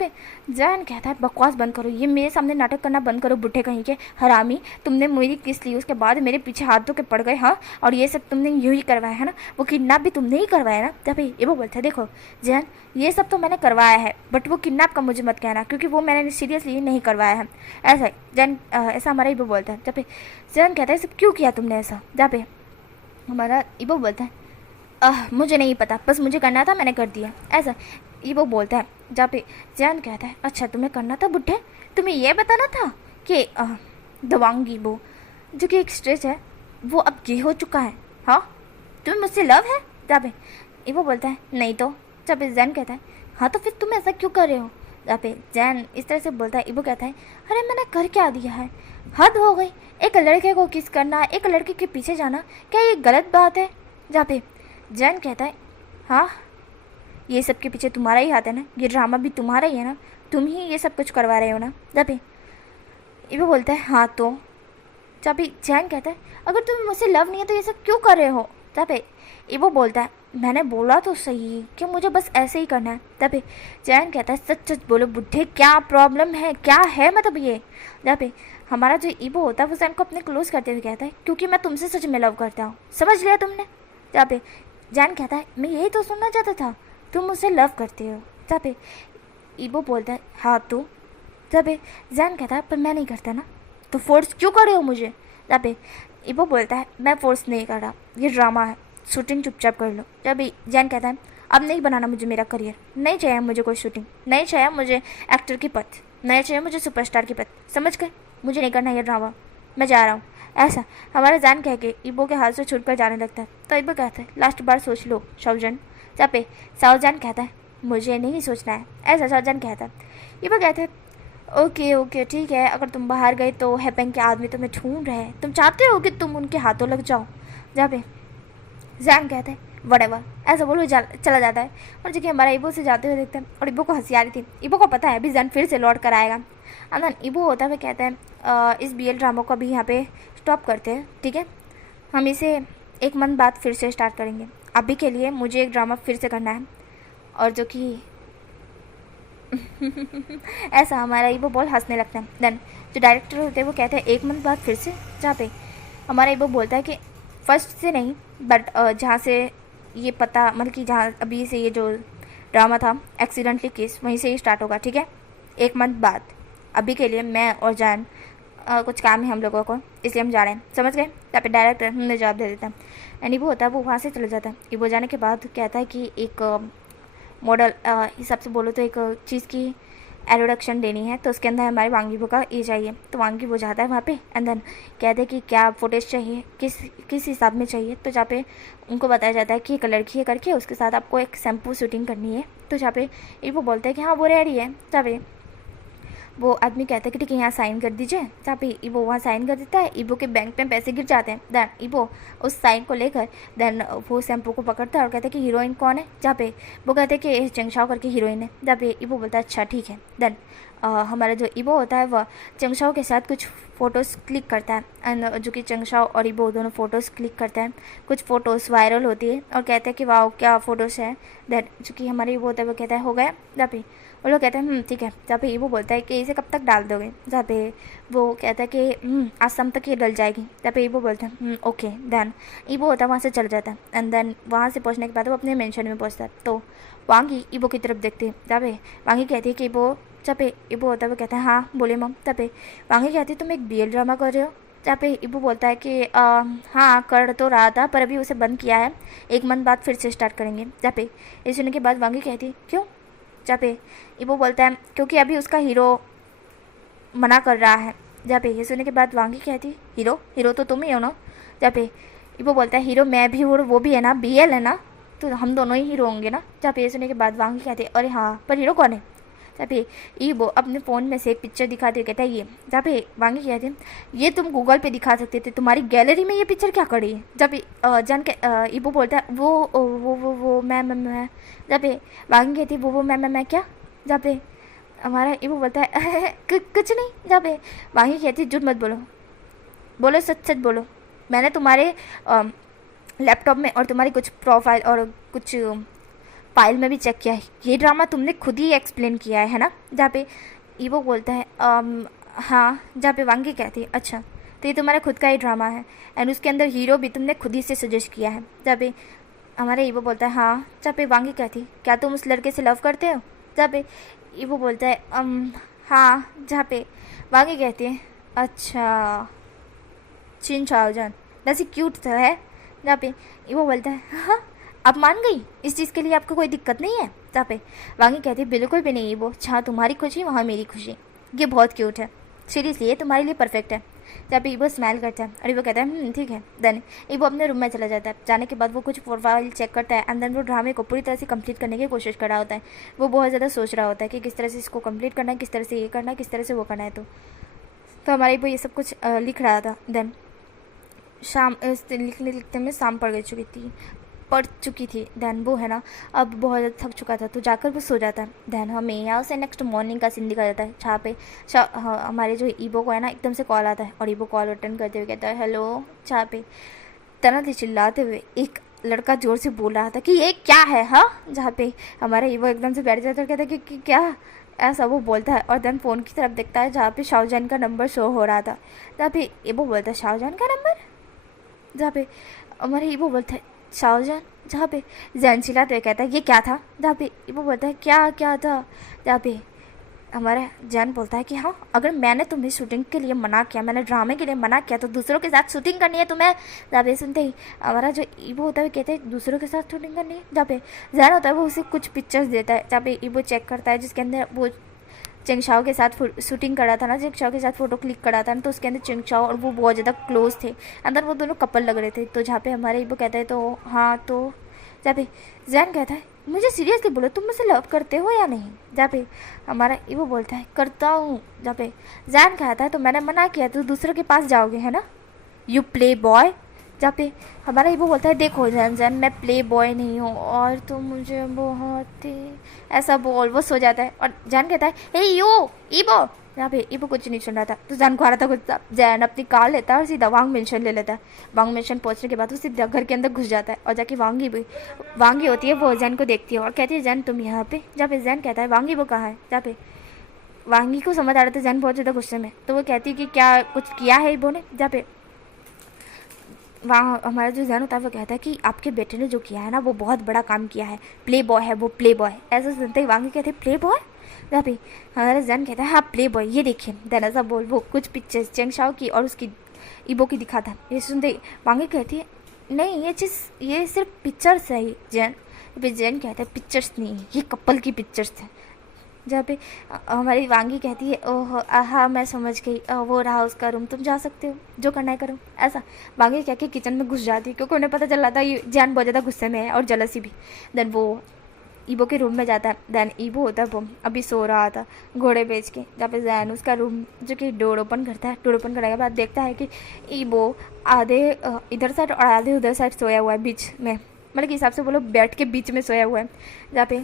जैन कहता है बकवास बंद करो, ये मेरे सामने नाटक करना बंद करो बुढ़े कहीं के हरामी, तुमने मेरी किस ली उसके बाद मेरे पीछे हाथ धो के पड़ गए, हाँ, और ये सब तुमने यूँ ही करवाया है ना, वो किडनैप भी तुमने ही करवाया ना। जब ये वो बोलता है देखो जैन ये सब तो मैंने करवाया है बट वो किडनैप का मुझे मत कहना क्योंकि वो मैंने सीरियसली नहीं करवाया है। ऐसा जैन ऐसा हमारा ईबो बोलता है। जब जैन कहता है सब क्यों किया तुमने ऐसा, जब हमारा ईबो बोलता है मुझे नहीं पता, बस मुझे करना था मैंने कर दिया। ऐसा ईबो बोलता है। जहाँ पे जैन कहता है अच्छा तुम्हें करना था बुढ़े, तुम्हें यह बताना था कि दवांगी वो जो कि एक स्ट्रेच है वो अब ये हो चुका है, हाँ तुम्हें मुझसे लव है। जहाँ पे ईबो बोलता है नहीं तो। जहाँ पे जैन कहता है हाँ तो फिर तुम ऐसा क्यों कर रहे हो। जहाँ पे जैन इस तरह से बोलता है, ईबो कहता है अरे मैंने कर क्या दिया है, हद हो गई, एक लड़के को किस करना, एक लड़के के पीछे जाना, क्या ये गलत बात है। जहाँ पे जैन कहता है हाँ ये सब के पीछे तुम्हारा ही हाथ है ना, ये ड्रामा भी तुम्हारा ही है ना, तुम ही ये सब कुछ करवा रहे हो ना। जब वो बोलता है हाँ तो। जब जैन कहता है अगर तुम्हें मुझसे लव नहीं है तो ये सब क्यों कर रहे हो। तब वो बोलता है मैंने बोला तो सही कि मुझे बस ऐसे ही करना है। तब जैन कहता है सच सच बोलो बुढ़े क्या प्रॉब्लम है, क्या है मतलब ये। जब हमारा जो ईबो होता है वो जैन को अपने क्लोज करते हुए कहता है क्योंकि मैं तुमसे सच में लव करता हूँ, समझ लिया तुमने। जब जैन कहता है मैं यही तो सुनना चाहता था, तुम मुझसे लव करते हो। जब ईबो बोलता है हाँ तो। जब जैन कहता है पर मैं नहीं करता ना, तो फोर्स क्यों कर रहे हो मुझे। जब ईबो बोलता है मैं फोर्स नहीं कर रहा, ये ड्रामा है, शूटिंग चुपचाप कर लो। जब जैन कहता है अब नहीं बनाना मुझे मेरा करियर, नहीं चाहिए मुझे कोई शूटिंग, नहीं चाहिए मुझे एक्टर की पद, नहीं चाहिए मुझे सुपरस्टार की पद, समझ गए, मुझे नहीं करना ये ड्रामा, मैं जा रहा हूँ। ऐसा हमारा जैन कह के ईबो के हाथ से छूटकर जाने लगता है। तो ईबो कहता है लास्ट बार सोच लो शाओजन। जहाँ पे शाओजन कहता है मुझे नहीं सोचना है। ऐसा शाओजन कहता है। ईबो कहता है ओके ओके ठीक है, अगर तुम बाहर गए तो हैपेंग के आदमी तुम्हें ढूंढ रहे हैं, तुम चाहते हो कि तुम उनके हाथों लग जाओ। जहाँ पे जैन कहता है वटेवर, ऐसा बोलो चला जाता है। और जो कि हमारा ईबो से जाते हुए देखता है और ईबो को हंसी आ रही थी। ईबो को पता है अभी जैन फिर से लौट कर आएगा। एंड ईबो होता हुआ कहता है इस BL ड्रामा को अभी यहाँ पे स्टॉप करते हैं, ठीक है, हम इसे 1 मंथ बाद फिर से स्टार्ट करेंगे, अभी के लिए मुझे एक ड्रामा फिर से करना है। और जो कि ऐसा हमारा ईबो बहुत हंसने लगता है। देन जो डायरेक्टर होते हैं वो कहते हैं 1 मंथ बाद फिर से। जहाँ पे हमारा ईबो बोलता है कि फर्स्ट से नहीं बट जहाँ से ये पता मतलब कि जहाँ अभी से ये जो ड्रामा था एक्सीडेंटली केस वहीं से ही स्टार्ट होगा, ठीक है, 1 मंथ बाद। अभी के लिए मैं और जैन कुछ काम है हम लोगों को, इसलिए हम जा रहे हैं, समझ गए। यहाँ पे डायरेक्टर हमने जवाब दे देता है। एंड ईबो होता है वो वहाँ से चला जाता है। ईबो जाने के बाद कहता है कि एक मॉडल हिसाब से बोलो तो एक चीज़ की एडोडक्शन देनी है, तो उसके अंदर हमारे वांगीबो का ये चाहिए। तो वांगीबो जाता है वहाँ पे एंड देन कहते हैं कि क्या फुटेज चाहिए, किस हिसाब में चाहिए। तो जहाँ पे उनको बताया जाता है कि एक लड़की है करके, उसके साथ आपको एक शैम्पू शूटिंग करनी है। तो जहाँ पे ईबो बोलते हैं कि हाँ वो रेडी है। जहाँ पे वो आदमी कहता है कि ठीक है यहाँ साइन कर दीजिए। जहाँ पे ईबो वहाँ साइन कर देता है, ईबो के बैंक में पैसे गिर जाते हैं। देन ईबो उस साइन को लेकर देन वो शैम्पू को पकड़ता है और कहता है कि हीरोइन कौन है। जहाँ पे वो कहते हैं कि चंगशाओ करके हीरोइन है। जहाँ पे ईबो बोलता है अच्छा ठीक है। देन हमारा जो ईबो होता है वह चंगशाओ के साथ कुछ फ़ोटोज़ क्लिक करता है एंड जो कि चंगशाओ और ईबो दोनों फ़ोटोज़ क्लिक करते हैं। कुछ फ़ोटोज़ वायरल होती है और कहते हैं कि वाह क्या फ़ोटोज़ है। देन जो कि हमारे ईबो होता है वो कहता है हो गया। जहाँ पे वो लोग कहते हैं ठीक है। जहाँ पे ईबो बोलता है कि इसे कब तक डाल दोगे, जहाँ पे वो कहता है कि आज शाम तक ये डल जाएगी। जहाँ पे ईबो बोलता है ओके। देन ईबो होता है वहाँ से चल जाता है एंड देन वहाँ से पहुँचने के बाद वो अपने मेंशन में पहुँचता है। तो वांगी ईबो की तरफ देखती है। जहाँ पे वांगी कहती है कि ईबो, जहाँ पे ईबो होता है वो कहता है हाँ बोले मम। तब पे वांगी कहती है तुम एक BL ड्रामा कर रहे हो। जहाँ पे ईबो बोलता है कि हाँ कर तो रहा था पर अभी उसे बंद किया है, 1 मंथ बाद फिर से स्टार्ट करेंगे। जहाँ पे ये सुनने के बाद वांगी कहती है क्यों। जहाँ पे ईबो बोलता है क्योंकि अभी उसका हीरो मना कर रहा है। जहाँ पे ये सुनने के बाद वांगी कहती है हीरो तो तुम ही हो ना। जहाँ पे ईबो बोलता है हीरो मैं भी हूँ और वो भी है ना, BL है ना, तो हम दोनों ही हीरो होंगे ना। जहाँ पे ये सुनने के बाद वांगी कहती है अरे हाँ पर हीरो कौन है। जहाँ पे ईबो अपने फ़ोन में से एक पिक्चर दिखाते हुए कहता है ये। जहाँ पे वांगी कहते हैं ये तुम गूगल पे दिखा सकते थे, तुम्हारी गैलरी में ये पिक्चर क्या खड़ी है। जब जान के ईबो बोलता है वो मैं। जहाँ पे वांगी कहती है वो मैं क्या। जहाँ पे हमारा ईबो बोलता है कुछ नहीं। जहाँ पे वांगी कहती है झूठ मत बोलो सच सच बोलो, मैंने तुम्हारे लैपटॉप में और तुम्हारी कुछ प्रोफाइल और कुछ फाइल में भी चेक किया है, ये ड्रामा तुमने खुद ही एक्सप्लेन किया है ना। जहाँ पे ईबो बोलता है हाँ। जहाँ पे वांगी कहती है अच्छा तो ये तुम्हारा खुद का ही ड्रामा है एंड उसके अंदर हीरो भी तुमने खुद ही से सजेस्ट किया है। जहाँ पे हमारे ईबो बोलता है हाँ। जहाँ पे वांगी कहती है क्या तुम उस लड़के से लव करते हो। जहाँ पे ईबो बोलता है हाँ। जहाँ पे वांगी कहती है अच्छा चिन चाओजन वैसे क्यूट तो है। जहाँ पे ईबो बोलता है हाँ आप मान गई, इस चीज़ के लिए आपको कोई दिक्कत नहीं है। जहाँ पे वांगी कहती है बिल्कुल भी नहीं ईबो, जहाँ तुम्हारी खुशी वहाँ मेरी खुशी, ये बहुत क्यूट है, सीरियसली ये तुम्हारे लिए परफेक्ट है। जहाँ पे ईबो स्माइल करता है और ईबो कहता है ठीक है। देन ईबो अपने रूम में चला जाता है। जाने के बाद वो कुछ प्रोफाइल चेक करता है एंड देन वो ड्रामे को पूरी तरह से कंप्लीट करने की कोशिश कर रहा होता है। वो बहुत ज़्यादा सोच रहा होता है कि किस तरह से इसको कंप्लीट करना है, किस तरह से ये करना है, किस तरह से वो करना है। तो हमारा ईबो ये सब कुछ लिख रहा था। देन शाम लिखने लिखते में शाम पड़ चुकी थी। देन वो है ना अब बहुत ज़्यादा थक चुका था तो जाकर वो सो जाता है। देन हमें यहाँ से नेक्स्ट मॉर्निंग का सीन दिखा जाता है जहाँ पे हमारे जो ईबो को है ना एकदम से कॉल आता है और ईबो कॉल अटेंड करते हुए कहता है हेलो। जहाँ पे तरह चिल्लाते हुए एक लड़का जोर से बोल रहा था कि ये क्या है हाँ। जहाँ पे हमारा ईबो एकदम से बैठ जाता है और कहता है कि क्या ऐसा वो बोलता है और देन फ़ोन की तरफ देखता है जहाँ पे शाहजहान का नंबर शो हो रहा था। जहाँ पे ईबो बोलता है शाहजहान का नंबर। जहाँ पे हमारा ईबो बोलता है शाहजहान। जहाँ पे जैन चिल्लाते हुए कहता है ये क्या था। जहाँ पे ईबो बोलता है क्या था। जहाँ पे हमारा जैन बोलता है कि हाँ अगर मैंने तुम्हें शूटिंग के लिए मना किया, मैंने ड्रामे के लिए मना किया तो दूसरों के साथ शूटिंग करनी है तुम्हें। जहाँ पे सुनते ही हमारा जो ईबो होता है कहते हैं दूसरों के साथ शूटिंग करनी है। जहाँ पे जैन होता है वो उसे कुछ पिक्चर्स देता है। जहाँ पे ईबो चेक करता है जिसके अंदर वो चिंगशाओ के साथ शूटिंग करा था ना, चिंगशाओ के साथ फ़ोटो क्लिक करा था ना, तो उसके अंदर चिंगशाओ और वो बहुत ज़्यादा क्लोज थे, अंदर वो दोनों कपल लग रहे थे। तो जहाँ पे हमारे ईबो कहता है तो हाँ। तो जहाँ पे जैन कहता है मुझे सीरियसली बोलो तुम मुझसे लव करते हो या नहीं। जहाँ पे हमारा ईबो बोलता है करता हूँ। जहाँ पे जैन कहता है तो मैंने मना किया तो दूसरों के पास जाओगे है ना, यू प्ले बॉय। जहाँ पे हमारा ईबो बोलता है देखो जैन मैं प्ले बॉय नहीं हूँ और तुम मुझे बहुत ही ऐसा बोल। वो सो जाता है और जैन कहता है हे यो ईबो। यहाँ पे ईबो कुछ नहीं सुन रहा था तो जैन को आ रहा था गुस्सा। जैन अपनी कार लेता है और सीधा वांग मेंशन ले लेता है। वांग मेंशन पहुँचने के बाद वो सीधा घर के अंदर घुस जाता है और जाके वांगी होती है वो जैन को देखती है और कहती है जैन तुम यहाँ पे। जहाँ पे जैन कहता है वांगी वो कहाँ है। जहाँ पे वांगी को समझ आ रहा था जैन बहुत ज़्यादा गुस्से में, तो वो कहती है कि क्या कुछ किया है ईबो ने। जहाँ पे वहाँ हमारा जो जैन होता है वो कहता है कि आपके बेटे ने जो किया है ना वो बहुत बड़ा काम किया है, प्ले बॉय है वो प्ले बॉय। ऐसा सुनते ही वांगी कहते हैं प्ले बॉय। जहाँ पे हमारा जैन कहता है हाँ प्ले बॉय ये देखिए। देन ऐसा बोल वो कुछ पिक्चर्स चिंगशाओ की और उसकी ईबो की दिखाता है। ये सुनते ही वांगी कहती है नहीं ये सिर्फ पिक्चर्स है जैन। जैन कहता है पिक्चर्स नहीं ये कपल की पिक्चर्स है। जहाँ पे हमारी वांगी कहती है ओह हाँ मैं समझ गई, वो रहा उसका रूम, तुम जा सकते हो जो करना है करो। ऐसा वांगी कह के किचन में घुस जाती है क्योंकि उन्हें पता चल रहा था ये जैन बहुत ज़्यादा गुस्से में है और जलसी भी। देन वो ईबो के रूम में जाता है। देन ईबो होता है वो अभी सो रहा था घोड़े बेच के। जहाँ पे जैन उसका रूम जो कि डोर ओपन करता है, डोर ओपन करने के बाद देखता है कि ईबो आधे इधर साइड और आधे उधर साइड सोया हुआ है बीच में, मतलब कि हिसाब से बोलो बेड के बीच में सोया हुआ है। जहाँ पे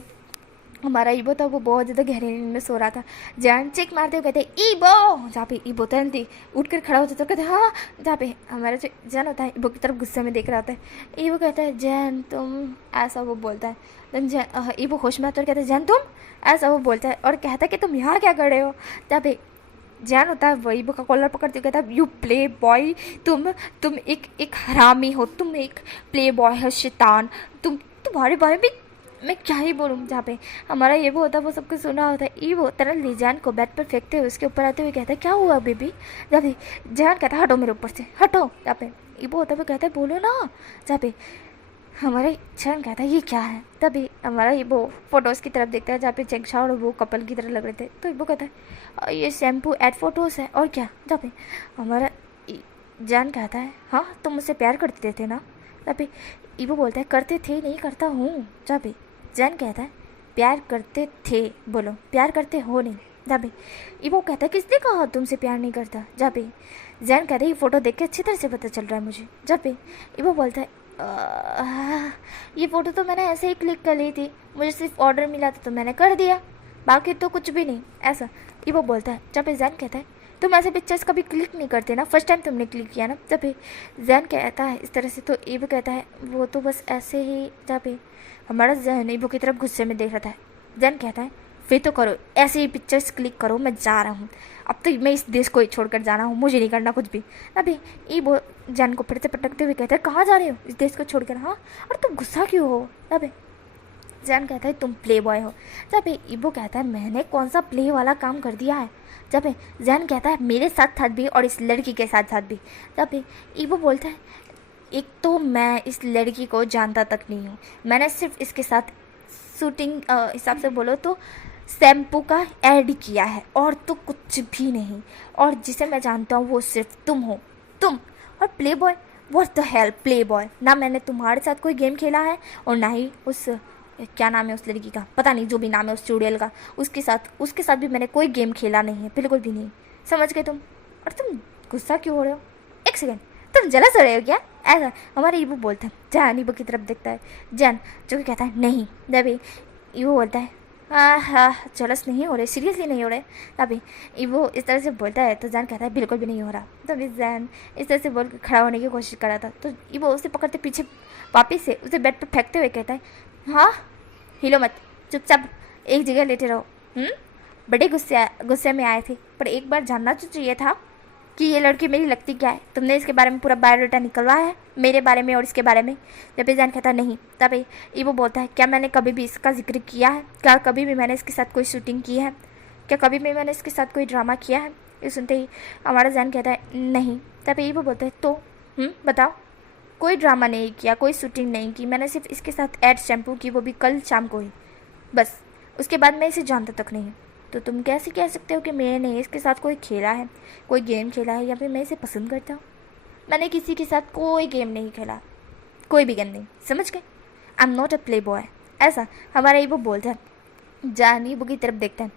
हमारा ईबो था वो बहुत ज़्यादा गहरी नींद में सो रहा था। जैन चीख मारते हुए कहते ईबो, जहाँ पे ईबो तुरंत ही उठ कर खड़ा हो जाता है, कहते हाँ। जहाँ पे हमारा जो जैन होता है ईबो की तरफ गुस्से में देख रहा होता है। ईबो कहता है जैन तुम, ऐसा वो बोलता है। देन जैन ईबो होश में आता है और कहता है जैन तुम, ऐसा वो बोलता है और कहता है कि तुम यहाँ क्या कर रहे हो। जहाँ पे जैन होता है वही ईबो का कॉलर पकड़ते हुए कहता है यू प्ले बॉय, तुम एक हरामी हो, तुम एक प्ले बॉय है शैतान, तुम्हारे बारे में मैं क्या ही बोलूँ। जहाँ पे हमारा ये वो होता है वो सब कुछ सुना होता है। ई वो तरल लीजान को बेड पर फेंकते हुए उसके ऊपर आते हुए कहता है क्या हुआ बेबी। जहाँ पे जैन कहता है हटो मेरे ऊपर से हटो। जहाँ पे ई वो होता है वो कहता है बोलो ना। जहाँ पे हमारा जैन कहता है ये क्या है। तभी हमारा ये वो फोटोज़ की तरफ देखता है जहाँ पे चेंगशा और वो कपल की तरह लग रहे थे। तो वो कहता है ये शैम्पू एड फोटोज़ है और क्या। जहाँ पे हमारा जैन कहता है हाँ तुम मुझसे प्यार करते थे ना। जहाँ पे ईबो बोलता है करते थे नहीं करता हूँ। जहाँ पे जैन कहता है प्यार करते थे बोलो, प्यार करते हो नहीं। जहाँ पे ईबो कहता है किसने कहा तुमसे प्यार नहीं करता। जहाँ पे जैन कहता है ये फ़ोटो देख के अच्छी तरह से पता चल रहा है मुझे। जहाँ पे ईबो बोलता है ये फ़ोटो तो मैंने ऐसे ही क्लिक कर ली थी, मुझे सिर्फ ऑर्डर मिला था तो मैंने कर दिया, बाकी तो कुछ भी नहीं ऐसा। ईबो बोलता है। जहाँ पे जैन कहता है तुम ऐसे पिक्चर्स कभी क्लिक नहीं करते ना, फर्स्ट टाइम तुमने क्लिक किया ना। जब पे जैन कहता है इस तरह से तो ईबो कहता है वो तो बस ऐसे ही। जहाँ पे हमारा जैन ईबो की तरफ गुस्से में देख रहा था। जैन कहता है फिर तो करो ऐसे ही पिक्चर्स क्लिक करो, मैं जा रहा हूँ अब तो, मैं इस देश को ही छोड़कर जाना हूँ, मुझे नहीं करना कुछ भी। अभी ईबो जैन को फिर से पटकते हुए कहता है कहाँ जा रहे हो इस देश को छोड़कर। हाँ और तुम गुस्सा क्यों हो। अभी जैन कहता है तुम प्ले बॉय हो। जब ईबो कहता है मैंने कौन सा प्ले वाला काम कर दिया है। जब जैन कहता है मेरे साथ साथ भी और इस लड़की के साथ साथ भी। जब ईबो बोलता है एक तो मैं इस लड़की को जानता तक नहीं हूँ, मैंने सिर्फ इसके साथ शूटिंग हिसाब से बोलो तो शैम्पू का ऐड किया है और तो कुछ भी नहीं, और जिसे मैं जानता हूँ वो सिर्फ तुम हो, तुम और play boy. What the hell play boy, ना मैंने तुम्हारे साथ कोई गेम खेला है और ना ही उस क्या नाम है उस लड़की का, पता नहीं जो भी नाम है उस चुड़ैल का, उसके साथ भी मैंने कोई गेम खेला नहीं है, बिल्कुल भी नहीं। समझ गए तुम। और तुम गुस्सा क्यों हो रहे हो। एक सेकेंड तुम जलस हो रहे हो क्या। ऐसा हमारे ईबो बोलता है। जैन ईबो की तरफ देखता है। जैन जो कि कहता है नहीं। तभी ईबो बोलता है हाँ जलस नहीं हो रहे, सीरियसली नहीं हो रहे। तभी ईबो इस तरह से बोलता है तो जैन कहता है बिल्कुल भी नहीं हो रहा। तभी जैन इस तरह से बोल कर खड़ा होने की कोशिश कर रहा था तो ईबो उसे पकड़ते पीछे वापिस से उसे बेड पर फेंकते हुए कहता है हाँ हिलो मत, चुपचाप एक जगह लेटे रहो। बड़े गुस्से में आए थे, पर एक बार जानना तो चाहिए था कि ये लड़की मेरी लगती क्या है। तुमने इसके बारे में पूरा बायोडाटा निकलवाया है मेरे बारे में और इसके बारे में। जब जैन कहता नहीं। तब ईबो बोलता है क्या मैंने कभी भी इसका जिक्र किया है, क्या कभी भी मैंने इसके साथ कोई शूटिंग की है, क्या कभी भी मैंने इसके साथ कोई ड्रामा किया है। ये सुनते ही हमारा जैन कहता है नहीं। तब ईबो बोलता है तो बताओ। कोई ड्रामा नहीं किया, कोई शूटिंग नहीं की, मैंने सिर्फ इसके साथ ऐड शैम्पू की, वो भी कल शाम को ही, बस। उसके बाद मैं इसे जानता तक नहीं हूँ। तो तुम कैसे कह सकते हो कि मैंने इसके साथ कोई खेला है, कोई गेम खेला है, या फिर मैं इसे पसंद करता हूँ। मैंने किसी के साथ कोई गेम नहीं खेला, कोई भी गेम नहीं। समझ गए। I am not a play boy. ऐसा हमारा ईबो बोलता है। जान ईबो की तरफ देखता है।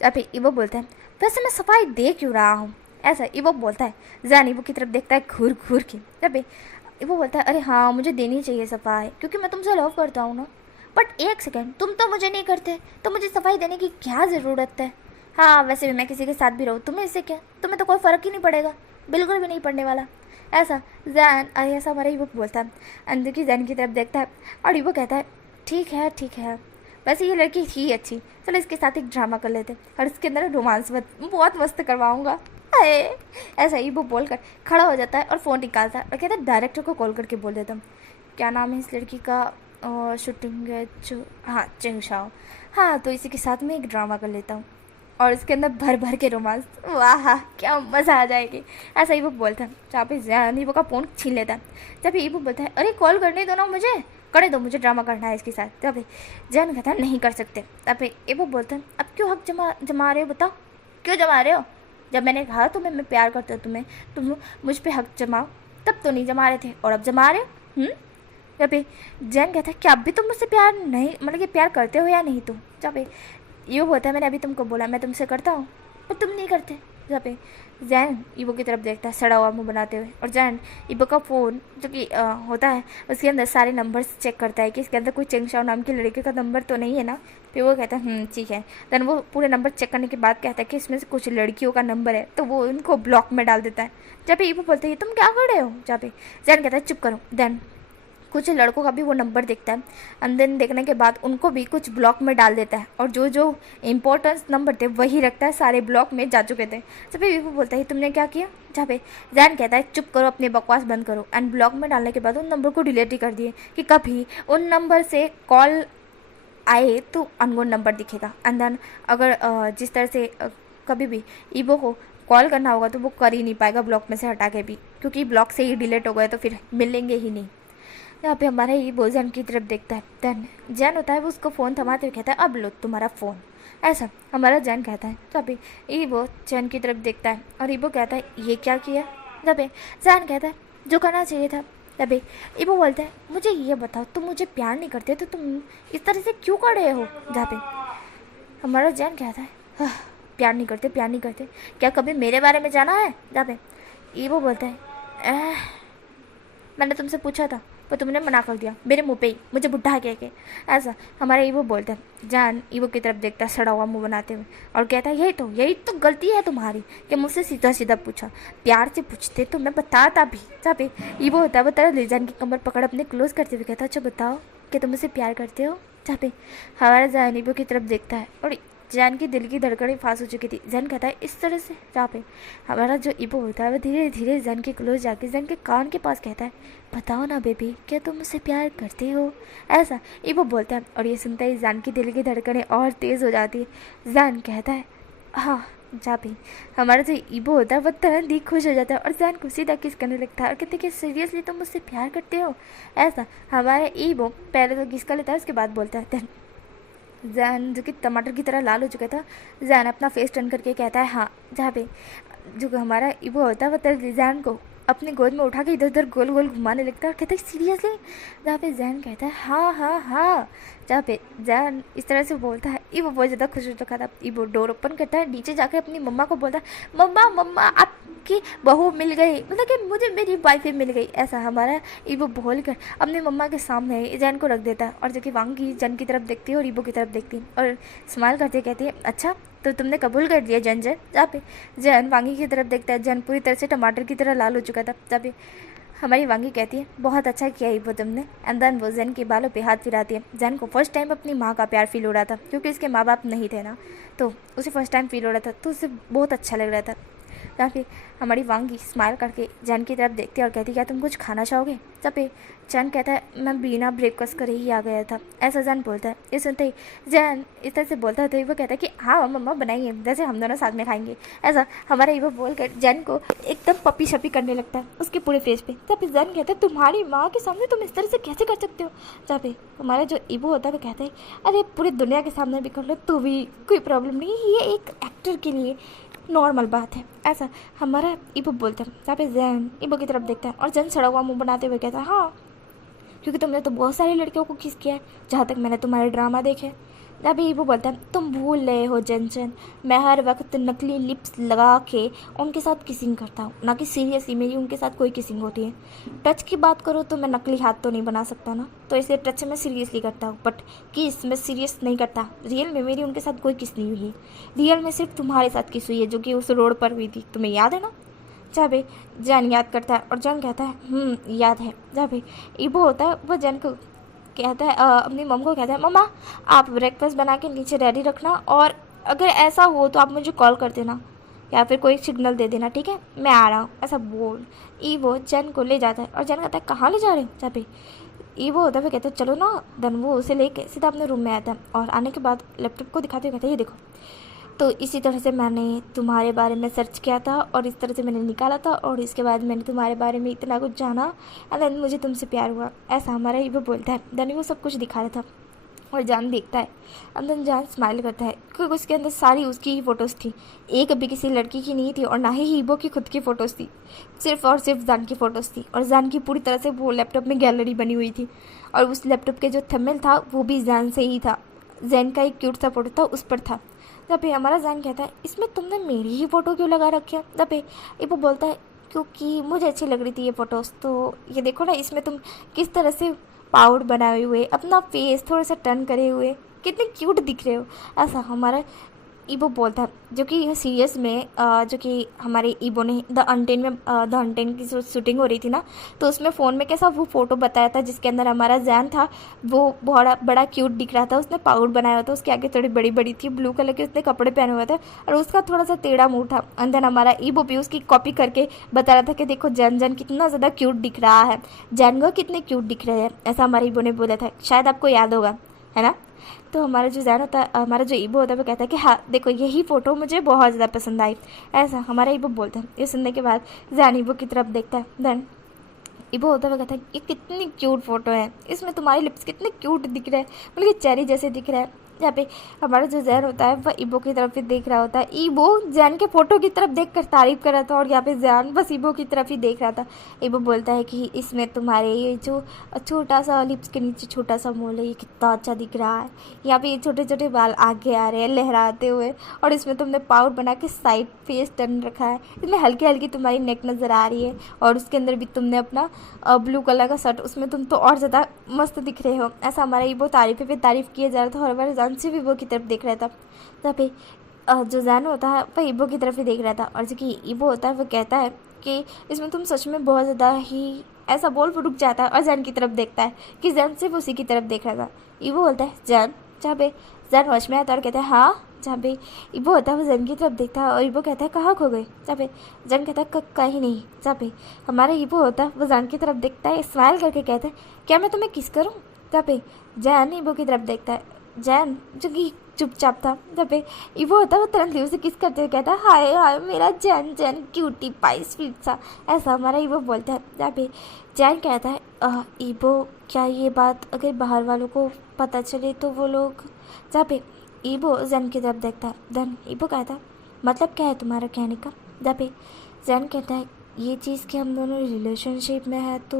या फिर ईबो बोलता है वैसे मैं सफाई दे क्यों रहा हूँ। ऐसा ईबो बोलता है। जान ईबो की तरफ देखता है घूर घूर के। तब ईबो बोलता है अरे हाँ मुझे देनी चाहिए सफाई, क्योंकि मैं तुमसे लव करता हूँ ना। बट एक सेकेंड, तुम तो मुझे नहीं करते तो मुझे सफाई देने की क्या ज़रूरत है। हाँ वैसे भी मैं किसी के साथ भी रहूँ, तुम्हें इससे क्या, तुम्हें तो कोई फ़र्क ही नहीं पड़ेगा, बिल्कुल भी नहीं पड़ने वाला। ऐसा जैन ऐसा हमारा ईबो बोलता है। अंदर की जैन की तरफ देखता है और ईबो कहता है ठीक है, वैसे ये लड़की थी अच्छी, चलो इसके साथ एक ड्रामा कर लेते और इसके अंदर रोमांस बहुत मस्त करवाऊँगा। ऐसा ईबो बोलकर खड़ा हो जाता है और फ़ोन निकालता है और कहता है डायरेक्टर को कॉल करके बोल देता हूँ क्या नाम है इस लड़की का, शूटिंग हाँ चेंगशाओ। हाँ तो इसी के साथ में एक ड्रामा कर लेता हूँ और इसके अंदर भर भर के रोमांस, वाह क्या मज़ा आ जाएगी। ऐसा ईबो बोलता है। जहाँ पे जैन ईबो का फ़ोन छीन लेता है। जब ईबो बोलता है अरे कॉल करने दो ना मुझे, करने दो, मुझे ड्रामा करना है इसके साथ। तब जैन कहता है नहीं कर सकते। तब ईबो बोलता है अब क्यों हक जमा रहे हो, बताओ क्यों जमा रहे हो। जब मैंने कहा तुम्हें मैं प्यार करता हूँ तुम्हें, तुम मुझ पर हक जमाओ, तब तो नहीं जमा रहे थे और अब जमा रहे हो। जब जैन कहता है कि अब भी तुम मुझसे प्यार नहीं, मतलब कि प्यार करते हो या नहीं तुम। जब ये बोलता है मैंने अभी तुमको बोला मैं तुमसे करता हूँ पर तुम नहीं करते। जब जैन ईबो की तरफ देखता है सड़ा हुआ मुंह बनाते हुए, और जैन ईबो का फ़ोन जो कि होता है उसके अंदर सारे नंबर्स चेक करता है कि इसके अंदर कोई चेंगशाओ नाम के लड़के का नंबर तो नहीं है ना। फिर वो कहता है ठीक है। देन वो पूरे नंबर चेक करने के बाद कहता है कि इसमें से कुछ लड़कियों का नंबर है, तो वो उनको ब्लॉक में डाल देता है। जब ईबो बोलते हैं तुम क्या कर रहे हो, जहाँ पे जैन कहता है चुप करो। देन कुछ लड़कों का भी वो नंबर देखता है, एंड देन देखने के बाद उनको भी कुछ ब्लॉक में डाल देता है, और जो जो इम्पोर्टेंस नंबर थे वही रखता है, सारे ब्लॉक में जा चुके थे। जब भी वो बोलता है तुमने क्या किया, जहाँ पे जैन कहता है चुप करो, अपनी बकवास बंद करो। एंड ब्लॉक में डालने के बाद उन नंबर को डिलीट ही कर दिए कि कभी उन नंबर से कॉल आए तो अननोन नंबर दिखेगा। एंड देन अगर जिस तरह से कभी भी ईबो को कॉल करना होगा तो वो कर ही नहीं पाएगा ब्लॉक में से हटा के भी, क्योंकि ब्लॉक से ही डिलीट हो गए तो फिर मिलेंगे ही नहीं। यहाँ पे हमारा ईबो जैन की तरफ देखता है। देन जैन होता है वो उसको फ़ोन थमाते हुए कहता है अब लो तुम्हारा फ़ोन, ऐसा हमारा जैन कहता है। तो अभी ईबो जैन की तरफ देखता है और ईबो कहता है ये क्या किया। जब जैन कहता है जो करना चाहिए था। तभी ईबो बोलता है मुझे ये बताओ तुम मुझे प्यार नहीं करते तो तुम इस तरह से क्यों कर रहे हो। जहाँ पे हमारा जैन कहता है प्यार नहीं करते, प्यार नहीं करते, क्या कभी मेरे बारे में जाना है। जहाँ पे ईबो बोलता है मैंने तुमसे पूछा था पर तुमने मना कर दिया मेरे मुंह पे ही, मुझे बुढ़ा कह के। ऐसा हमारा ईबो बोलता है। जान ईबो की तरफ देखता है सड़ा हुआ मुंह बनाते हुए और कहता है यही तो गलती है तुम्हारी कि मुझसे सीधा सीधा पूछा, प्यार से पूछते तो मैं बताता भी। जहाँ पे ईबो होता है वो तरह जान की कमर पकड़ अपने क्लोज करते हुए कहता है अच्छा बताओ कि तुम मुझसे प्यार करते हो। जहाँ पे हमारा जान ईबो की तरफ देखता है और जैन की दिल की धड़कनें फांस हो चुकी थी। जैन कहता है इस तरह से। जहाँ पे हमारा जो ईबो होता है वो धीरे धीरे जैन के क्लोज जाके जैन के कान के पास कहता है बताओ ना बेबी क्या तुम मुझसे प्यार करते हो। ऐसा ईबो बोलता है और ये सुनता ही जैन की दिल की धड़कनें और तेज़ हो जाती है। जैन कहता है हाँ। जहाँ पे हमारा जो ईबो होता है वो तुरंत ही खुश हो जाता है और जैन को सीधा किस करने लगता है और कहते कि सीरियसली तुम मुझसे प्यार करते हो। ऐसा हमारा ईबो पहले तो किस कर लेता है उसके बाद बोलता है। जैन जो कि टमाटर की तरह लाल हो चुका था, जैन अपना फेस टर्न करके कहता है हाँ। जहाँ पे जो हमारा ईबो होता है वो तरह जैन को अपनी गोद में उठा के इधर उधर गोल गोल घुमाने लगता है और कहता है सीरियसली। जहाँ पे जैन कहता है हाँ हाँ हाँ। जहाँ पे जैन इस तरह से बोलता है ईबो बहुत ज़्यादा खुश हो चुका था। ईबो डोर ओपन करता है, नीचे जाकर अपनी मम्मा को बोलता है मम्मा मम्मा आपकी बहू मिल गई, मतलब कि मुझे मेरी वाइफ मिल गई। ऐसा हमारा ईबो बोल कर अपनी मम्मा के सामने जैन को रख देता है और जो कि वांगी जैन की तरफ देखती है और ईबो की तरफ देखती है और स्माइल करते कहती है अच्छा तो तुमने कबूल कर दिया जैन। जहाँ पे जैन वांगी की तरफ देखता है, जैन पूरी तरह से टमाटर की तरह लाल हो चुका था। जहाँ पे हमारी वांगी कहती है बहुत अच्छा किया ईबो तुमने। एंड देन वो जैन के बालों पे हाथ फिराती है। जैन को फर्स्ट टाइम अपनी माँ का प्यार फील हो रहा था क्योंकि इसके माँ बाप नहीं थे ना, तो उसे फर्स्ट टाइम फील हो रहा था तो उसे बहुत अच्छा लग रहा था। जहाँ पे हमारी वांगी स्माइल करके जैन की तरफ देखती है और कहती क्या तुम कुछ खाना चाहोगे। जहाँ पे जैन कहता है मैं बिना ब्रेकफास्ट करे ही आ गया था। ऐसा जैन बोलता है। ये सुनते ही जैन इस तरह से बोलता है तो वो कहता है कि हाँ मम्मा बनाइए जैसे हम दोनों साथ में खाएंगे। ऐसा हमारा ईबो बोल कर जैन को एकदम पप्पी शप्पी करने लगता है उसके पूरे फेस पे। जहाँ पे जैन कहता है तुम्हारी माँ के सामने तुम इस तरह से कैसे कर सकते हो। जहाँ पे हमारा जो ईबो होता है वो कहता है अरे पूरी दुनिया के सामने भी कर लो तो भी कोई प्रॉब्लम नहीं, ये एक एक्टर के लिए नॉर्मल बात है। ऐसा हमारा ईबो बोलता है। जहाँ पे जैन ईबो की तरफ देखता है और जैन सड़ा हुआ मुंह बनाते हुए कहता है हाँ क्योंकि तुमने तो बहुत सारी लड़कियों को किस किया है जहाँ तक मैंने तुम्हारे ड्रामा देखे। जब ईबो बोलता है तुम भूल रहे हो जंजन, मैं हर वक्त नकली लिप्स लगा के उनके साथ किसिंग करता हूँ, ना कि सीरियसली मेरी उनके साथ कोई किसिंग होती है। टच की बात करो तो मैं नकली हाथ तो नहीं बना सकता ना, तो इसलिए टच में सीरियसली करता हूँ, बट किस में सीरियस नहीं करता। रियल में मेरी उनके साथ कोई किस नहीं हुई, रियल में सिर्फ तुम्हारे साथ किस हुई है जो कि उस रोड पर हुई थी, तुम्हें याद है ना। जहाँ पे जैन याद करता है और जैन कहता है याद है। जहाँ पे ईबो होता है वो जैन को कहता है अपनी मम को कहता है मम्मा आप ब्रेकफास्ट बना के नीचे रेडी रखना और अगर ऐसा हो तो आप मुझे कॉल कर देना या फिर कोई सिग्नल दे देना, ठीक है मैं आ रहा हूँ। ऐसा बोल ईबो जैन को ले जाता है और जैन कहता है कहाँ ले जा रहे हो। जहाँ पे ईबो होता है वो कहता है चलो ना। देन वो उसे लेके सीधा अपने रूम में आता है और आने के बाद लैपटॉप को दिखाते हुए कहता है ये देखो, तो इसी तरह से मैंने तुम्हारे बारे में सर्च किया था और इस तरह से मैंने निकाला था और इसके बाद मैंने तुम्हारे बारे में इतना कुछ जाना एंड देन मुझे तुमसे प्यार हुआ। ऐसा हमारा ईबो बोलता है। देन वो सब कुछ दिखा रहा था और जान देखता है एंड देन जान स्माइल करता है क्योंकि उसके अंदर सारी उसकी ही फ़ोटोज़ थी, एक भी किसी लड़की की नहीं थी और ना ही ईबो की खुद की फ़ोटोज़ थी, सिर्फ और सिर्फ जान की फ़ोटोज़ थी। और जान की पूरी तरह से वो लैपटॉप में गैलरी बनी हुई थी और उस लैपटॉप के जो थंबनेल था वो भी जान से ही था, जैन का एक क्यूट सा फोटो था उस पर था। जब पे हमारा जान कहता है इसमें तुमने मेरी ही फ़ोटो क्यों लगा रखी है। जब पे इबो बोलता है क्योंकि मुझे अच्छी लग रही थी ये फ़ोटोज़, तो ये देखो ना इसमें तुम किस तरह से पाउड बनाए हुए, अपना फेस थोड़ा सा टर्न करे हुए कितने क्यूट दिख रहे हो। ऐसा हमारा ईबो बोलता है, जो कि सीरियस में जो कि हमारे ईबो ने द अनटेन में द अनटेन की जो शूटिंग हो रही थी ना, तो उसमें फ़ोन में कैसा वो फ़ोटो बताया था जिसके अंदर हमारा जैन था, वो बहुत बड़ा क्यूट दिख रहा था। उसने पाउड बनाया हुआ था, उसकी आगे थोड़ी बड़ी बड़ी थी, ब्लू कलर के उसने कपड़े पहने हुए थे और उसका थोड़ा सा टेढ़ा मुँह था। एंड देन हमारा ईबो भी उसकी कॉपी करके बता रहा था कि देखो जैन जैन कितना ज़्यादा क्यूट दिख रहा है, जैन गो कितने क्यूट दिख रहे हैं। ऐसा हमारे ईबो ने बोला था, शायद आपको याद होगा, है ना। तो हमारा जो जैन होता है, हमारा जो ईबो होता है, वो कहता है कि हाँ देखो यही फ़ोटो मुझे बहुत ज़्यादा पसंद आई। ऐसा हमारा ईबो बोलता है। ये सुनने के बाद जैन ईबो की तरफ देखता है। देन ईबो होता है वो कहता है ये कितनी क्यूट फ़ोटो है, इसमें तुम्हारे लिप्स कितने क्यूट दिख रहे हैं, मतलब कि चेरी जैसे दिख रहा है। यहाँ पे हमारा जो जैन होता है वह ईबो की तरफ ही देख रहा होता है। ईबो जैन के फ़ोटो की तरफ देख कर तारीफ कर रहा था और यहाँ पे जैन बस ईबो की तरफ ही देख रहा था। ईबो बोलता है कि इसमें तुम्हारे ये जो छोटा सा लिप्स के नीचे छोटा सा मोल है, ये कितना अच्छा दिख रहा है। यहाँ पे ये छोटे छोटे बाल आगे आ रहे हैं लहराते हुए, और इसमें तुमने पाउडर बना के साइड फेस टर्न रखा है, इसमें हल्की हल्की तुम्हारी नेक नज़र आ रही है, और उसके अंदर भी तुमने अपना ब्लू कलर का शर्ट, उसमें तुम तो और ज़्यादा मस्त दिख रहे हो। ऐसा हमारा ईबो तारीफ़ पे तारीफ़ किया जा रहा था और हमारे जान से भी ईबो की तरफ देख रहा था। तब पे जो जैन होता है वह ईबो की तरफ ही देख रहा था, और जो कि ईबो होता है वो कहता है कि इसमें तुम सच में बहुत ज़्यादा ही, ऐसा बोल रुक जाता है और जैन की तरफ देखता है कि जैन सिर्फ उसी की तरफ देख रहा था। ईबो बोलता है जैन, जहाँ पे जैन होश में आता है और कहता है हाँ। जहाँ पे ईबो होता है वो जैन की तरफ देखता है और ईबो कहता है कहाँ खो गए। जहाँ पे जैन कहता है कहीं नहीं। जहाँ पे हमारा ईबो होता है वो जैन की तरफ देखता है, स्माइल करके कहता है क्या मैं तुम्हें किस करूँ। जहाँ पे जैन ईबो की तरफ देखता है, जैन जो कि चुपचाप था। जब पे ईबो होता है वो तुरंत उसे किस करते हुए कहता है हाय हाय मेरा जैन जैन क्यूटी पाई स्वीट सा। ऐसा हमारा ईबो बोलता है। जहाँ पे जैन कहता है ईबो क्या ये बात अगर बाहर वालों को पता चले तो वो लोग। जहाँ पे ईबो जैन की तरफ देखता है। देन ईबो कहता है मतलब क्या है तुम्हारा कहने का। जहाँ पे जैन कहता है ये चीज़ कि हम दोनों रिलेशनशिप में है तो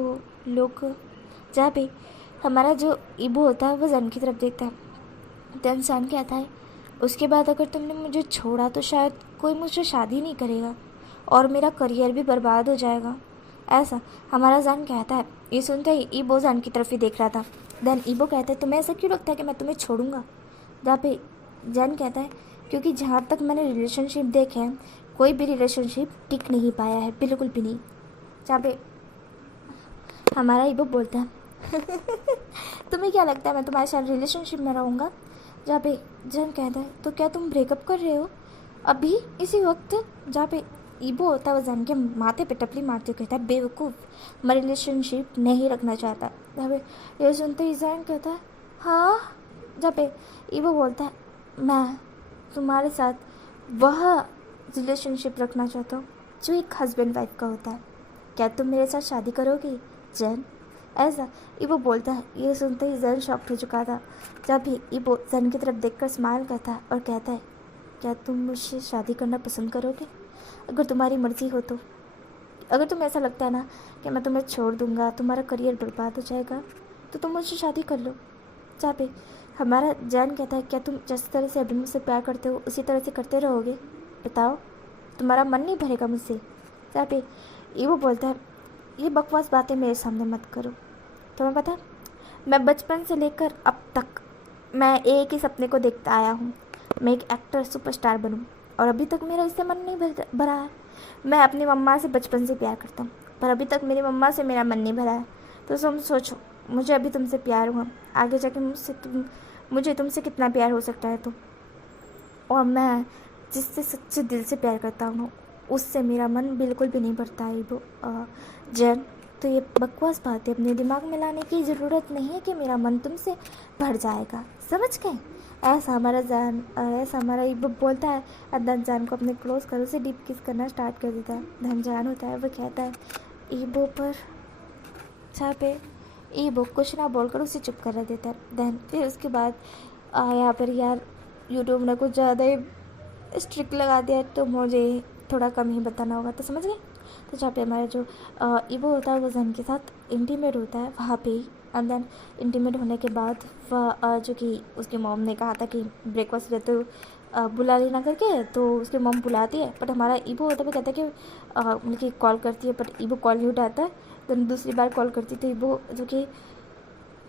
लोग। जहाँ पे हमारा जो ईबो होता है वो जैन की तरफ देखता है। देन जैन कहता है उसके बाद अगर तुमने मुझे छोड़ा तो शायद कोई मुझसे शादी नहीं करेगा और मेरा करियर भी बर्बाद हो जाएगा। ऐसा हमारा जैन कहता है। ये सुनते ही ईबो जैन की तरफ ही देख रहा था। देन ईबो कहता है तुम्हें ऐसा क्यों लगता है कि मैं तुम्हें छोड़ूंगा। जहाँ पे जैन कहता है क्योंकि जहाँ तक मैंने रिलेशनशिप देखे हैं कोई भी रिलेशनशिप टिक नहीं पाया है, बिल्कुल भी नहीं। जहाँ पे हमारा ईबो बोलता है तुम्हें क्या लगता है मैं तुम्हारे साथ रिलेशनशिप में रहूँगा। जहाँ पे जैन कहता है तो क्या तुम ब्रेकअप कर रहे हो अभी इसी वक्त। जहाँ पे ईबो होता है वो जैन के माथे पे टपली मारते हुए कहता है बेवकूफ़, मैं रिलेशनशिप नहीं रखना चाहता। जहाँ पे ये सुनते ही जैन कहता है हाँ। जहाँ पे ईबो बोलता है मैं तुम्हारे साथ वह रिलेशनशिप रखना चाहता हूँ जो एक हस्बैंड वाइफ का होता है, क्या तुम मेरे साथ शादी करोगी जैन। ऐसा ईबो बोलता है। ये सुनते ही जैन शॉक्ड हो चुका था। जब भी ईबो जैन की तरफ देखकर स्माइल करता है और कहता है क्या तुम मुझसे शादी करना पसंद करोगे अगर तुम्हारी मर्ज़ी हो तो। अगर तुम्हें ऐसा लगता है ना कि मैं तुम्हें छोड़ दूँगा तुम्हारा करियर बर्बाद हो जाएगा तो तुम मुझसे शादी कर लो। जहाँ पे हमारा जैन कहता है क्या तुम जिस तरह से अभी मुझसे प्यार करते हो उसी तरह से करते रहोगे, बताओ तुम्हारा मन नहीं भरेगा मुझसे। जहाँ पे ईबो बोलता है ये बकवास बातें मेरे सामने मत करो, तुम्हें पता मैं बचपन से लेकर अब तक मैं एक ही सपने को देखता आया हूँ, मैं एक एक्टर सुपरस्टार बनूँ और अभी तक मेरा इससे मन नहीं भरा है। मैं अपनी मम्मा से बचपन से प्यार करता हूँ पर अभी तक मेरी मम्मा से मेरा मन नहीं भरा है। तो तुम सोचो मुझे अभी तुमसे प्यार हुआ, आगे जाके मुझे तुमसे कितना प्यार हो सकता है। तो और मैं जिससे सच्चे दिल से प्यार करता हूँ उससे मेरा मन बिल्कुल भी नहीं भरता है वो जैन। तो ये बकवास बात है अपने दिमाग में लाने की ज़रूरत नहीं है कि मेरा मन तुमसे भर जाएगा, समझ गए। ऐसा हमारा जैन ऐसा हमारा ईबो बोलता है। अदन जैन को अपने क्लोज कर उसे डीप किस करना स्टार्ट कर देता है। धन जैन होता है वो कहता है ईबो पर पे ईबो कुछ ना बोलकर उसे चुप कर देता है। देन फिर उसके बाद यहाँ पर यार यूट्यूब ने कुछ ज़्यादा ही स्ट्रिक्ट लगा दिया तो मुझे थोड़ा कम ही बताना होगा, तो समझ गए। तो जहाँ पे हमारा जो ईबो होता है वो जैन के साथ इंटीमेट होता है वहाँ पे ही। एंड देन इंटीमेट होने के बाद वह जो कि उसकी मॉम ने कहा था कि ब्रेकफास्ट देते हुए बुला लेना करके। तो उसके मॉम बुलाती है, बट हमारा ईबो होता है कहता है कि मतलब कि कॉल करती है, बट ईबो कॉल नहीं उठाता है। तो दूसरी बार कॉल करती तो ईबो जो कि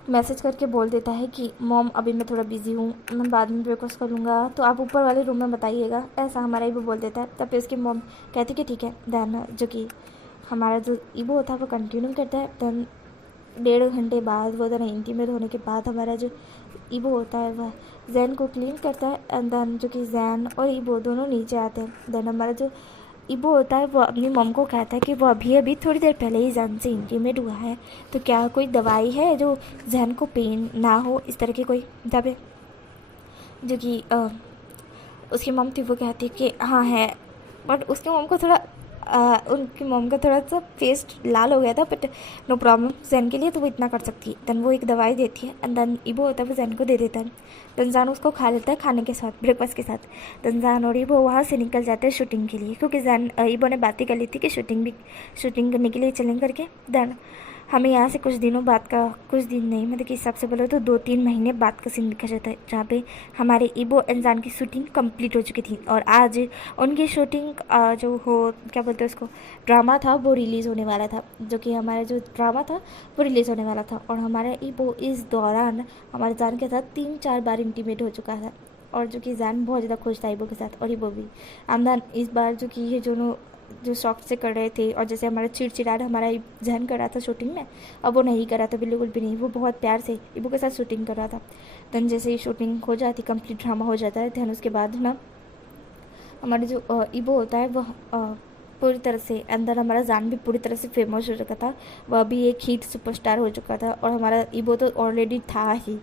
मैसेज करके बोल देता है कि मॉम अभी मैं थोड़ा बिज़ी हूँ, मैं बाद में ब्रेकफास्ट कर लूँगा, तो आप ऊपर वाले रूम में बताइएगा, ऐसा हमारा ईबो बोल देता है। तब फिर उसकी मॉम कहती कि ठीक है। देन जो कि हमारा जो ईबो होता है वो कंटिन्यू करता है। देन 1.5 घंटे बाद वो देन इंटीमेट होने के बाद हमारा जो ईबो होता है वह जैन को क्लीन करता है। एंड देन जो कि जैन और ईबो दोनों नीचे आते हैं। देन हमारा जो ईबो होता है वो अपनी मॉम को कहता है कि वो अभी अभी थोड़ी देर पहले ही जैन से इंटीमेट हुआ है, तो क्या कोई दवाई है जो जैन को पेन ना हो, इस तरह की कोई दवाई। जो कि उसकी मॉम थी वो कहती है कि हाँ है, बट उसकी मॉम को थोड़ा उनकी मॉम का थोड़ा सा फेस लाल हो गया था, बट नो प्रॉब्लम, जैन के लिए तो वो इतना कर सकती है। देन वो एक दवाई देती है एंड देन ईबो होता है वो जैन को दे देता है। देन जैन उसको खा लेता है खाने के साथ, ब्रेकफास्ट के साथ। देन जैन और ईबो वहाँ से निकल जाते हैं शूटिंग के लिए, क्योंकि जैन ईबो ने बातें कर ली थी कि शूटिंग करने के लिए चलेंगे करके। देन हमें यहाँ से कुछ दिनों बाद का, कुछ दिन नहीं मतलब कि हिसाब से बोलो तो 2-3 महीने बाद का सीन दिखा जाता है, जहाँ पे हमारे ईबो एंड जैन की शूटिंग कंप्लीट हो चुकी थी। और आज उनकी शूटिंग जो हो क्या बोलते हैं उसको, ड्रामा था वो रिलीज़ होने वाला था। जो कि हमारा जो ड्रामा था वो रिलीज़ होने वाला था, और हमारा ईबो इस दौरान हमारे जैन के साथ 3-4 बार इंटीमेट हो चुका था। और जो कि जैन बहुत ज़्यादा खुश था ईबो के साथ, और ईबो भी। एंड इस बार जो कि ये दोनों जो शौक से कर रहे थे, और जैसे हमारा चिड़चिड़ाहट हमारा जहन कर रहा था शूटिंग में, अब वो नहीं कर रहा था बिल्कुल भी नहीं, वो बहुत प्यार से ईबो के साथ शूटिंग कर रहा था। देन जैसे ही शूटिंग हो जाती, कंप्लीट ड्रामा हो जाता है, देन उसके बाद ना हमारा जो ईबो होता है वह पूरी तरह से अंदर, हमारा जान भी पूरी तरह से फेमस हो चुका था, वह भी एक हिट सुपरस्टार हो चुका था, और हमारा ईबो तो ऑलरेडी था ही।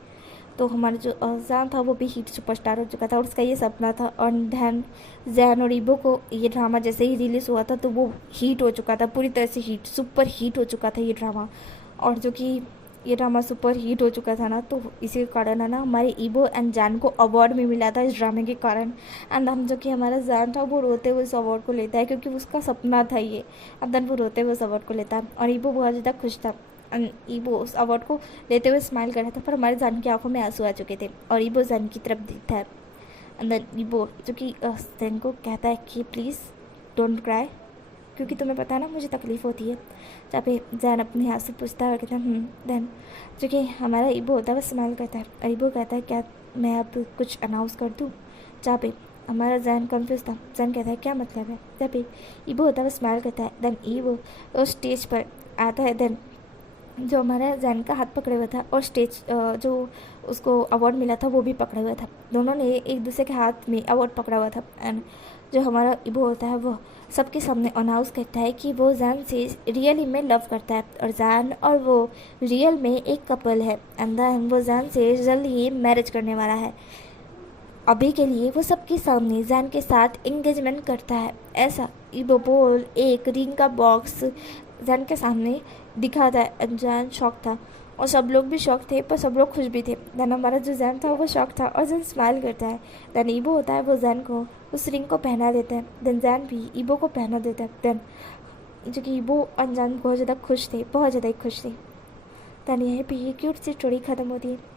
तो हमारा जो जान था वो भी हिट सुपरस्टार हो चुका था, और उसका ये सपना था। और दैन जैन और ईबो को ये ड्रामा जैसे ही रिलीज़ हुआ था तो वो हिट हो चुका था, पूरी तरह से हिट, सुपर हिट हो चुका था ये ड्रामा। और जो कि ये ड्रामा सुपर हिट हो चुका था ना, तो इसी के कारण है ना हमारे ईबो एंड जैन को अवार्ड भी मिला था इस ड्रामे के कारण। एंड हम जो कि हमारा जैन था वो रोते हुए उस अवार्ड को लेता है, क्योंकि उसका सपना था ये। अब देन वो रोते हुए उस अवार्ड को लेता है, और ईबो बहुत ज़्यादा खुश था। ईबो उस अवार्ड को लेते हुए स्माइल कर रहा था, पर हमारे जैन की आंखों में आंसू आ चुके थे, और ईबो जैन की तरफ देखता है। अंदर ईबो जो कि जैन को कहता है कि प्लीज़ डोंट क्राई, क्योंकि तुम्हें पता है ना मुझे तकलीफ़ होती है। जहाँ पे जैन अपने हाथ से पूछता है और कहता है देन जो कि हमारा ईबो होता है वो स्माइल करता है, और ईबो कहता है क्या मैं अब कुछ अनाउंस कर दूँ। जहाँ पे हमारा जैन कन्फ्यूज था, जैन कहता है क्या मतलब है। जहाँ पे ईबो होता है वो स्माइल करता है। देन ईबो स्टेज पर आता है। देन जो हमारा जैन का हाथ पकड़े हुआ था, और स्टेज जो उसको अवार्ड मिला था वो भी पकड़ा हुआ था, दोनों ने एक दूसरे के हाथ में अवार्ड पकड़ा हुआ था। एंड जो हमारा ईबो होता है वो सबके सामने अनाउंस करता है कि वो जैन से रियली में लव करता है, और जैन और वो रियल में एक कपल है। एंड देन वो जैन से जल्द ही मैरिज करने वाला है। अभी के लिए वो सबके सामने जैन के साथ इंगेजमेंट करता है, ऐसा ईबो बोल एक रिंग का बॉक्स जैन के सामने दिखाता है। जैन शॉक था, और सब लोग भी शॉक थे, पर सब लोग खुश भी थे। देन हमारा जो जैन था वो शॉक था, और जैन स्माइल करता है। देन ईबो होता है वो जैन को उस रिंग को पहना देता है। देन जैन भी ईबो को पहना देता है। देन जो कि ईबो और जैन बहुत ज़्यादा खुश थे, बहुत ज़्यादा ही खुश थे। देन यहीं पे ये क्यूट सी स्टोरी ख़त्म होती है।